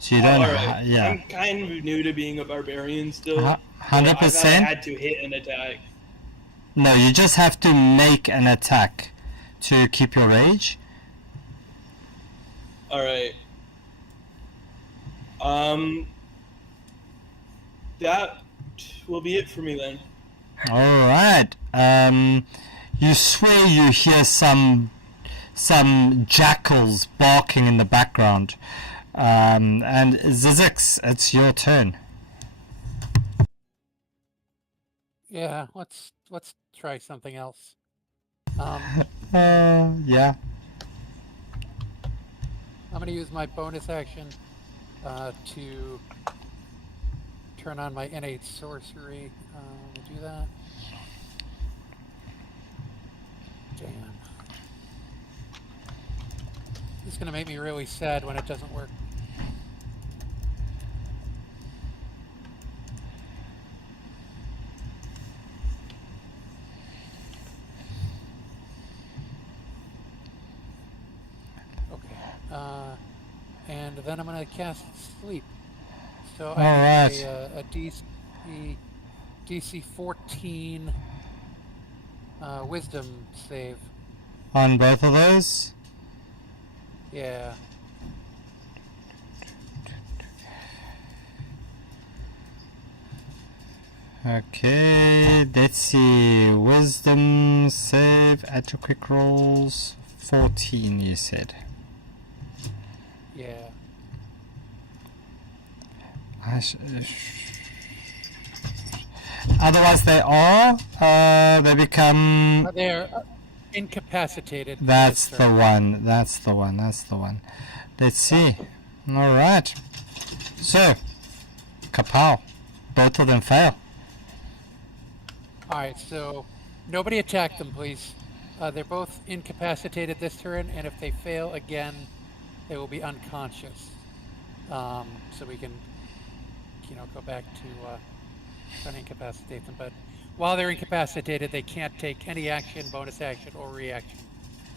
So you don't. Alright. Yeah. I'm kind of new to being a barbarian still. 100%. So I've had to hit an attack. No, you just have to make an attack to keep your rage. Alright. That will be it for me then. Alright. You swear you hear some jackals barking in the background. And Zizix, it's your turn. Yeah, let's try something else. Yeah. I'm gonna use my bonus action to turn on my innate sorcery. We'll do that. Damn. This is gonna make me really sad when it doesn't work. Okay. And then I'm gonna cast sleep. So I need a DC 14 wisdom save. On both of those? Yeah. Okay, let's see. Wisdom save at your quick rolls. 14, you said. Yeah. Otherwise, they become. They're incapacitated. for That's this the turn. one. That's the one. That's the one. Let's see. All right. So, kapow. Both of them fail. All right, so nobody attack them, please. They're both incapacitated this turn, and if they fail again, they will be unconscious. So we can, go back to trying to incapacitate them. But while they're incapacitated, they can't take any action, bonus action, or reaction.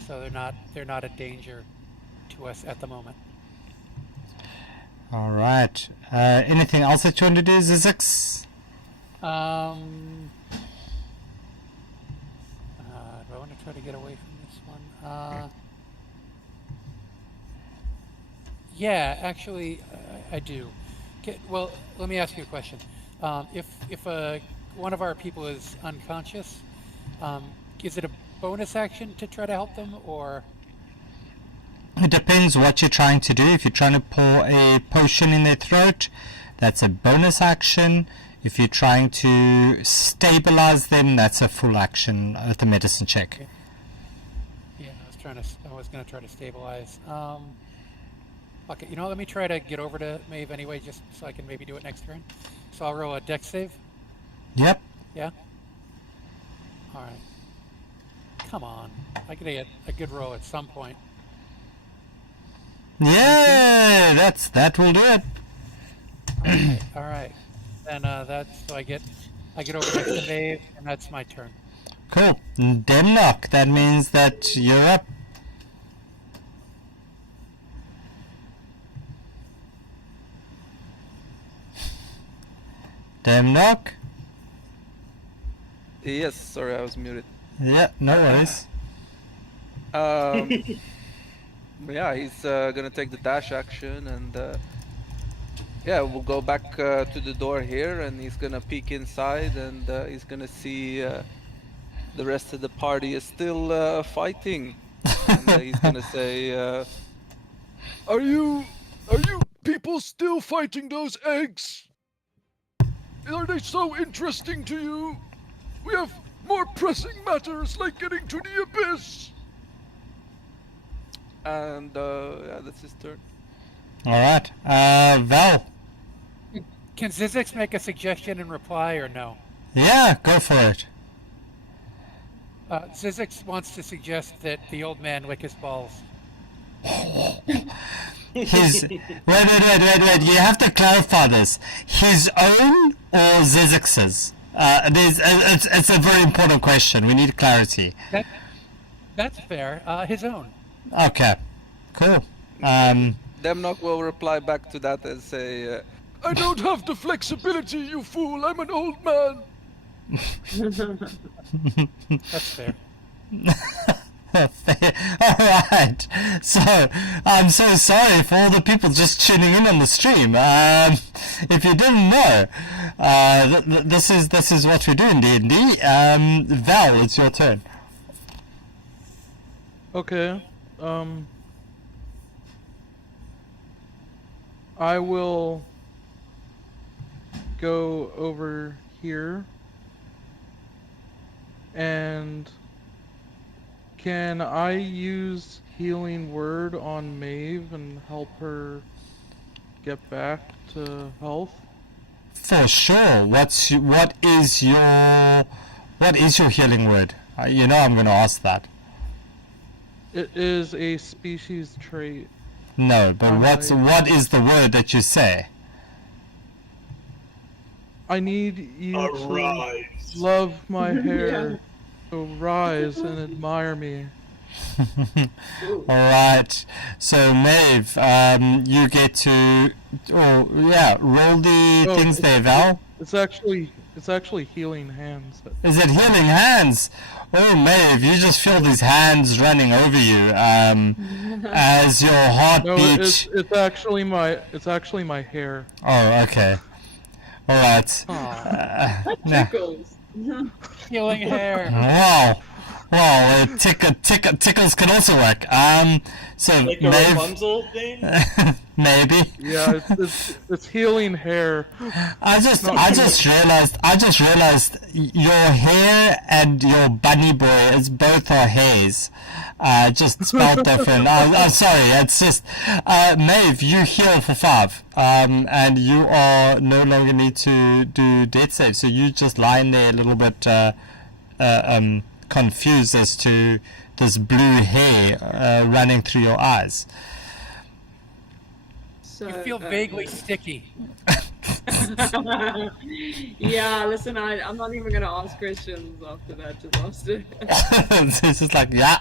So they're not a danger to us at the moment. All right. Anything else that you want to do, Zizix? Do I want to try to get away from this one? Yeah, actually, I do. Well, let me ask you a question. If one of our people is unconscious, is it a bonus action to try to help them, or? It depends what you're trying to do. If you're trying to pour a potion in their throat, that's a bonus action. If you're trying to stabilize them, that's a full action with a medicine check. Yeah, I was gonna try to stabilize. Okay, let me try to get over to Maeve anyway, just so I can maybe do it next turn. So I'll roll a dex save. Yep. Yeah. All right. Come on, I gotta get a good roll at some point. Yeah, that will do it. All right. Then so I get over next to Maeve, and that's my turn. Cool. Demnock, that means that you're up. Demnock? Yes, sorry, I was muted. Yeah, no worries. Yeah, he's gonna take the dash action and yeah, we'll go back to the door here and he's gonna peek inside and he's gonna see the rest of the party is still fighting. And he's gonna say, Are you people still fighting those eggs? Are they so interesting to you? We have more pressing matters like getting to the abyss. and yeah, that's his turn. Alright. Val. Can Zizix make a suggestion in reply or no? Yeah, go for it. Zizix wants to suggest that the old man lick his balls. His wait. You have to clarify this. His own or Zizix's? It's a very important question. We need clarity. That's fair. His own. Okay, cool. Demnock will reply back to that and say, I don't have the flexibility, you fool. I'm an old man. That's fair. Alright, so I'm so sorry for all the people just tuning in on the stream. If you didn't know, this is what we do in D&D. Val, it's your turn. okay, I will go over here And can I use Healing Word on Maeve and help her get back to health? For sure. What is your healing word? You know I'm going to ask that. It is a species trait. No, but Alright. what is the word that you say? I need you to Arise. love my hair, Yeah. so rise and admire me. Alright, so Maeve, you get to, roll the Oh, things there, Val. It's actually healing hands. Is it healing hands? Oh, Maeve, you just feel these hands running over you, as your heart No, beats. it's actually my hair. Oh, okay. Alright. Aw, Yeah. Tickles. healing hair. Wow. Wow, tickles can also work. So Like a Maeve, Rapunzel thing? maybe. Yeah, it's healing hair. I just realized your hair and your bunny boy is both are hairs. Just spelled different. I'm sorry. It's just Maeve, you heal for 5, and you are no longer need to do death save. So you just lying there a little bit confused as to this blue hair running through your eyes. So, You feel vaguely sticky. yeah, listen, I'm not even gonna ask questions after that disaster. It's just like, yeah,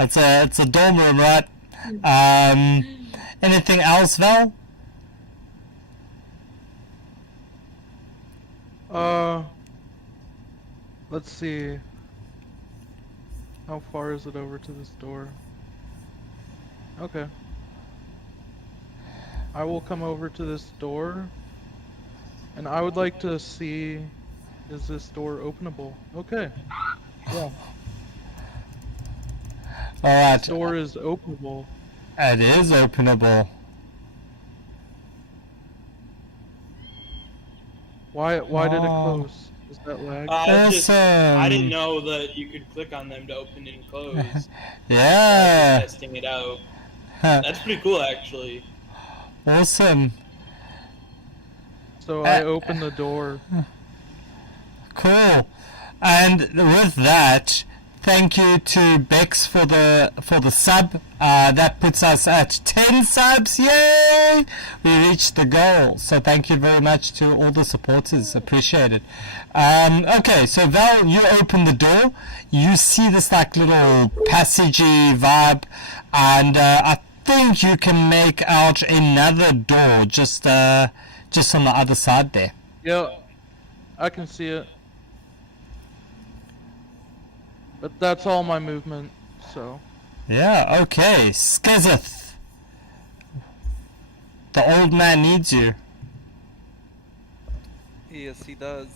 it's a dorm room, right? Anything else, Val? Let's see. How far is it over to this door? Okay. I will come over to this door, and I would like to see, is this door openable? Okay. Yeah, Alright, this door is openable. it is openable. Why did it Oh. close? Is that lag? I Awesome. didn't know that you could click on them to open and close. Yeah, Testing it out. That's pretty cool, actually. awesome, So I open the door. cool. And with that, thank you to Bex for the sub. That puts us at 10 subs. Yay! We reached the goal. So thank you very much to all the supporters. Appreciate it. Okay, so Val, you open the door. You see this like little passagey vibe, and I think you can make out another door just on the other side there. Yeah, I can see it. But that's all my movement, so. Yeah, okay. Skizeth. The old man needs you. Yes, he does.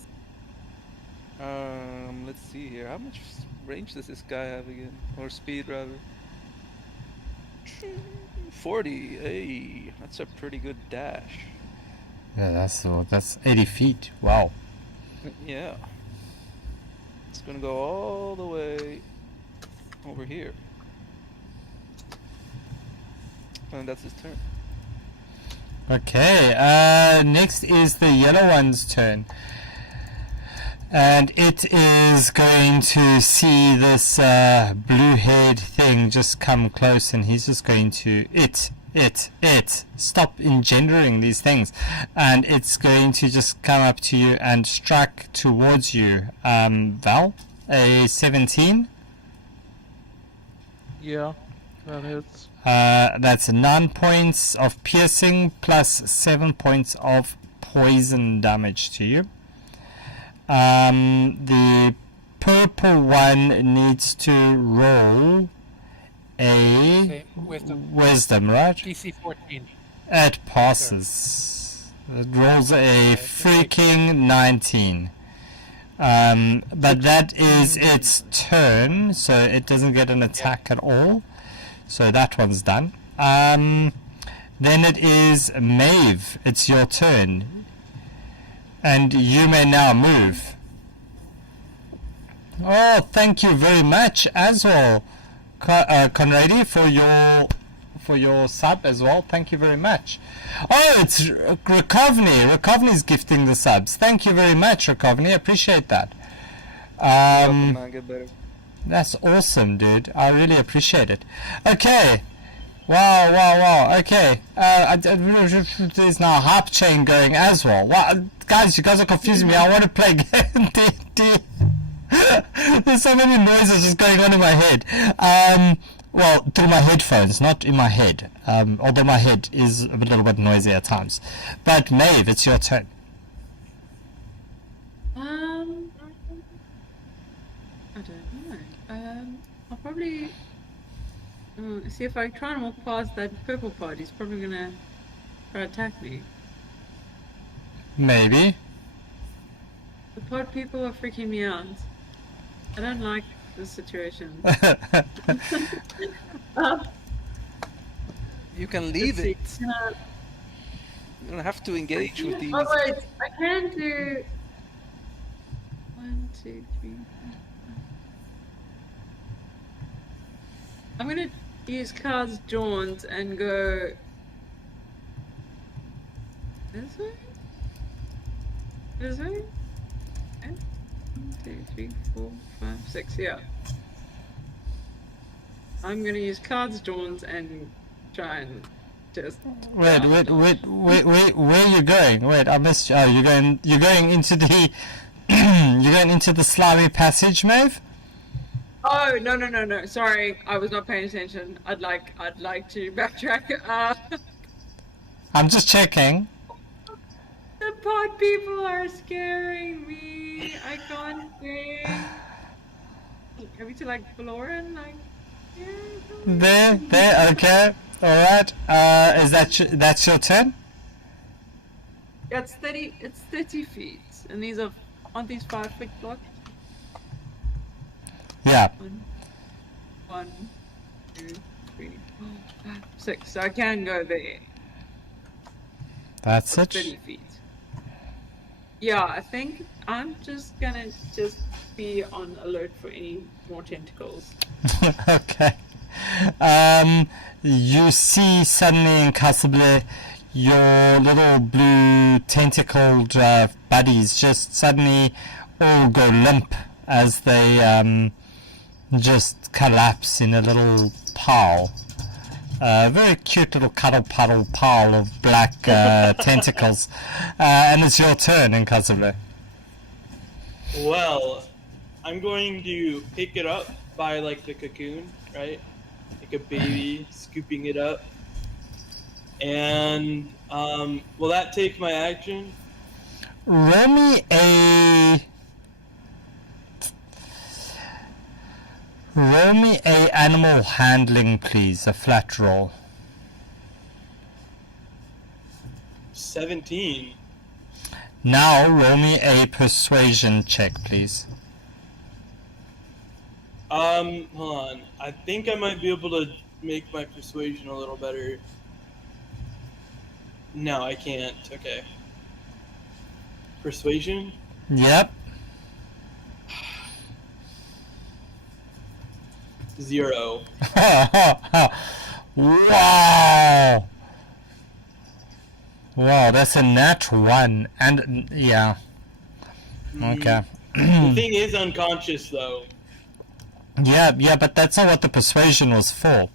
Let's see here. How much range does this guy have again? Or speed, rather? 40. Hey, that's a pretty good dash. Yeah, that's 80 feet. Wow. Yeah. It's gonna go all the way over here. And that's his turn. Okay, next is the yellow one's turn. And it is going to see this blue-haired thing just come close, and he's just going to stop engendering these things, and it's going to just come up to you and strike towards you. Val, a 17. Yeah, that hits. That's 9 points of piercing plus 7 points of poison damage to you. The purple one needs to roll a Okay, wisdom, right? DC 14. It passes. It rolls a freaking 19. But that is its turn, so it doesn't get an attack at all. So that one's done. Then it is Maeve. It's your turn. And you may now move. Oh, thank you very much as well, Conradi, for your sub as well. Thank you very much. Oh, it's Rakovny. Rakovny's gifting the subs. Thank you very much, Rakovny. Appreciate that. Welcome, man. Get better. That's awesome, dude. I really appreciate it. Okay. Wow. Okay. There's now a hype chain going as well. Wow, guys, you guys are confusing me. I want to play D&D. There's so many noises just going on in my head. Well, through my headphones, not in my head. Although my head is a little bit noisy at times. But Maeve, it's your turn. I don't know. I'll probably see if I try and walk past that purple pod. He's probably gonna try to attack me. Maybe. The pod people are freaking me out. I don't like this situation. You can leave Let's it. see. You don't have to engage with these. Oh wait, I can do 1, 2, 3, 4, 5. I'm gonna use Cards Jaunt and go this way? This way? Okay. 1, 2, 3, 4, 5, 6, yeah. I'm gonna use Cards Jaunt and try and just Where are you going? Wait, I missed you. Oh, you're going into the you're going into the slimy passage, Maeve? Oh no! Sorry, I was not paying attention. I'd like to backtrack. I'm just checking. The pod people are scaring me. I can't think. Are we to like Florin? Like There, okay. Alright. Is that's your turn? yeah, it's 30. It's 30 feet, and aren't these 5-foot blocks? Yeah. 1, 2, 3, 4, 5, 6. So I can go there. That's it. 30 feet. Yeah, I think I'm just gonna be on alert for any more tentacles. Okay. You see suddenly in Casable your little blue tentacled buddies just suddenly all go limp as they just collapse in a little pile. Very cute little cuddle puddle pile of black tentacles. And it's your turn in Casable. Well, I'm going to pick it up by like the cocoon, right? Like a baby scooping it up. And will that take my action? Roll me a animal handling, please. A flat roll. 17. Now roll me a persuasion check, please. Hold on. I think I might be able to make my persuasion a little better. No, I can't. Okay. Persuasion? Yep. 0. Wow. Wow, that's a nat 1. And yeah. Okay. The thing is unconscious, though. Yeah, but that's not what the persuasion was for.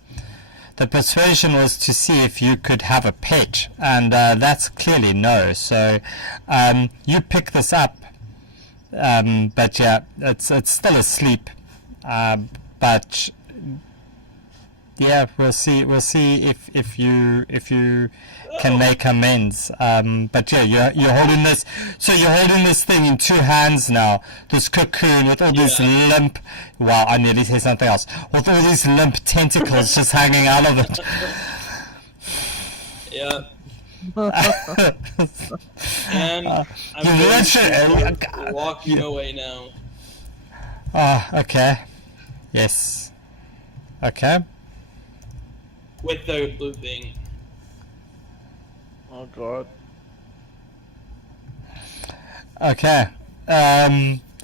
The persuasion was to see if you could have a pet, and that's clearly no. So you pick this up, but yeah, it's still asleep. But yeah, we'll see if you can make amends. But yeah, you're holding this. So you're holding this thing in 2 hands now. This cocoon with all these limp. Wow, I nearly said something else. With all these limp tentacles just hanging out of it. Yeah. And I'm you going mentioned to walking away now. Oh, okay. Yes. Okay. With the blue thing. Oh god. Okay.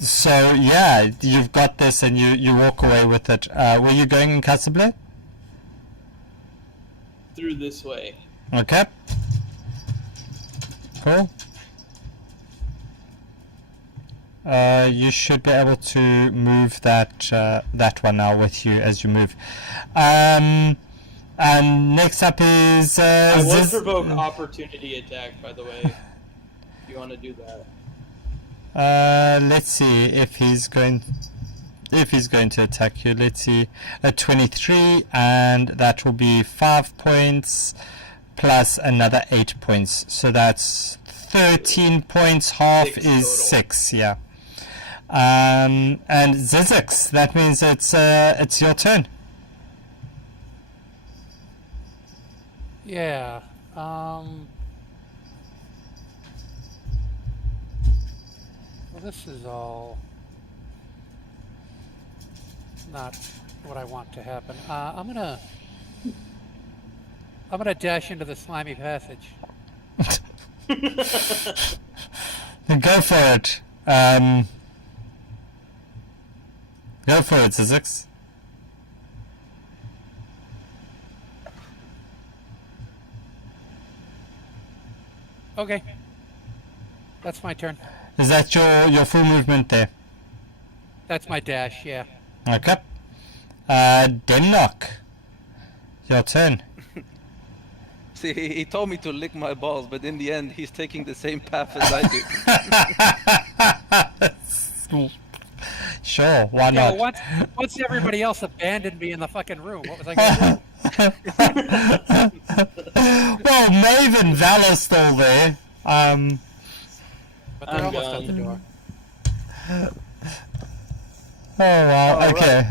So yeah, you've got this, and you walk away with it. Were you going in Casablanca? Through this way. Okay. Cool. You should be able to move that one now with you as you move. And next up is I would provoke opportunity attack, by the way. If you want to do that. Let's see if he's going to attack you. Let's see, a 23, and that will be 5 points plus another 8 points. So that's 13 points. Half Six is total. 6. Yeah. And Zizix, that means it's your turn. Yeah. Well, this is all not what I want to happen. I'm gonna dash into the slimy passage. Go for it. Go for it, Zizix. Okay. That's my turn. Is that your full movement there? That's my dash, yeah. Okay. Demnock, your turn. See, he told me to lick my balls, but in the end, he's taking the same path as I did. Sure, why Yeah, not? once everybody else abandoned me in the fucking room, what was I gonna do? Well, Maeve and Valor's still there. But they're almost out the door. Oh wow, Alright, okay.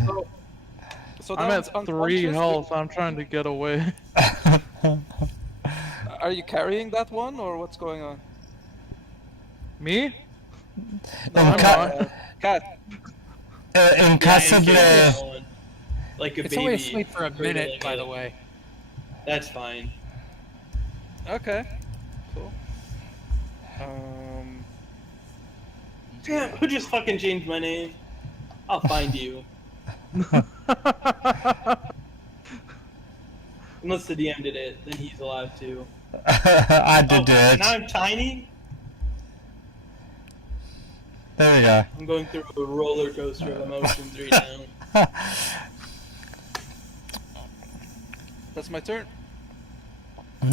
So I'm that at one's 3 unconscious. health. I'm trying to get away. Are you carrying that one, or what's going on? Me? In, Cat. in Casablanca, Like a It's baby. only asleep for a cradling minute, by it. the way. That's fine. Okay. Cool. Damn, who just fucking changed my name? I'll find you. Unless the DM did it, then he's allowed to. I did it. Now I'm tiny? There we go. I'm going through a roller coaster of emotions right now. That's my turn.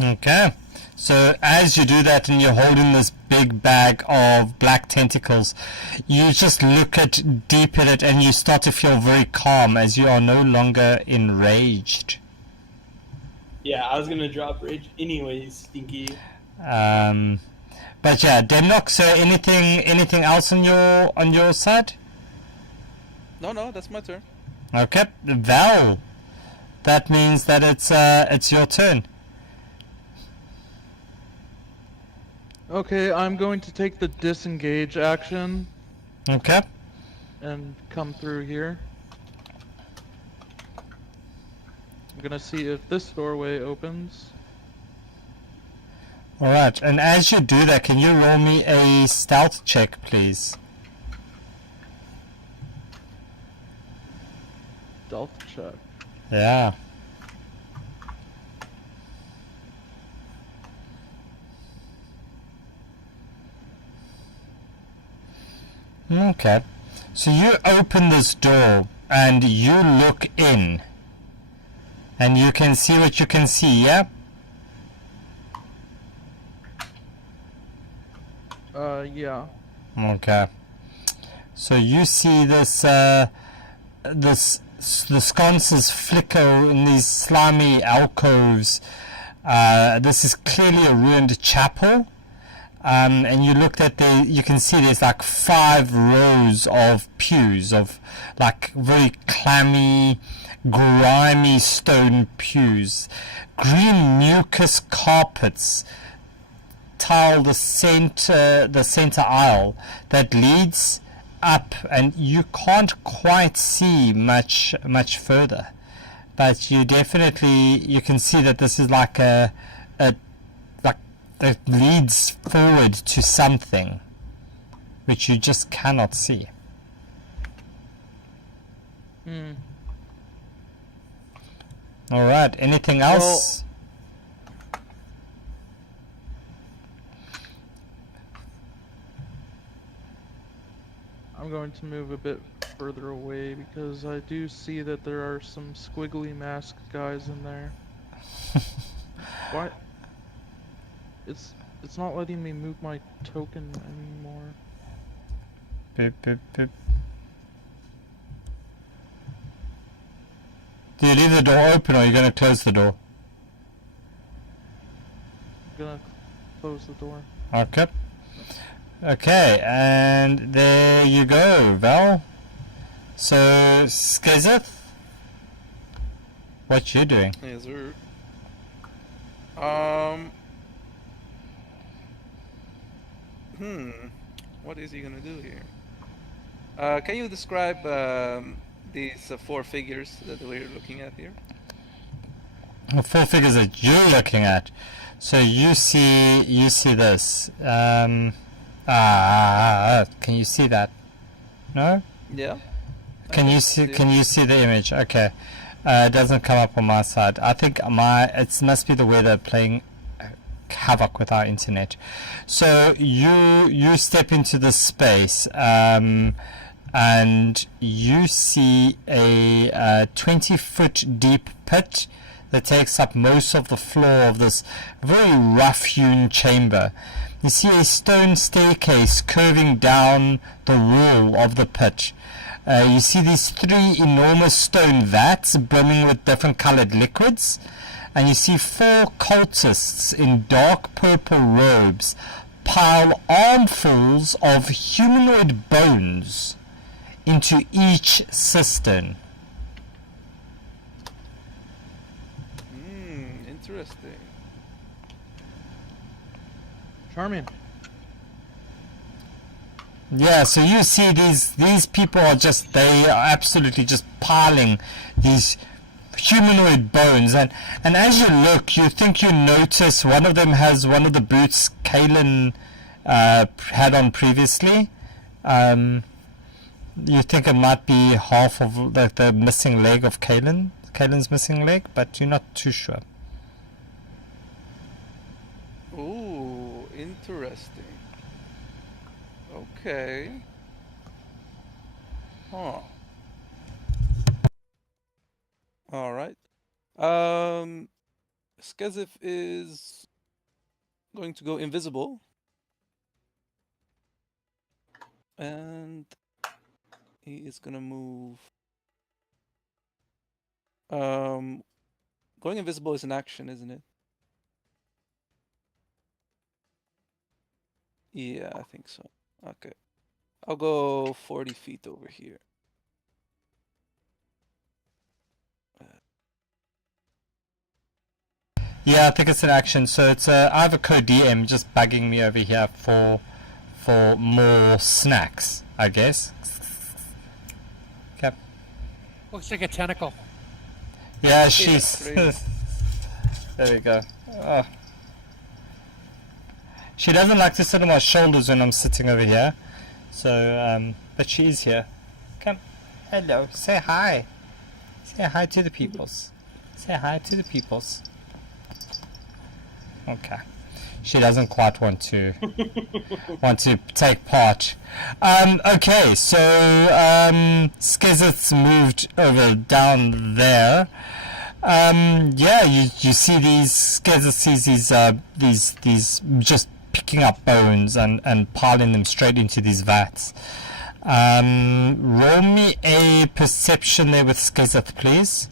Okay. So as you do that and you're holding this big bag of black tentacles, you just look deep at it and you start to feel very calm as you are no longer enraged. Yeah, I was gonna drop rage anyways, Stinky. But yeah, Demnock, so anything else on your side? No, that's my turn. Okay. Val. That means that it's your turn. Okay, I'm going to take the disengage action Okay. and come through here. I'm gonna see if this doorway opens. Alright, and as you do that, can you roll me a stealth check, please? Stealth check. Yeah. Okay. So you open this door and you look in. And you can see what you can see, yeah? Yeah. Okay. So you see this the sconces flicker in these slimy alcoves. This is clearly a ruined chapel. And you looked at you can see there's like 5 rows of pews, of like very clammy, grimy stone pews. Green mucus carpets tile the center aisle that leads up, and you can't quite see much further, but you can see that this is like a that leads forward to something which you just cannot see. All right. Anything else? I'm going to move a bit further away because I do see that there are some squiggly masked guys in there. Why? It's not letting me move my token anymore. Boop, boop, boop. Do you leave the door open, or are you going to close the door? I'm gonna close the door. Okay. Okay, and there you go, Val. So, Skizeth, what you doing? Yes, sir. What is he gonna do here? Can you describe these 4 figures that we're looking at here? The 4 figures that you're looking at. So you see this. Can you see that? No? Yeah. Can you see the image? Okay. It doesn't come up on my side. I think it must be the way they're playing havoc with our internet. So you step into this space, and you see a 20-foot deep pit that takes up most of the floor of this very rough-hewn chamber. You see a stone staircase curving down the wall of the pit. You see these 3 enormous stone vats brimming with different colored liquids. And you see 4 cultists in dark purple robes pile armfuls of humanoid bones into each cistern. Interesting. Charming. Yeah, so you see these people are absolutely just piling these humanoid bones, and as you look, you think you notice one of them has one of the boots Kaelin had on previously. You think it might be half of the missing leg of Kaelin's missing leg, but you're not too sure. Ooh, interesting. Okay. Huh. All right. Skizeth is going to go invisible, and he is gonna move. Going invisible is an action, isn't it? Yeah, I think so. Okay. I'll go 40 feet over here. Yeah, I think it's an action. So it's I have a code DM just bugging me over here for more snacks, I guess. Okay. Looks like a tentacle. Yeah, she's. There we go. Oh. She doesn't like to sit on my shoulders when I'm sitting over here. So, but she is here. Come. Hello. Say hi. Say hi to the peoples. Say hi to the peoples. Okay. She doesn't quite want to take part. Okay, so Skizeth's moved over down there. Yeah, you see these Skizeth sees these just picking up bones and piling them straight into these vats. Roll me a perception there with Skizeth, please.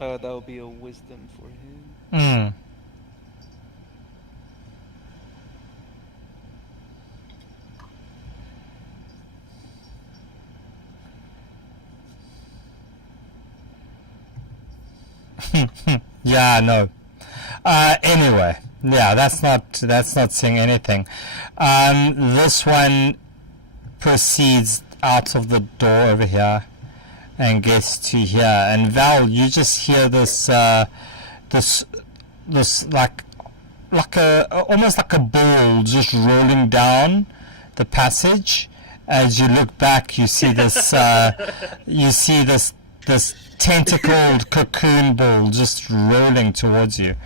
That would be a wisdom for him. Yeah, no. Anyway, yeah, that's not saying anything. This one proceeds out of the door over here and gets to here. And Val, you just hear this like almost like a ball just rolling down the passage. As you look back, you see this this tentacled cocoon ball just rolling towards you.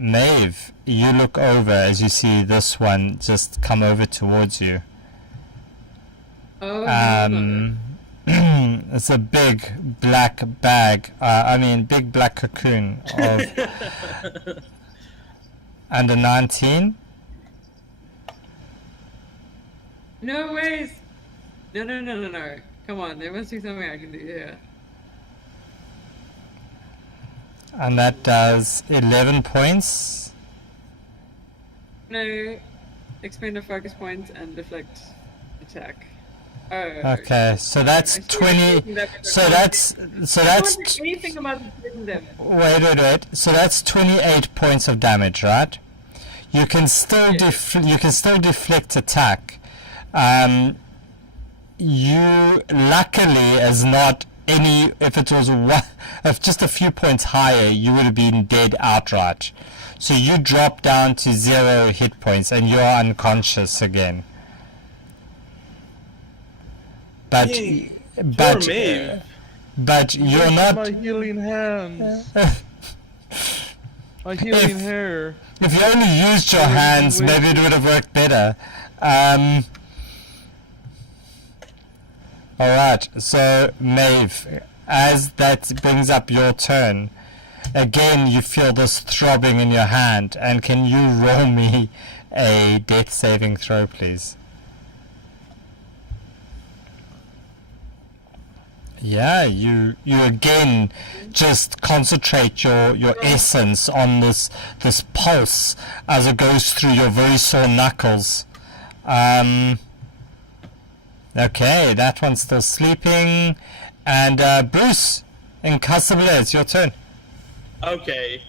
Maeve, you look over as you see this one just come over towards you. Oh, no. It's a big black bag. Big black cocoon of under 19. No ways! No. Come on, there must be something I can do here. And that does 11 points. No. Expend a focus point and deflect attack. Oh. Okay, so that's 20. So that's anything about them. wait. So that's 28 points of damage, right? You can still deflect attack. You luckily as not any. If it was if just a few points higher, you would have been dead outright. So you drop down to 0 hit points and you're unconscious again. But Dang, but poor Maeve. but you're not. My healing hands. My healing hair. If you only used your hands, maybe it would have worked better. Alright, so Maeve, as that brings up your turn, again you feel this throbbing in your hand, and can you roll me a death saving throw, please? Yeah, you again just concentrate your essence on this pulse as it goes through your very sore knuckles. Okay, that one's still sleeping. And Bruce, in Casablanca, it's your turn. Okay.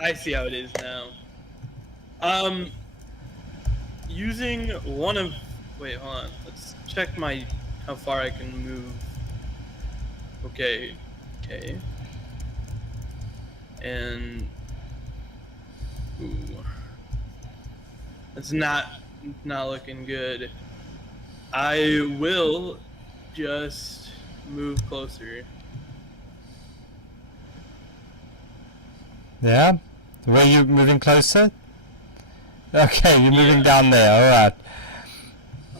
I see how it is now. Using one of... Wait, hold on. Let's check how far I can move. Okay. And... Ooh. It's not looking good. I will just move closer. Yeah? Were you moving closer? Okay, you're moving down there, alright.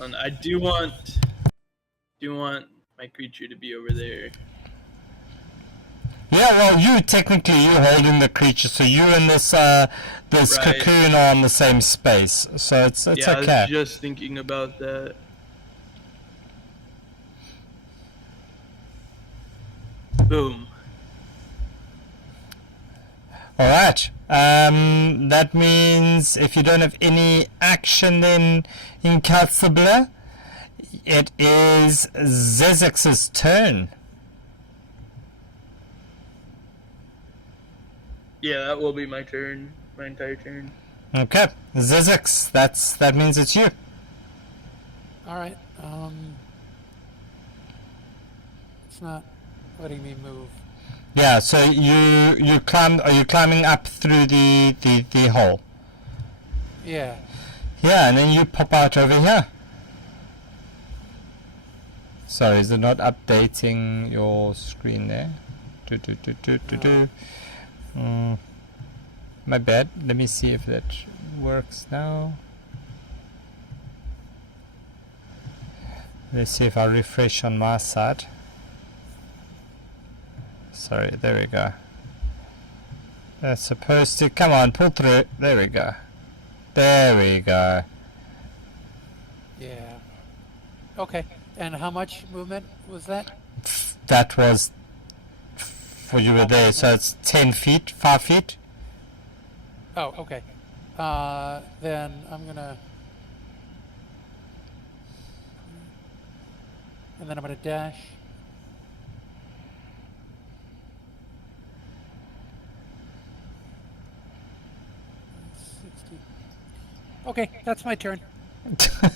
And I do want my creature to be over there. Yeah, well, you holding the creature, so you and this Right. cocoon are on the same space, so it's I okay. was just thinking about that. Boom. Alright, that means if you don't have any action then in Katsabla, it is Zezex's turn. Yeah, that will be my turn. My entire turn. Okay, Zezex, that means it's you. Alright, it's not letting me move. Yeah, so you climb. Are you climbing up through the hole? Yeah. Yeah, and then you pop out over here. Sorry, is it not updating your screen there? My bad. Let me see if that works now. Let's see if I refresh on my side. Sorry, there we go. That's supposed to... Come on, pull through. There we go. There we go. Yeah. Okay, and how much movement was that? That was... For you were there, so it's 10 feet, 5 feet. Oh, okay. Then I'm gonna... And then I'm gonna dash. Okay, that's my turn.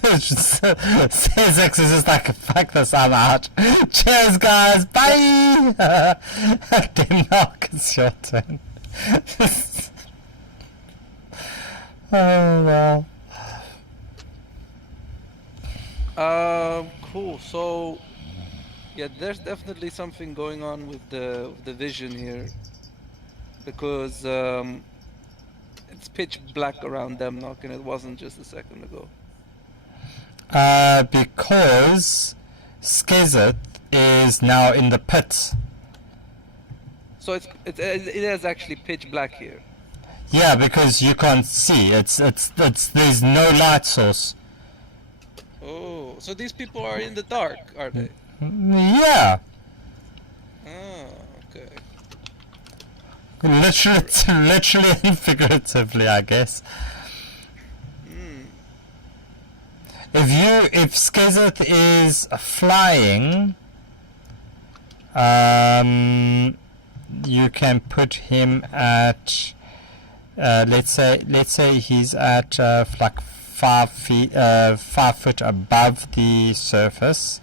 X is just like, fuck this, I'm out. Cheers, guys, bye! Denmark, it's your turn. Oh, wow. Cool. So, yeah, there's definitely something going on with the vision here, because it's pitch black around Demnock, and it wasn't just a second ago. Because Skezeth is now in the pit. So it is actually pitch black here. Yeah, because you can't see. It's there's no light source. Oh, so these people are in the dark, are they? Yeah. Oh, okay. Literally and figuratively, I guess. If Skezeth is flying, you can put him at let's say he's at like 5 foot above the surface.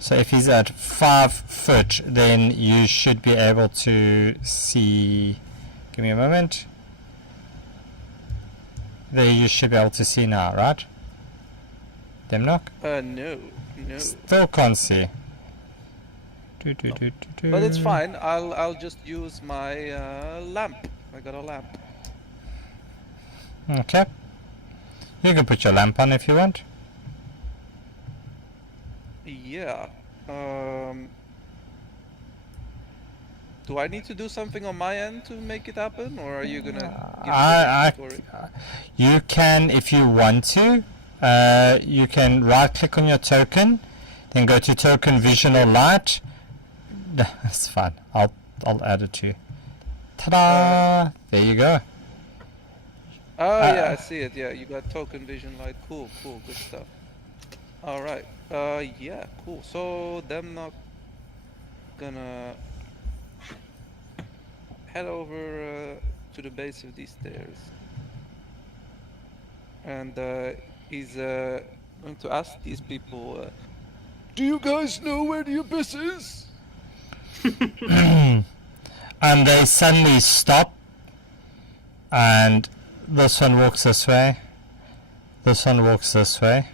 So if he's at 5 foot, then you should be able to see. Give me a moment. There, you should be able to see now, right? Demnock? No. Still can't see. But it's fine. I'll just use my lamp. I got a lamp. Okay. You can put your lamp on if you want. Yeah. Do I need to do something on my end to make it happen, or are you gonna give me for it? You can, if you want to, you can right click on your token, then go to token vision or light. That's fine. I'll add it to you. Ta-da! There you go. Oh yeah, I see it. Yeah, you got token vision light. Cool, good stuff. All right. Yeah, cool. So them not gonna head over to the base of these stairs, and he's going to ask these people, "Do you guys know where the abyss is?" And they suddenly stop, and this one walks this way, this one walks this way,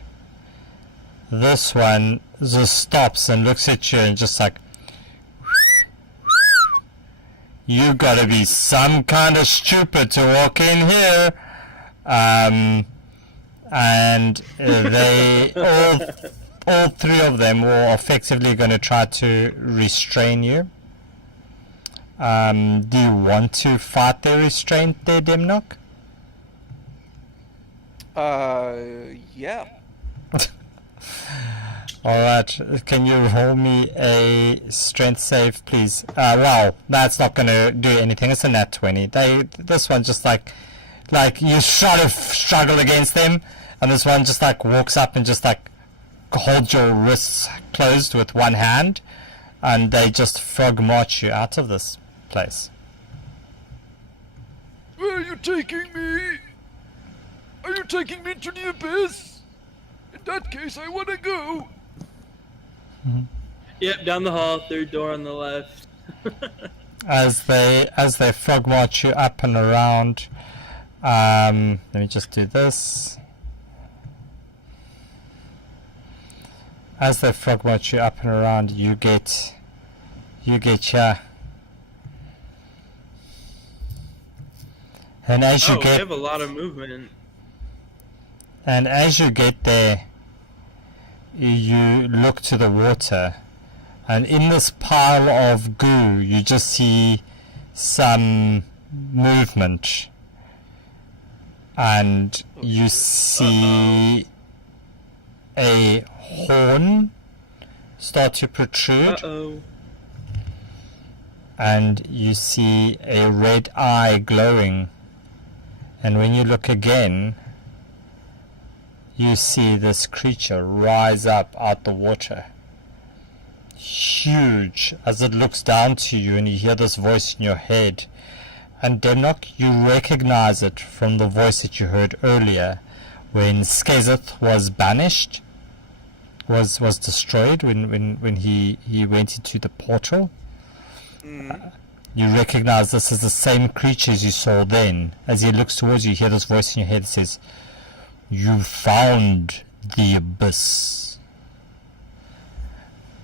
this one just stops and looks at you and just like, you gotta be some kind of stupid to walk in here. And they all three of them were effectively going to try to restrain you. Do you want to fight the restraint there, Demnock? Yeah. Alright, can you roll me a strength save, please? Well, that's not gonna do anything, it's a nat 20. This one just like you sort of struggle against them, and this one just like walks up and just like holds your wrists closed with one hand, and they just frog march you out of this place. Where are you taking me? Are you taking me to the abyss? In that case, I wanna go. Yep, down the hall, third door on the left. As they frog march you up and around, let me just do this. As they frog march you up and around, you get here. And as you we get, have a lot of movement. and as you get there, you look to the water, and in this pile of goo, you just see some movement, and you see a horn start to protrude, and you see a red eye glowing, and when you look again, you see this creature rise up out the water, huge, as it looks down to you, and you hear this voice in your head. And Demnock, you recognize it from the voice that you heard earlier, when Skezeth was banished, was destroyed when he went into the portal. You recognize this as the same creatures you saw then. As he looks towards you, you hear this voice in your head that says, "You found the abyss."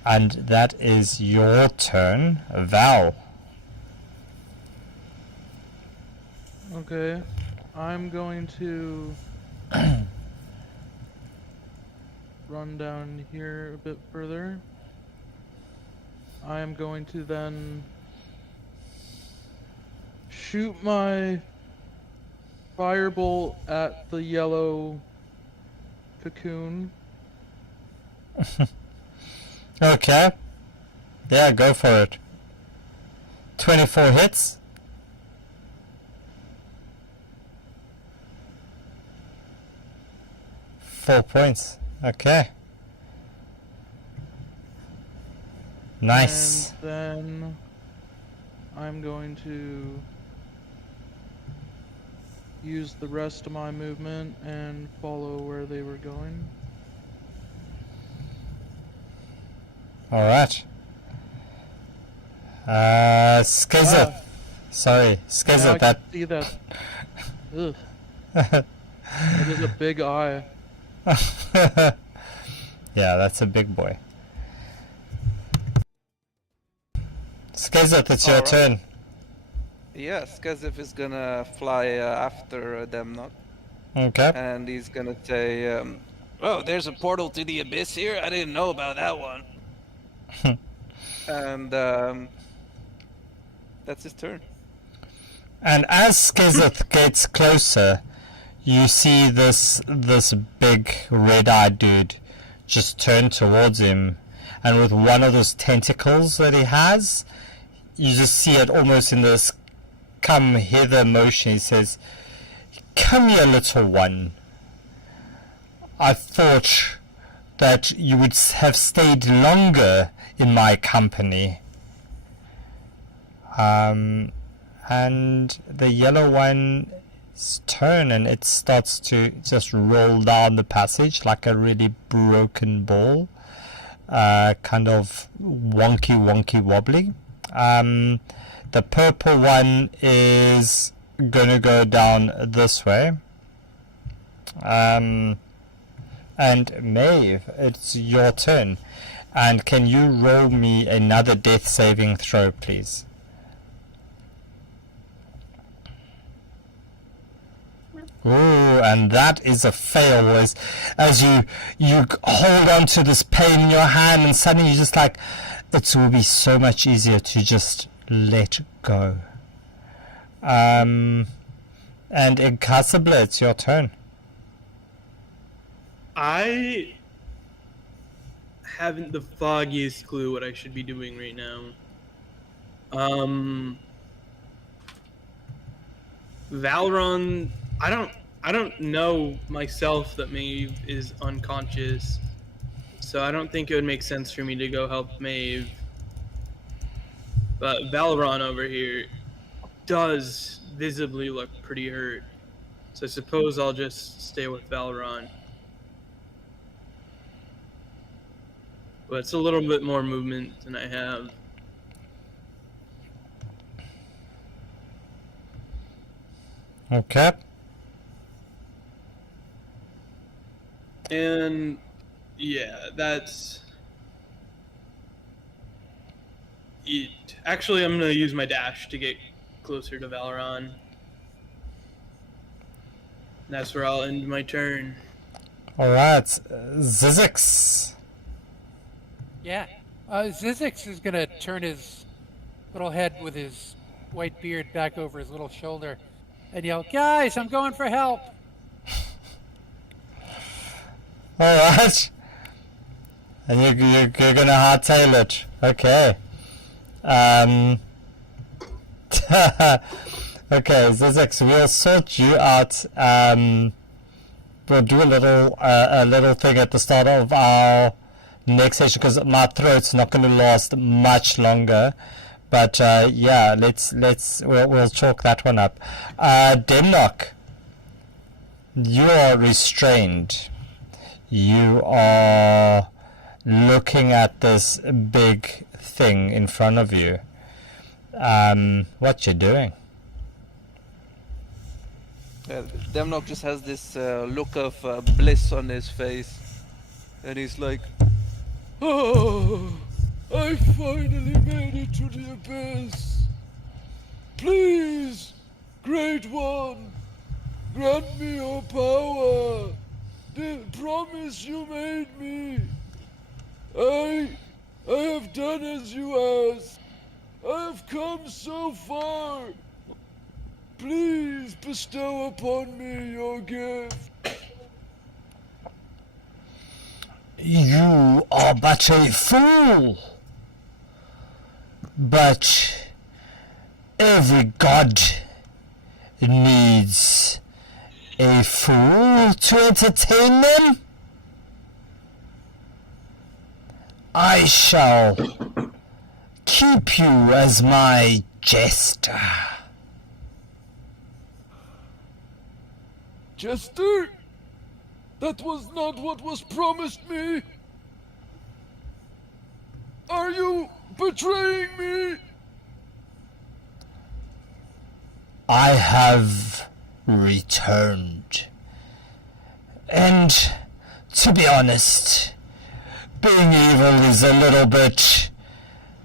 And that is your turn, Val. Okay, I'm going to run down here a bit further. I am going to then shoot my firebolt at the yellow cocoon. Okay. Yeah, go for it. 24 hits. Four points. Okay. Nice. And then I'm going to use the rest of my movement and follow where they were going. Alright. Skezeth. Sorry, Now I Skezeth, can see that. Ugh. It is a big eye. Yeah, that's a big boy. Skezeth, it's your Alright. turn. Yeah, Skazif is gonna fly after Demnock, Okay. and he's gonna say, Oh, there's a portal to the abyss here? I didn't know about that one. and that's his turn. And as Skezeth gets closer, you see this big red-eyed dude just turn towards him, and with one of those tentacles that he has, you just see it almost in this come hither motion. He says, "Come here, little one. I thought that you would have stayed longer in my company." And the yellow one's turn, and it starts to just roll down the passage like a really broken ball, kind of wonky wobbly. The purple one is gonna go down this way. And Maeve, it's your turn. And can you roll me another death saving throw, please? Ooh, and that is a fail. As you hold on to this pain in your hand, and suddenly you're just like, it will be so much easier to just let go. And Inkasabla, it's your turn. I haven't the foggiest clue what I should be doing right now. Valron, I don't know myself that Maeve is unconscious, so I don't think it would make sense for me to go help Maeve. But Valron over here does visibly look pretty hurt, so I suppose I'll just stay with Valron. But it's a little bit more movement than I have. Okay. And yeah, that's it. Actually, I'm gonna use my dash to get closer to Valeron. That's where I'll end my turn. Alright, Zizix. Yeah. Zizix is gonna turn his little head with his white beard back over his little shoulder and yell, "Guys, I'm going for help!" Alright. And you're gonna hardtail it. Okay. Okay, Zizix, we'll sort you out. We'll do a little thing at the start of our next session because my throat's not going to last much longer. But yeah, we'll chalk that one up. Demnock, You are restrained. You are looking at this big thing in front of you. What you doing? Demnock just has this look of bliss on his face, and he's like, Oh, I finally made it to the abyss. Please, Great One, grant me your power. The promise you made me. I have done as you asked. I have come so far. Please bestow upon me your gift. You are but a fool. But every god needs a fool to entertain them. I shall keep you as my jester. Jester? That was not what was promised me. Are you betraying me? I have returned. And to be honest, being evil is a little bit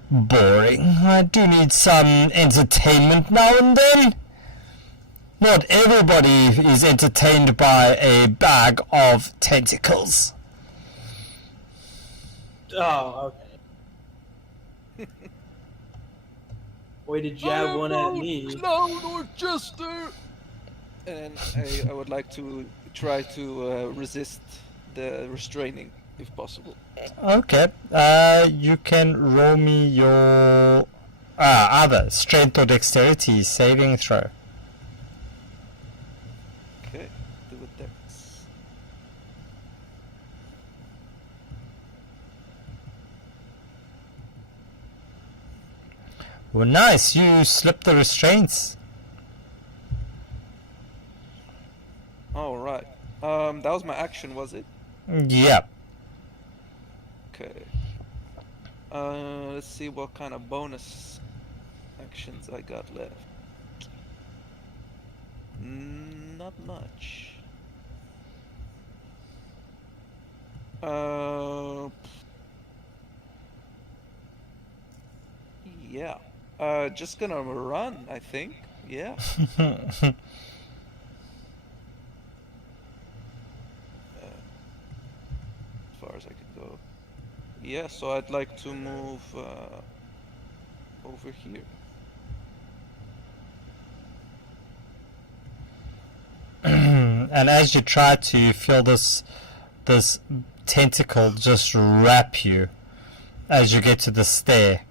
boring. I do need some entertainment now and then. Not everybody is entertained by a bag of tentacles. Oh, okay. Way to jab one at me. Clown or jester? and I would like to try to resist the restraining if possible. Okay, you can roll me your either strength or dexterity saving throw. Okay, do it dex. Well, nice, you slipped the restraints. All right. That was my action, was it? Yep. Okay. Let's see what kind of bonus actions I got left. Not much. Yeah. Just gonna run, I think. Yeah. As far as I can go. Yeah, so I'd like to move over here. And as you try to, you feel this tentacle just wrap you as you get to the stair,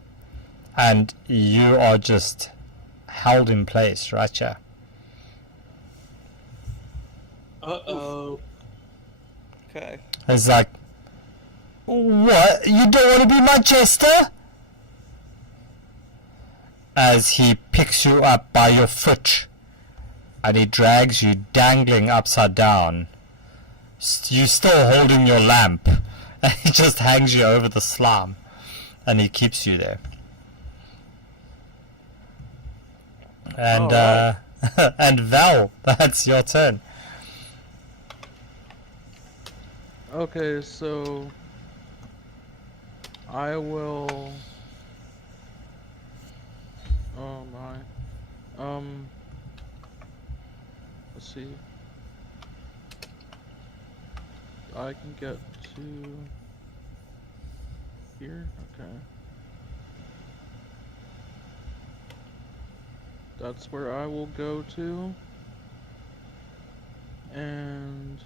and you are just held in place right here. Uh-oh. Okay. It's like, what? You don't want to be my jester? As he picks you up by your foot and he drags you dangling upside down. You still holding your lamp, and he just hangs you over the slime and he keeps you there. And and Val, that's your turn. Okay, so I will. Oh my. Let's see. I can get to here. Okay. That's where I will go to. And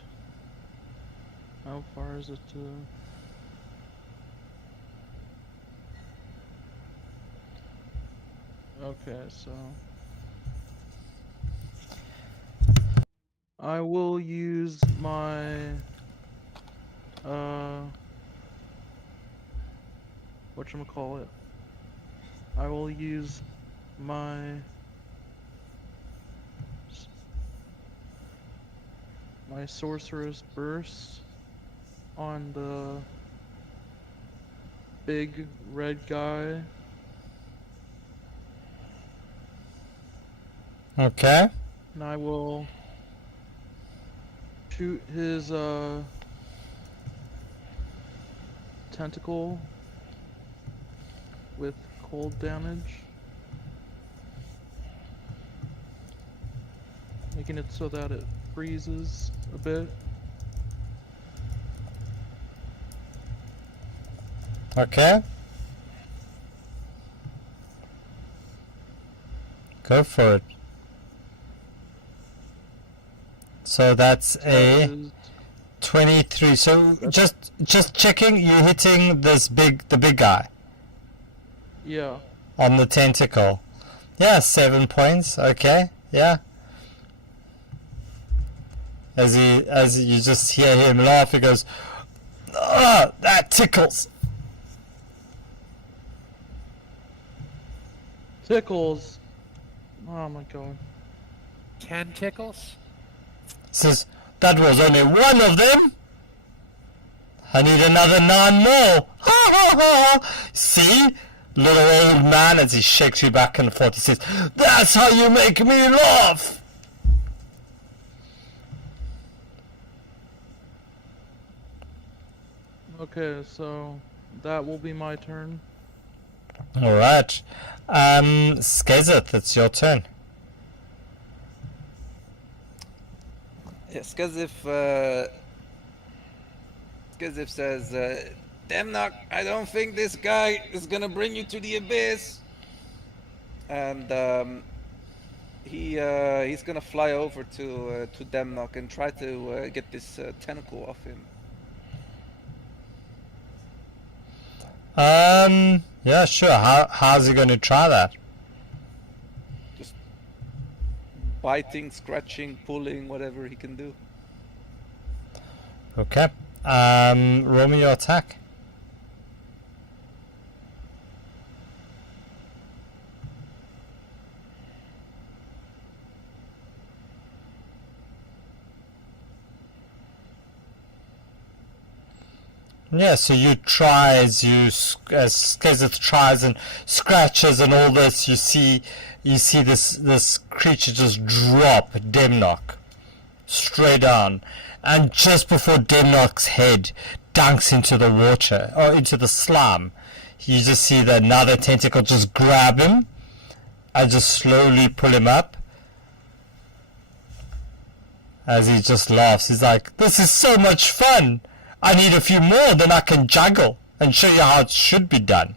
how far is it to? Okay, so I will use my whatchamacallit? I will use my my sorcerer's burst on the big red guy. Okay. And I will shoot his tentacle with cold damage, making it so that it freezes a bit. Okay. Go for it. So that's That a is 23. So just checking, you're hitting the big guy yeah. on the tentacle. Yeah, 7 points. Okay. Yeah. As you just hear him laugh, he goes, "Ah, that tickles." Tickles. Oh my god. 10 tickles? Says, "That was only one of them. I need another 9 more." Ha ha ha! See, little old man, as he shakes you back and forth, he says, "That's how you make me laugh." Okay, so that will be my turn. All right, Skazeth, it's your turn. Yes, Skazif says, Demnock, I don't think this guy is gonna bring you to the abyss. And he's gonna fly over to Demnock and try to get this tentacle off him. Yeah, sure. How's he going to try that? Just biting, scratching, pulling, whatever he can do. Okay. Roll me your attack. Yeah, so you try as Skazeth tries and scratches and all this. You see this creature just drop Demnock straight down, and just before Demnock's head dunks into the water or into the slime, you just see that another tentacle just grab him and just slowly pull him up. As he just laughs, he's like, "This is so much fun! I need a few more, then I can juggle and show you how it should be done."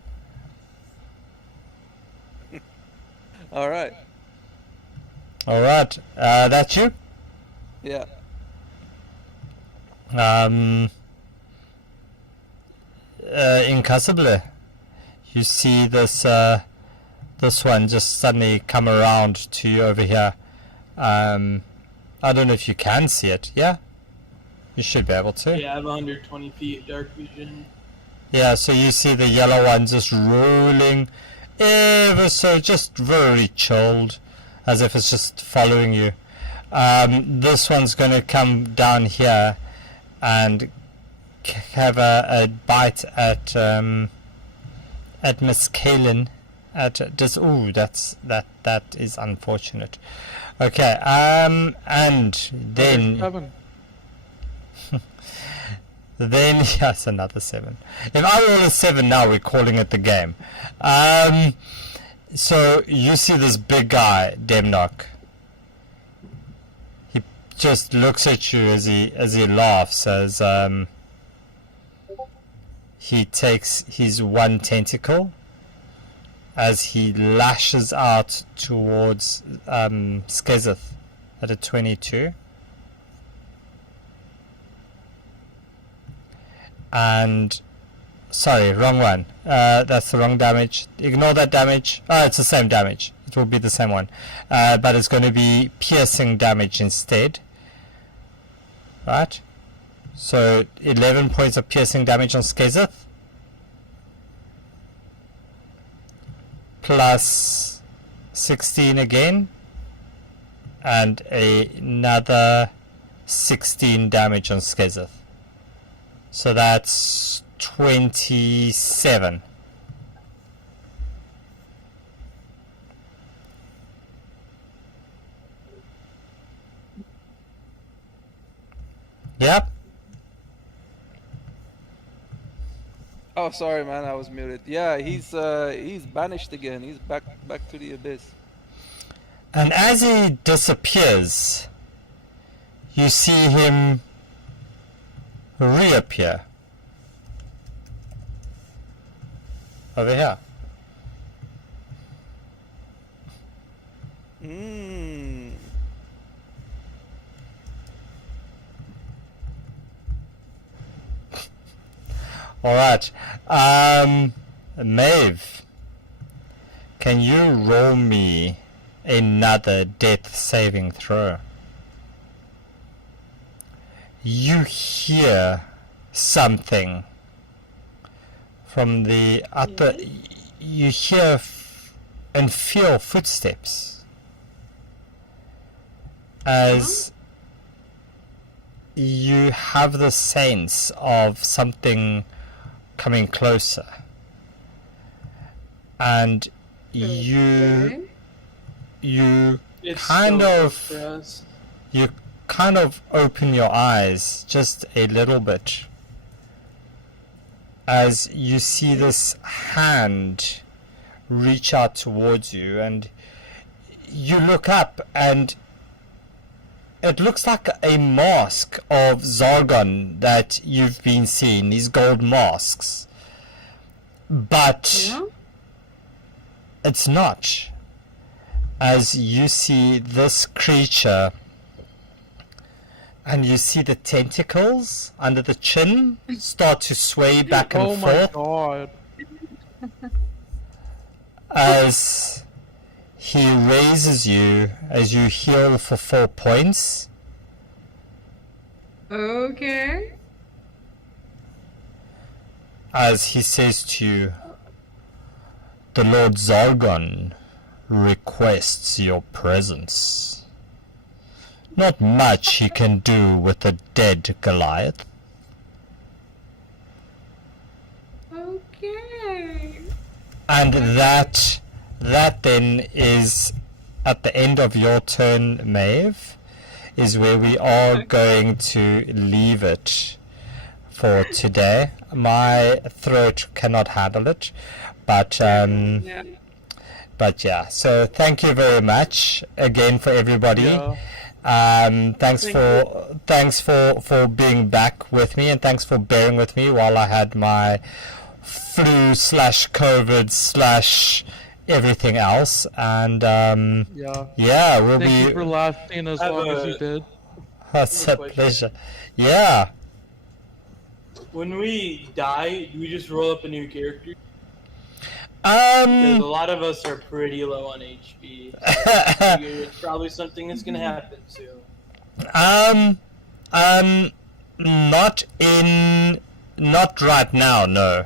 Alright. Alright, that's you? Yeah. Impossibly. You see this one just suddenly come around to you over here. I don't know if you can see it, yeah? You should be able to. Yeah, I have 120 feet dark vision. Yeah, so you see the yellow one just rolling ever so, just very chilled, as if it's just following you. This one's going to come down here and have a bite at Miss Kaelin. That is unfortunate. Okay, and then. 7. Then, yes, another 7. If I roll a 7 now, we're calling it the game. So, you see this big guy, Demnock. He just looks at you as he laughs, as he takes his one tentacle, as he lashes out towards Skazeth at a 22. And sorry, wrong one. That's the wrong damage. Ignore that damage. Oh, it's the same damage. It will be the same one, but it's going to be piercing damage instead. Right. So 11 points of piercing damage on Skazeth, plus 16 again, and another 16 damage on Skizeth. So that's 27. Yep. Oh, sorry, man, I was muted. Yeah, he's banished again. He's back to the abyss. And as he disappears, you see him reappear over here. Alright. Maeve, can you roll me another death saving throw? You hear something from the other. You hear and feel footsteps as you have the sense of something coming closer, and you It's kind so of for us. you kind of open your eyes just a little bit as you see this hand reach out towards you, and you look up and it looks like a mask of Zargon that you've been seeing, these gold masks. But it's not. As you see this creature, and you see the tentacles under the chin start to sway back and forth. God. As he raises you as you heal for 4 points. Okay. As he says to you, the Lord Zargon requests your presence. Not much he can do with a dead Goliath. Okay. And that then is at the end of your turn, Maeve, is where we are going to leave it for today. My throat cannot handle it, but yeah. So thank you very much again for everybody. Thanks for being back with me, and thanks for bearing with me while I had my flu / COVID / everything else. And we'll Thank you for lasting as long as you did. It's a pleasure. Yeah. When we die, do we just roll up a new character? Because a lot of us are pretty low on HP. So it's probably something that's gonna happen soon. Not right now, no.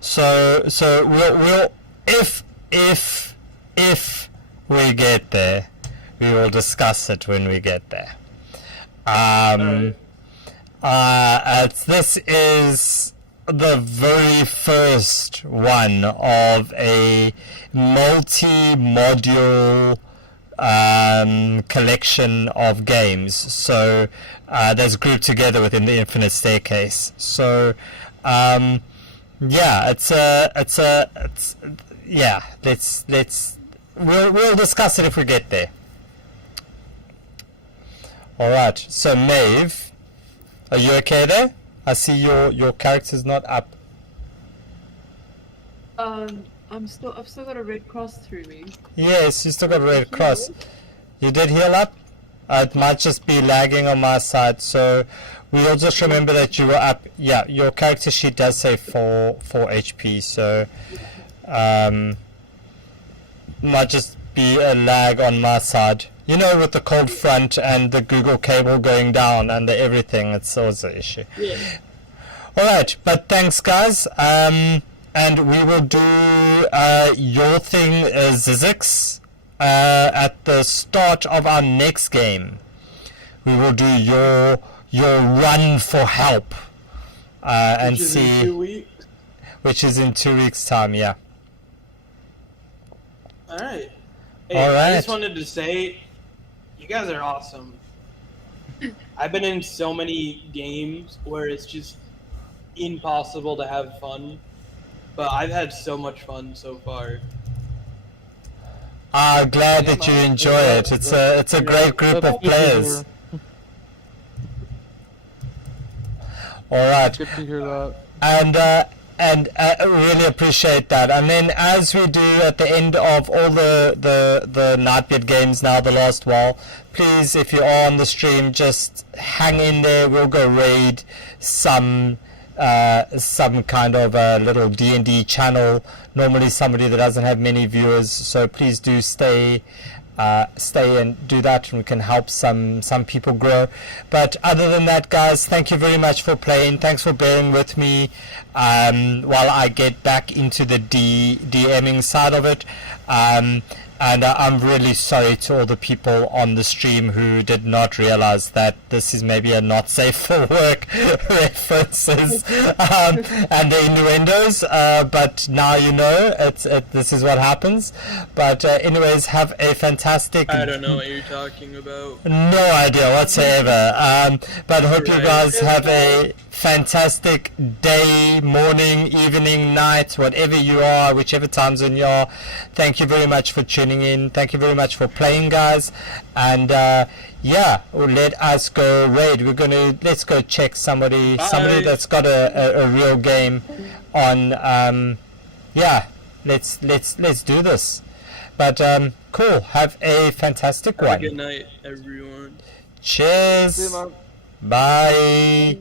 So we'll if we get there, we will discuss it when we get there. This is the very first one of a multi-module collection of games, so that's grouped together within the Infinite Staircase. So we'll discuss it if we get there. All right. So Maeve, are you okay there? I see your character's not up. I've still got a red cross through me. Yes, you still got a red cross. You did heal up? It might just be lagging on my side, so we'll just remember that you were up. Yeah, your character sheet does say 4 HP, so might just be a lag on my side. You know, with the cold front and the Google cable going down and the everything, it's always an issue. Yeah. Alright, but thanks guys. And we will do your thing, Zizix, at the start of our next game, we will do your run for help, and Which is see. in 2 weeks. Which is in 2 weeks' time. Yeah. All right. Hey, All I just right. wanted to say, you guys are awesome. I've been in so many games where it's just impossible to have fun, but I've had so much fun so far. Glad that you enjoy it. It's a great group of players. All right. Good to hear that. And really appreciate that. And then, as we do at the end of all the Nightbeard games now, the last while, please, if you are on the stream, just hang in there. We'll go raid some kind of a little D&D channel. Normally somebody that doesn't have many viewers, so please do stay and do that, and we can help some people grow. But other than that, guys, thank you very much for playing. Thanks for bearing with me while I get back into the DMing side of it. And I'm really sorry to all the people on the stream who did not realize that this is maybe a not safe for work references and the innuendos. But now you know this is what happens. But anyways, have a fantastic. I don't know what you're talking about. No idea whatsoever. But hope you Right. guys have a fantastic day, morning, evening, night, whatever you are, whichever time zone you are. Thank you very much for tuning in. Thank you very much for playing, guys. And yeah, let us go raid. Let's go check somebody that's got a real game on. Yeah, let's do this. But cool. Have a fantastic Have one. a good night, everyone. Cheers. See you, man. Bye.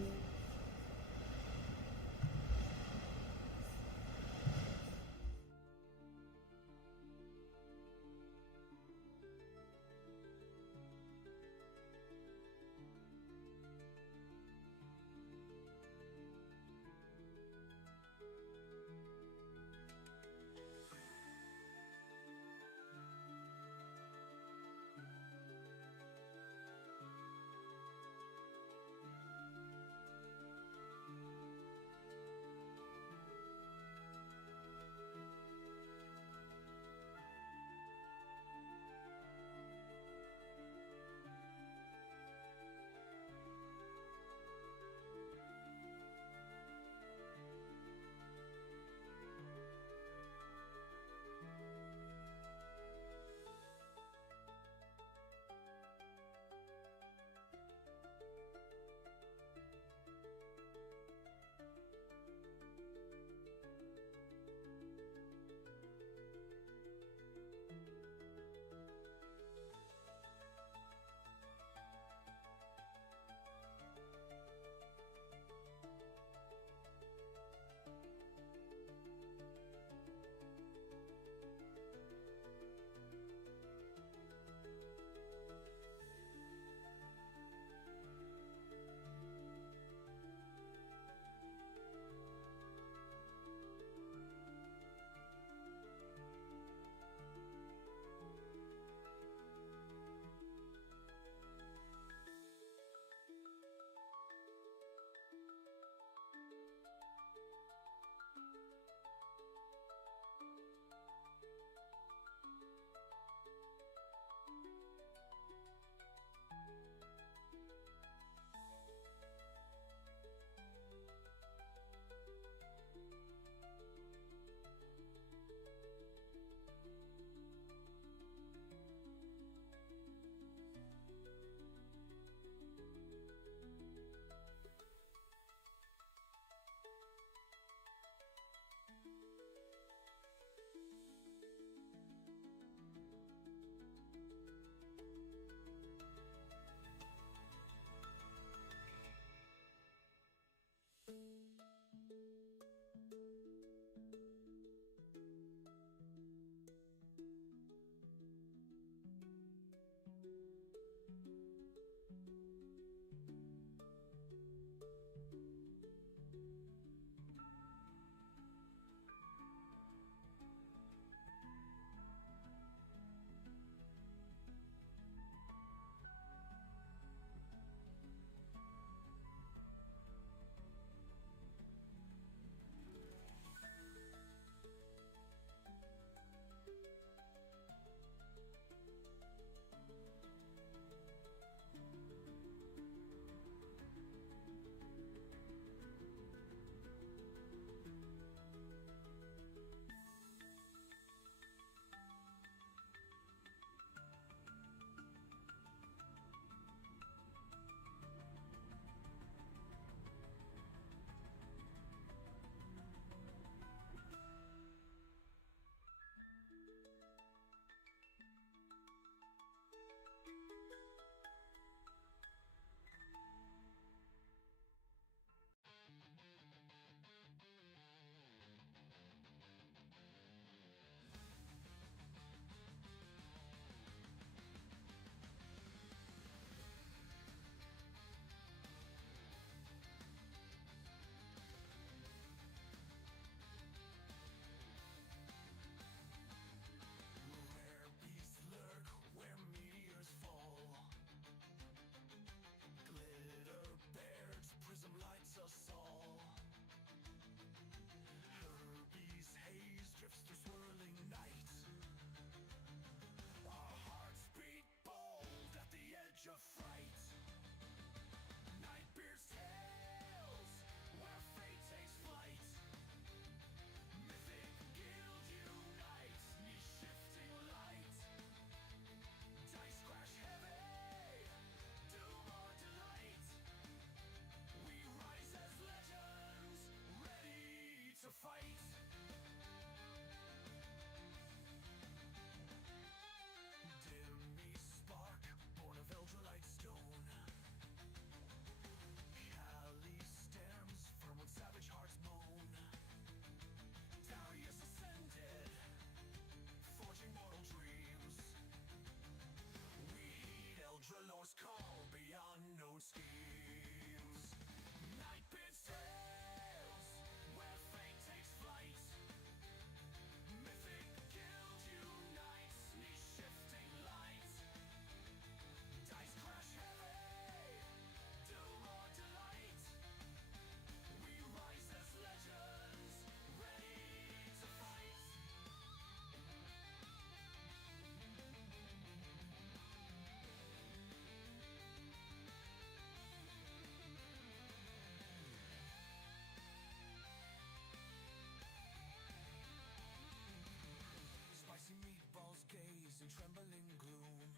and trembling gloom.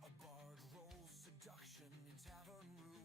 A bard rolls seduction in tavern room.